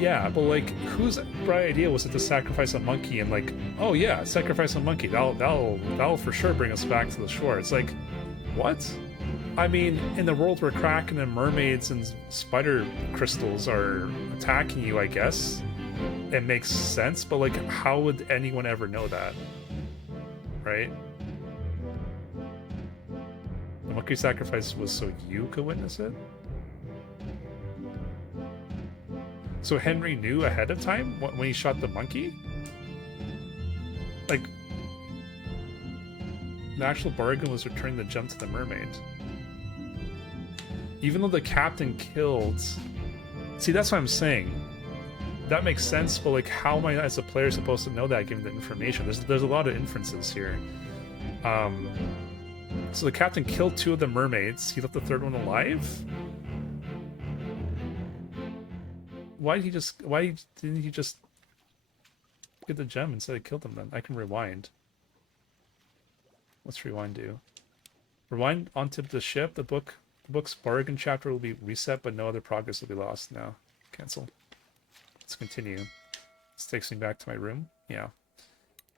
Yeah, but like, whose bright idea was it to sacrifice a monkey and like, oh yeah, sacrifice a monkey. That'll for sure bring us back to the shore. It's like, what? I mean, in the world where Kraken and mermaids and spider crystals are attacking you, I guess it makes sense, but like, how would anyone ever know that? Right? The monkey sacrifice was so you could witness it? So Henry knew ahead of time when he shot the monkey? Like, the actual bargain was returning the gem to the mermaid. Even though the captain killed... See, that's what I'm saying. That makes sense, but like, how am I as a player supposed to know that given the information? There's a lot of inferences here. So the captain killed 2 of the mermaids. He left the 3rd one alive? Why didn't he just get the gem instead of kill them then? I can rewind. What's rewind do? Rewind onto the ship. The book's bargain chapter will be reset, but no other progress will be lost now. Cancel. Let's continue. This takes me back to my room. Yeah.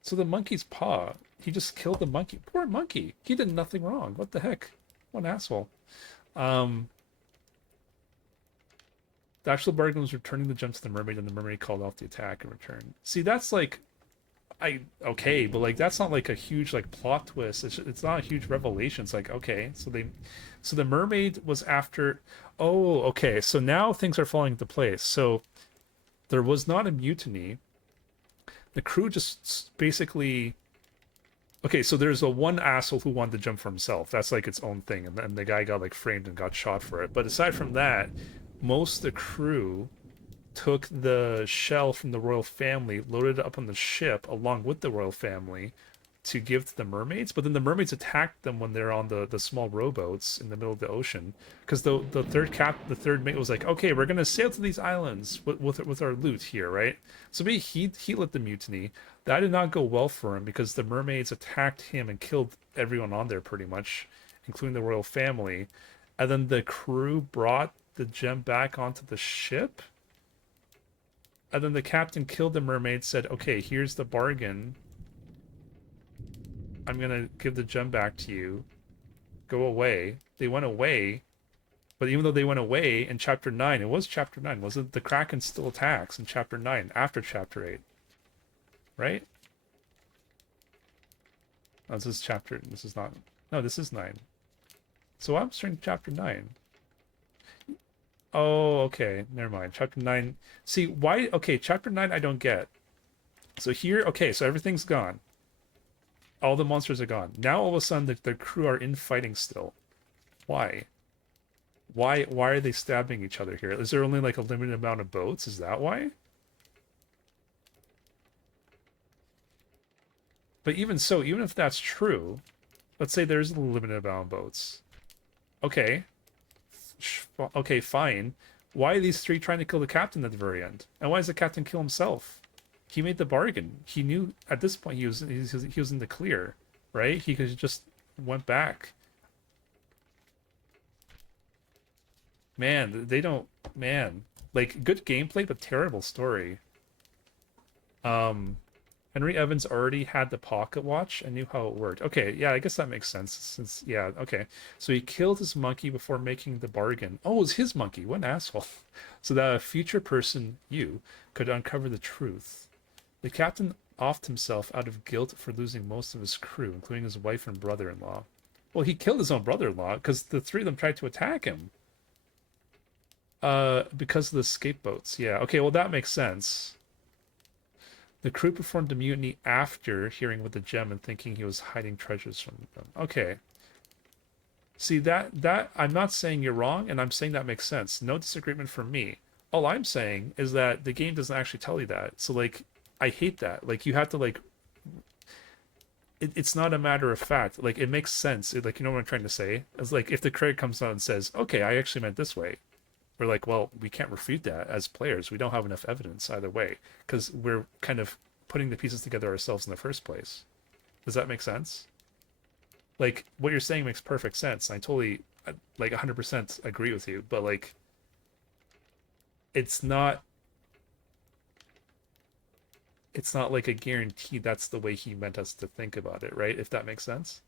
So the monkey's paw. He just killed the monkey. Poor monkey. He did nothing wrong. What the heck? What an asshole. The actual bargain was returning the gem to the mermaid, and the mermaid called off the attack in return. See, that's like... okay, but like, that's not like a huge like plot twist. It's not a huge revelation. It's like, okay, so the mermaid was after... Oh, okay, so now things are falling into place. So there was not a mutiny. The crew just basically... Okay, so there's a one asshole who wanted to jump for himself. That's like its own thing, and then the guy got like framed and got shot for it. But aside from that, most of the crew took the shell from the royal family, loaded it up on the ship along with the royal family to give to the mermaids. But then the mermaids attacked them when they're on the small rowboats in the middle of the ocean, because the third mate was like, okay, we're gonna sail to these islands with our loot here, right? So maybe he led the mutiny. That did not go well for him because the mermaids attacked him and killed everyone on there pretty much, including the royal family. And then the crew brought the gem back onto the ship. And then the captain killed the mermaid, said, okay, here's the bargain. I'm going to give the gem back to you. Go away. They went away. But even though they went away in Chapter 9, it was Chapter 9, wasn't the Kraken still attacks in Chapter 9 after Chapter 8? Right? Oh, this is Chapter... This is not... No, this is 9. So I'm starting Chapter 9. Oh, okay. Never mind. Chapter 9. See, why... Okay, Chapter 9 I don't get. So here... Okay, so everything's gone. All the monsters are gone. Now all of a sudden the crew are infighting still. Why? Why are they stabbing each other here? Is there only like a limited amount of boats? Is that why? But even so, even if that's true, let's say there's a limited amount of boats. Okay. Okay, fine. Why are these 3 trying to kill the captain at the very end? And why does the captain kill himself? He made the bargain. He knew at this point he was in the clear, right? He could just went back. Man, they don't. Man, like good gameplay but terrible story. Henry Evans already had the pocket watch and knew how it worked. Okay, yeah, I guess that makes sense. Since yeah, okay. So he killed his monkey before making the bargain. Oh, it was his monkey. What an asshole. So that a future person, you, could uncover the truth. The captain offed himself out of guilt for losing most of his crew, including his wife and brother-in-law. Well, he killed his own brother-in-law because the three of them tried to attack him. Because of the scapegoats. Yeah, okay, well that makes sense. The crew performed a mutiny after hearing with the gem and thinking he was hiding treasures from them. Okay. See, that I'm not saying you're wrong, and I'm saying that makes sense. No disagreement from me. All I'm saying is that the game doesn't actually tell you that. So, like, I hate that. Like, you have to, like... It's not a matter of fact. Like, it makes sense. Like, you know what I'm trying to say? It's like, if the critic comes out and says, okay, I actually meant this way. We're like, well, we can't refute that as players. We don't have enough evidence either way because we're kind of putting the pieces together ourselves in the first place. Does that make sense? Like, what you're saying makes perfect sense. I totally, like, 100% agree with you. But, like, it's not like a guarantee that's the way he meant us to think about it, right? If that makes sense.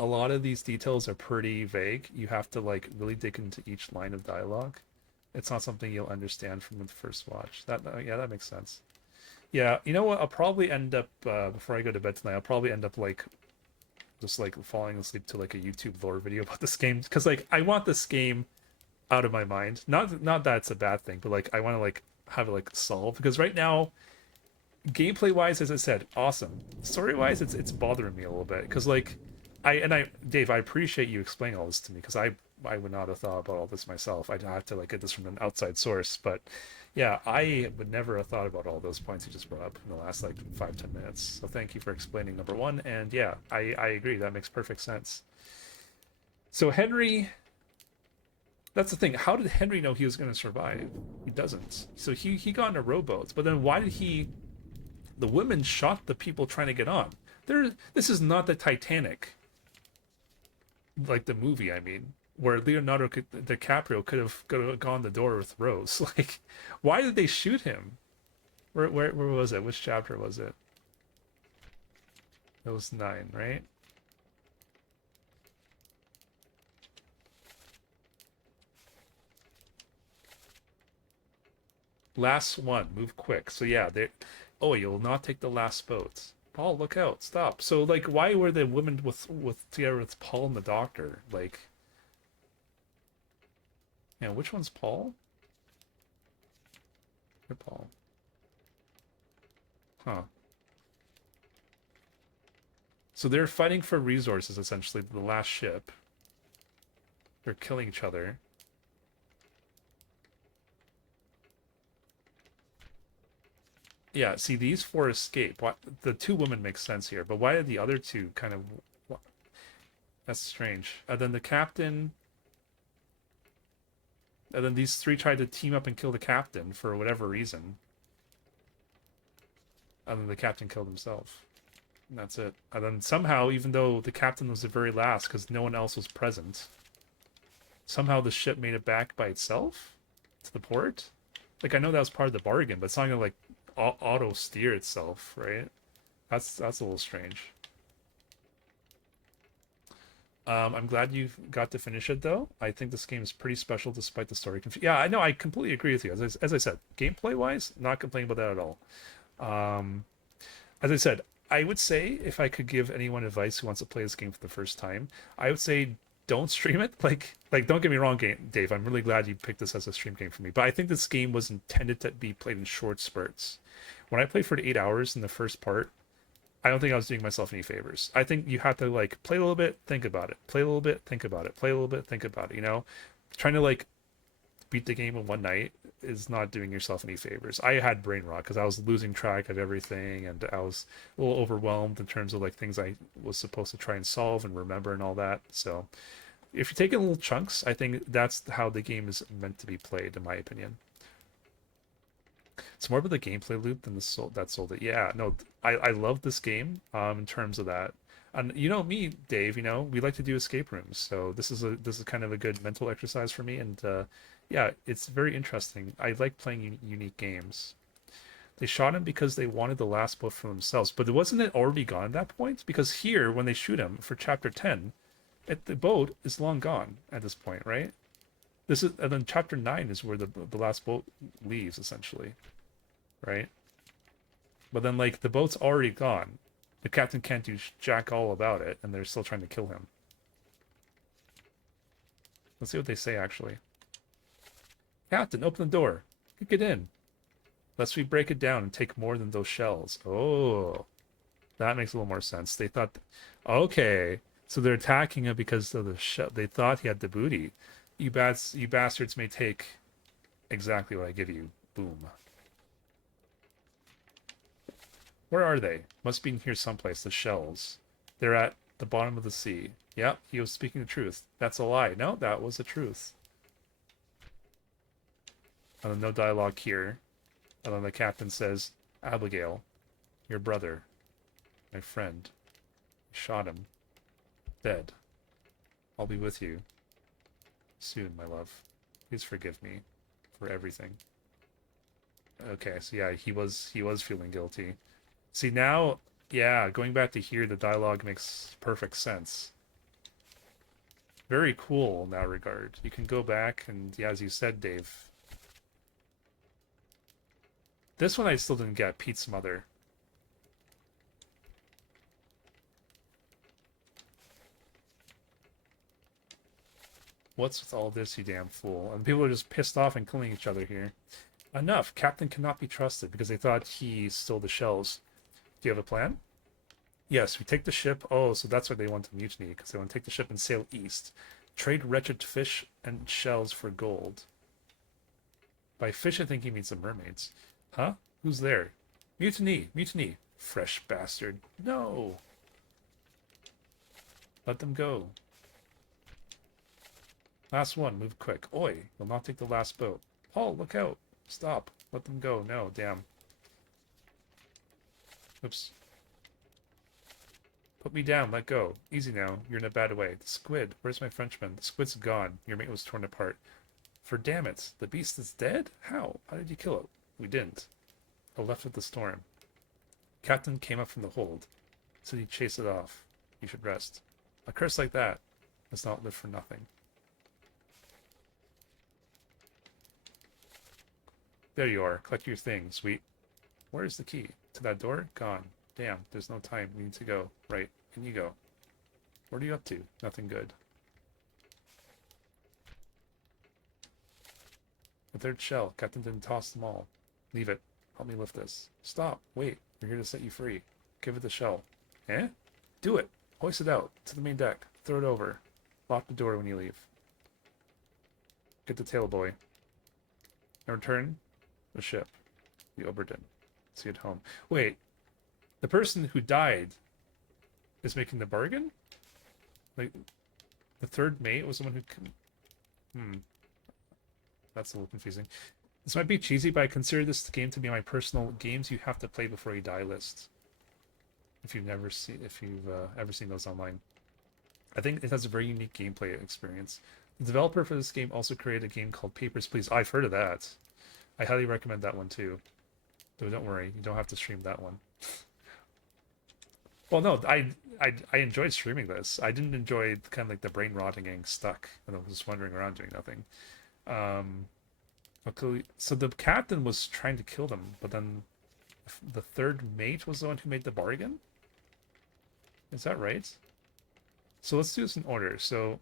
A lot of these details are pretty vague. You have to like really dig into each line of dialogue. It's not something you'll understand from the first watch. Yeah, that makes sense. Yeah, you know what? I'll probably end up before I go to bed tonight. I'll probably end up like just like falling asleep to like a YouTube lore video about this game because like I want this game out of my mind. Not that it's a bad thing, but like I want to like have it like solved because right now, gameplay wise, as I said, awesome. Story wise, it's bothering me a little bit because like. Dave, I appreciate you explaining all this to me because I would not have thought about all this myself. I'd have to like get this from an outside source, but yeah, I would never have thought about all those points you just brought up in the last like 5-10 minutes. So thank you for explaining number one, and yeah, I agree. That makes perfect sense. So Henry, that's the thing. How did Henry know he was going to survive? He doesn't. So he got in a rowboat, but then why did he? The women shot the people trying to get on. This is not the Titanic. Like the movie, I mean, where Leonardo DiCaprio could have gone the door with Rose. Like, why did they shoot him? Where was it? Which chapter was it? It was 9, right? Last one. Move quick. So yeah, they. Oh, you'll not take the last boat. Paul, look out! Stop. So, like, why were the women together with Paul and the doctor? Like, yeah, which one's Paul? You're Paul. Huh. So they're fighting for resources, essentially. The last ship. They're killing each other. Yeah, see, these 4 escape. Why, the 2 women make sense here, but why did the other 2 kind of... That's strange. And then the captain... And then these 3 tried to team up and kill the captain for whatever reason. And then the captain killed himself. And that's it. And then somehow, even though the captain was the very last, because no one else was present, somehow the ship made it back by itself to the port? Like, I know that was part of the bargain, but it's not gonna, like, auto steer itself, right? That's a little strange. I'm glad you got to finish it though. I think this game is pretty special despite the story confusion. Yeah, I know. I completely agree with you. As I said, gameplay wise, not complaining about that at all. As I said, I would say if I could give anyone advice who wants to play this game for the first time, I would say don't stream it. Like don't get me wrong, Dave. I'm really glad you picked this as a stream game for me. But I think this game was intended to be played in short spurts. When I played for 8 hours in the first part, I don't think I was doing myself any favors. I think you have to like play a little bit, think about it. Play a little bit, think about it. Play a little bit, think about it. You know, trying to like beat the game in one night is not doing yourself any favors. I had brain rot because I was losing track of everything, and I was a little overwhelmed in terms of like things I was supposed to try and solve and remember and all that. So if you take it in little chunks, I think that's how the game is meant to be played, in my opinion. It's more about the gameplay loop than that sold it. Yeah, no, I love this game in terms of that. And you know me, Dave. You know we like to do escape rooms, so this is kind of a good mental exercise for me. And yeah, it's very interesting. I like playing unique games. They shot him because they wanted the last boat for themselves, but wasn't it already gone at that point? Because here, when they shoot him for chapter 10, the boat is long gone at this point, right? This is, and then chapter 9 is where the last boat leaves, essentially, right? But then, like, the boat's already gone. The captain can't do jack all about it, and they're still trying to kill him. Let's see what they say, actually. Captain, open the door. Get in. Lest we break it down and take more than those shells. Oh, that makes a little more sense. They thought, okay, so they're attacking him because of the shell. They thought he had the booty. You bastards may take exactly what I give you. Boom. Where are they? Must be in here someplace. The shells. They're at the bottom of the sea. Yep, he was speaking the truth. That's a lie. No, that was the truth. No dialogue here. And then the captain says, Abigail, your brother, my friend, shot him. Dead. I'll be with you soon, my love. Please forgive me for everything. Okay, so yeah, he was feeling guilty. See, now, yeah, going back to here, the dialogue makes perfect sense. Very cool in that regard. You can go back and, yeah, as you said, Dave. This one I still didn't get, Pete's mother. What's with all this, you damn fool? And people are just pissed off and killing each other here. Enough. Captain cannot be trusted because they thought he stole the shells. Do you have a plan? Yes, we take the ship. Oh, so that's why they want to mutiny, because they want to take the ship and sail east. Trade wretched fish and shells for gold. By fish, I think he means the mermaids. Huh? Who's there? Mutiny! Mutiny! Fresh bastard. No! Let them go. Last one. Move quick. Oi! We'll not take the last boat. Paul, look out! Stop. Let them go. No, damn. Oops. Put me down. Let go. Easy now. You're in a bad way. The squid. Where's my Frenchman? The squid's gone. Your mate was torn apart. For damn it. The beast is dead? How? How did you kill it? We didn't. I left with the storm. Captain came up from the hold. Said he'd chase it off. You should rest. A curse like that does not live for nothing. There you are. Collect your things, sweet. Where's the key? To that door? Gone. Damn, there's no time. We need to go. Right. In you go. What are you up to? Nothing good. The third shell. Captain didn't toss them all. Leave it. Help me lift this. Stop. Wait. We're here to set you free. Give it the shell. Eh? Do it. Hoist it out. To the main deck. Throw it over. Lock the door when you leave. Get the tail, boy. And return the ship. The Oberdin. See you at home. Wait. The person who died is making the bargain? Like, the third mate was the one who... That's a little confusing. This might be cheesy, but I consider this game to be my personal games you have to play before you die list. If you've ever seen those online. I think it has a very unique gameplay experience. The developer for this game also created a game called Papers, Please. I've heard of that. I highly recommend that one too. Though don't worry, you don't have to stream that one. Well, no, I enjoyed streaming this. I didn't enjoy kind of like the brain rotting getting stuck and I was just wandering around doing nothing. Okay, so the captain was trying to kill them, but then the third mate was the one who made the bargain? Is that right? So let's do this in order. So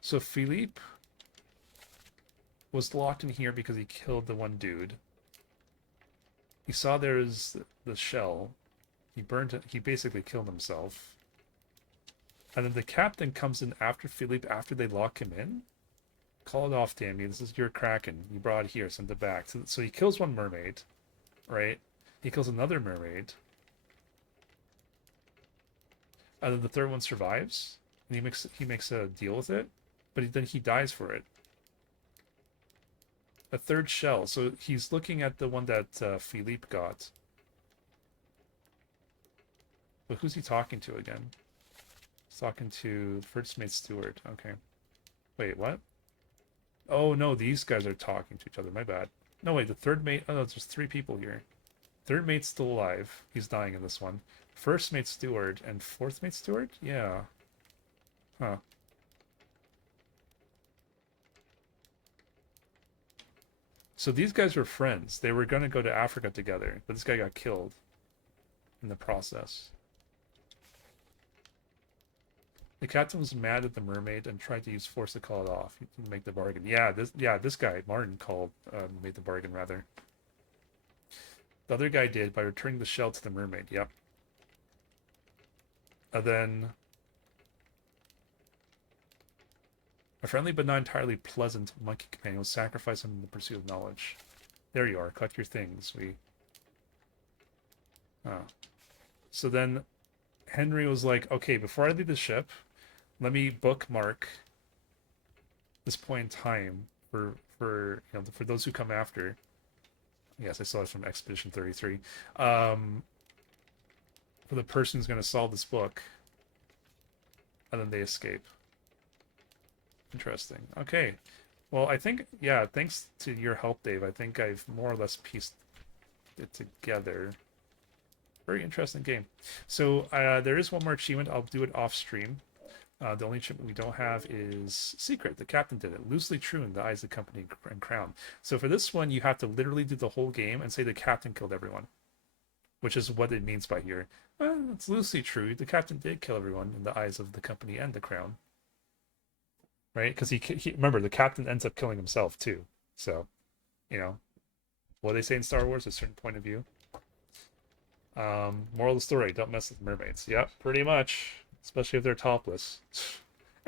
Philippe was locked in here because he killed the one dude. He saw there's the shell. He burned it. He basically killed himself. And then the captain comes in after Philippe, after they lock him in. Call it off, damn you. This is your Kraken. You brought it here, send it back. So he kills one mermaid, right? He kills another mermaid. And then the third one survives. And he makes a deal with it. But then he dies for it. A third shell. So he's looking at the one that Philippe got. But who's he talking to again? He's talking to First Mate Stewart. Okay. Wait, what? Oh no, these guys are talking to each other. My bad. No, wait, the third mate. Oh, no, there's 3 people here. Third mate's still alive. He's dying in this one. First mate Stewart and fourth mate Stewart? Yeah. Huh. So these guys were friends. They were going to go to Africa together, but this guy got killed in the process. The captain was mad at the mermaid and tried to use force to call it off. He didn't make the bargain. Yeah, this guy, Martin, made the bargain, rather. The other guy did by returning the shell to the mermaid. Yep. And then a friendly but not entirely pleasant monkey companion was sacrificed in the pursuit of knowledge. There you are. Collect your things. So then Henry was like, okay, before I leave the ship, let me bookmark this point in time for those who come after. Yes, I saw it from Expedition 33. For the person who's going to solve this book, and then they escape. Interesting. Okay. Well, I think, yeah, thanks to your help, Dave, I think I've more or less pieced it together. Very interesting game. So there is one more achievement. I'll do it off stream. The only achievement we don't have is Secret. The captain did it. Loosely true in the eyes of the company and crown. So for this one, you have to literally do the whole game and say the captain killed everyone. Which is what it means by here. Well, it's loosely true. The captain did kill everyone in the eyes of the company and the crown. Right? Because he remember, the captain ends up killing himself too. So, you know, what they say in Star Wars, a certain point of view. Moral of the story, don't mess with mermaids. Yep, pretty much. Especially if they're topless.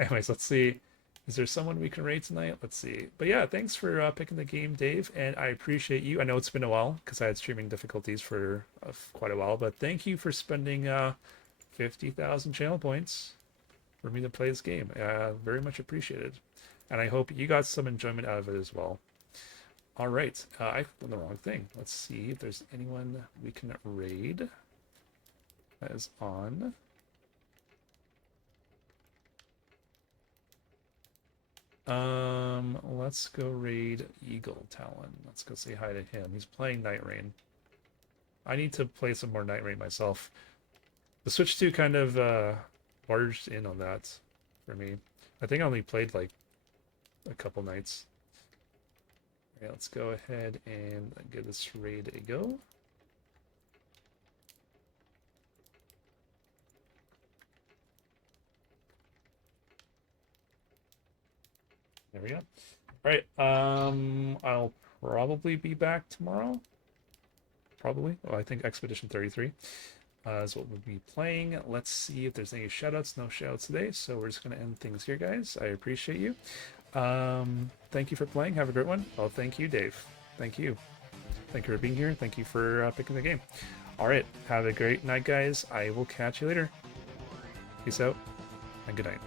Anyways, let's see. Is there someone we can raid tonight? Let's see. But yeah, thanks for picking the game, Dave. And I appreciate you. I know it's been a while because I had streaming difficulties for quite a while. But thank you for spending 50,000 channel points for me to play this game. Very much appreciated. And I hope you got some enjoyment out of it as well. All right. I done the wrong thing. Let's see if there's anyone we can raid that is on. Let's go raid Eagle Talon. Let's go say hi to him. He's playing Night Rain. I need to play some more Night Rain myself. The Switch 2 kind of barged in on that for me. I think I only played like a couple nights. Okay, let's go ahead and give this raid a go. There we go. All right. I'll probably be back tomorrow. Probably. Oh, I think Expedition 33 is what we'll be playing. Let's see if there's any shoutouts. No shoutouts today, so we're just going to end things here, guys. I appreciate you. Thank you for playing. Have a great one. Oh, thank you, Dave. Thank you. Thank you for being here. Thank you for picking the game. All right. Have a great night, guys. I will catch you later. Peace out and good night.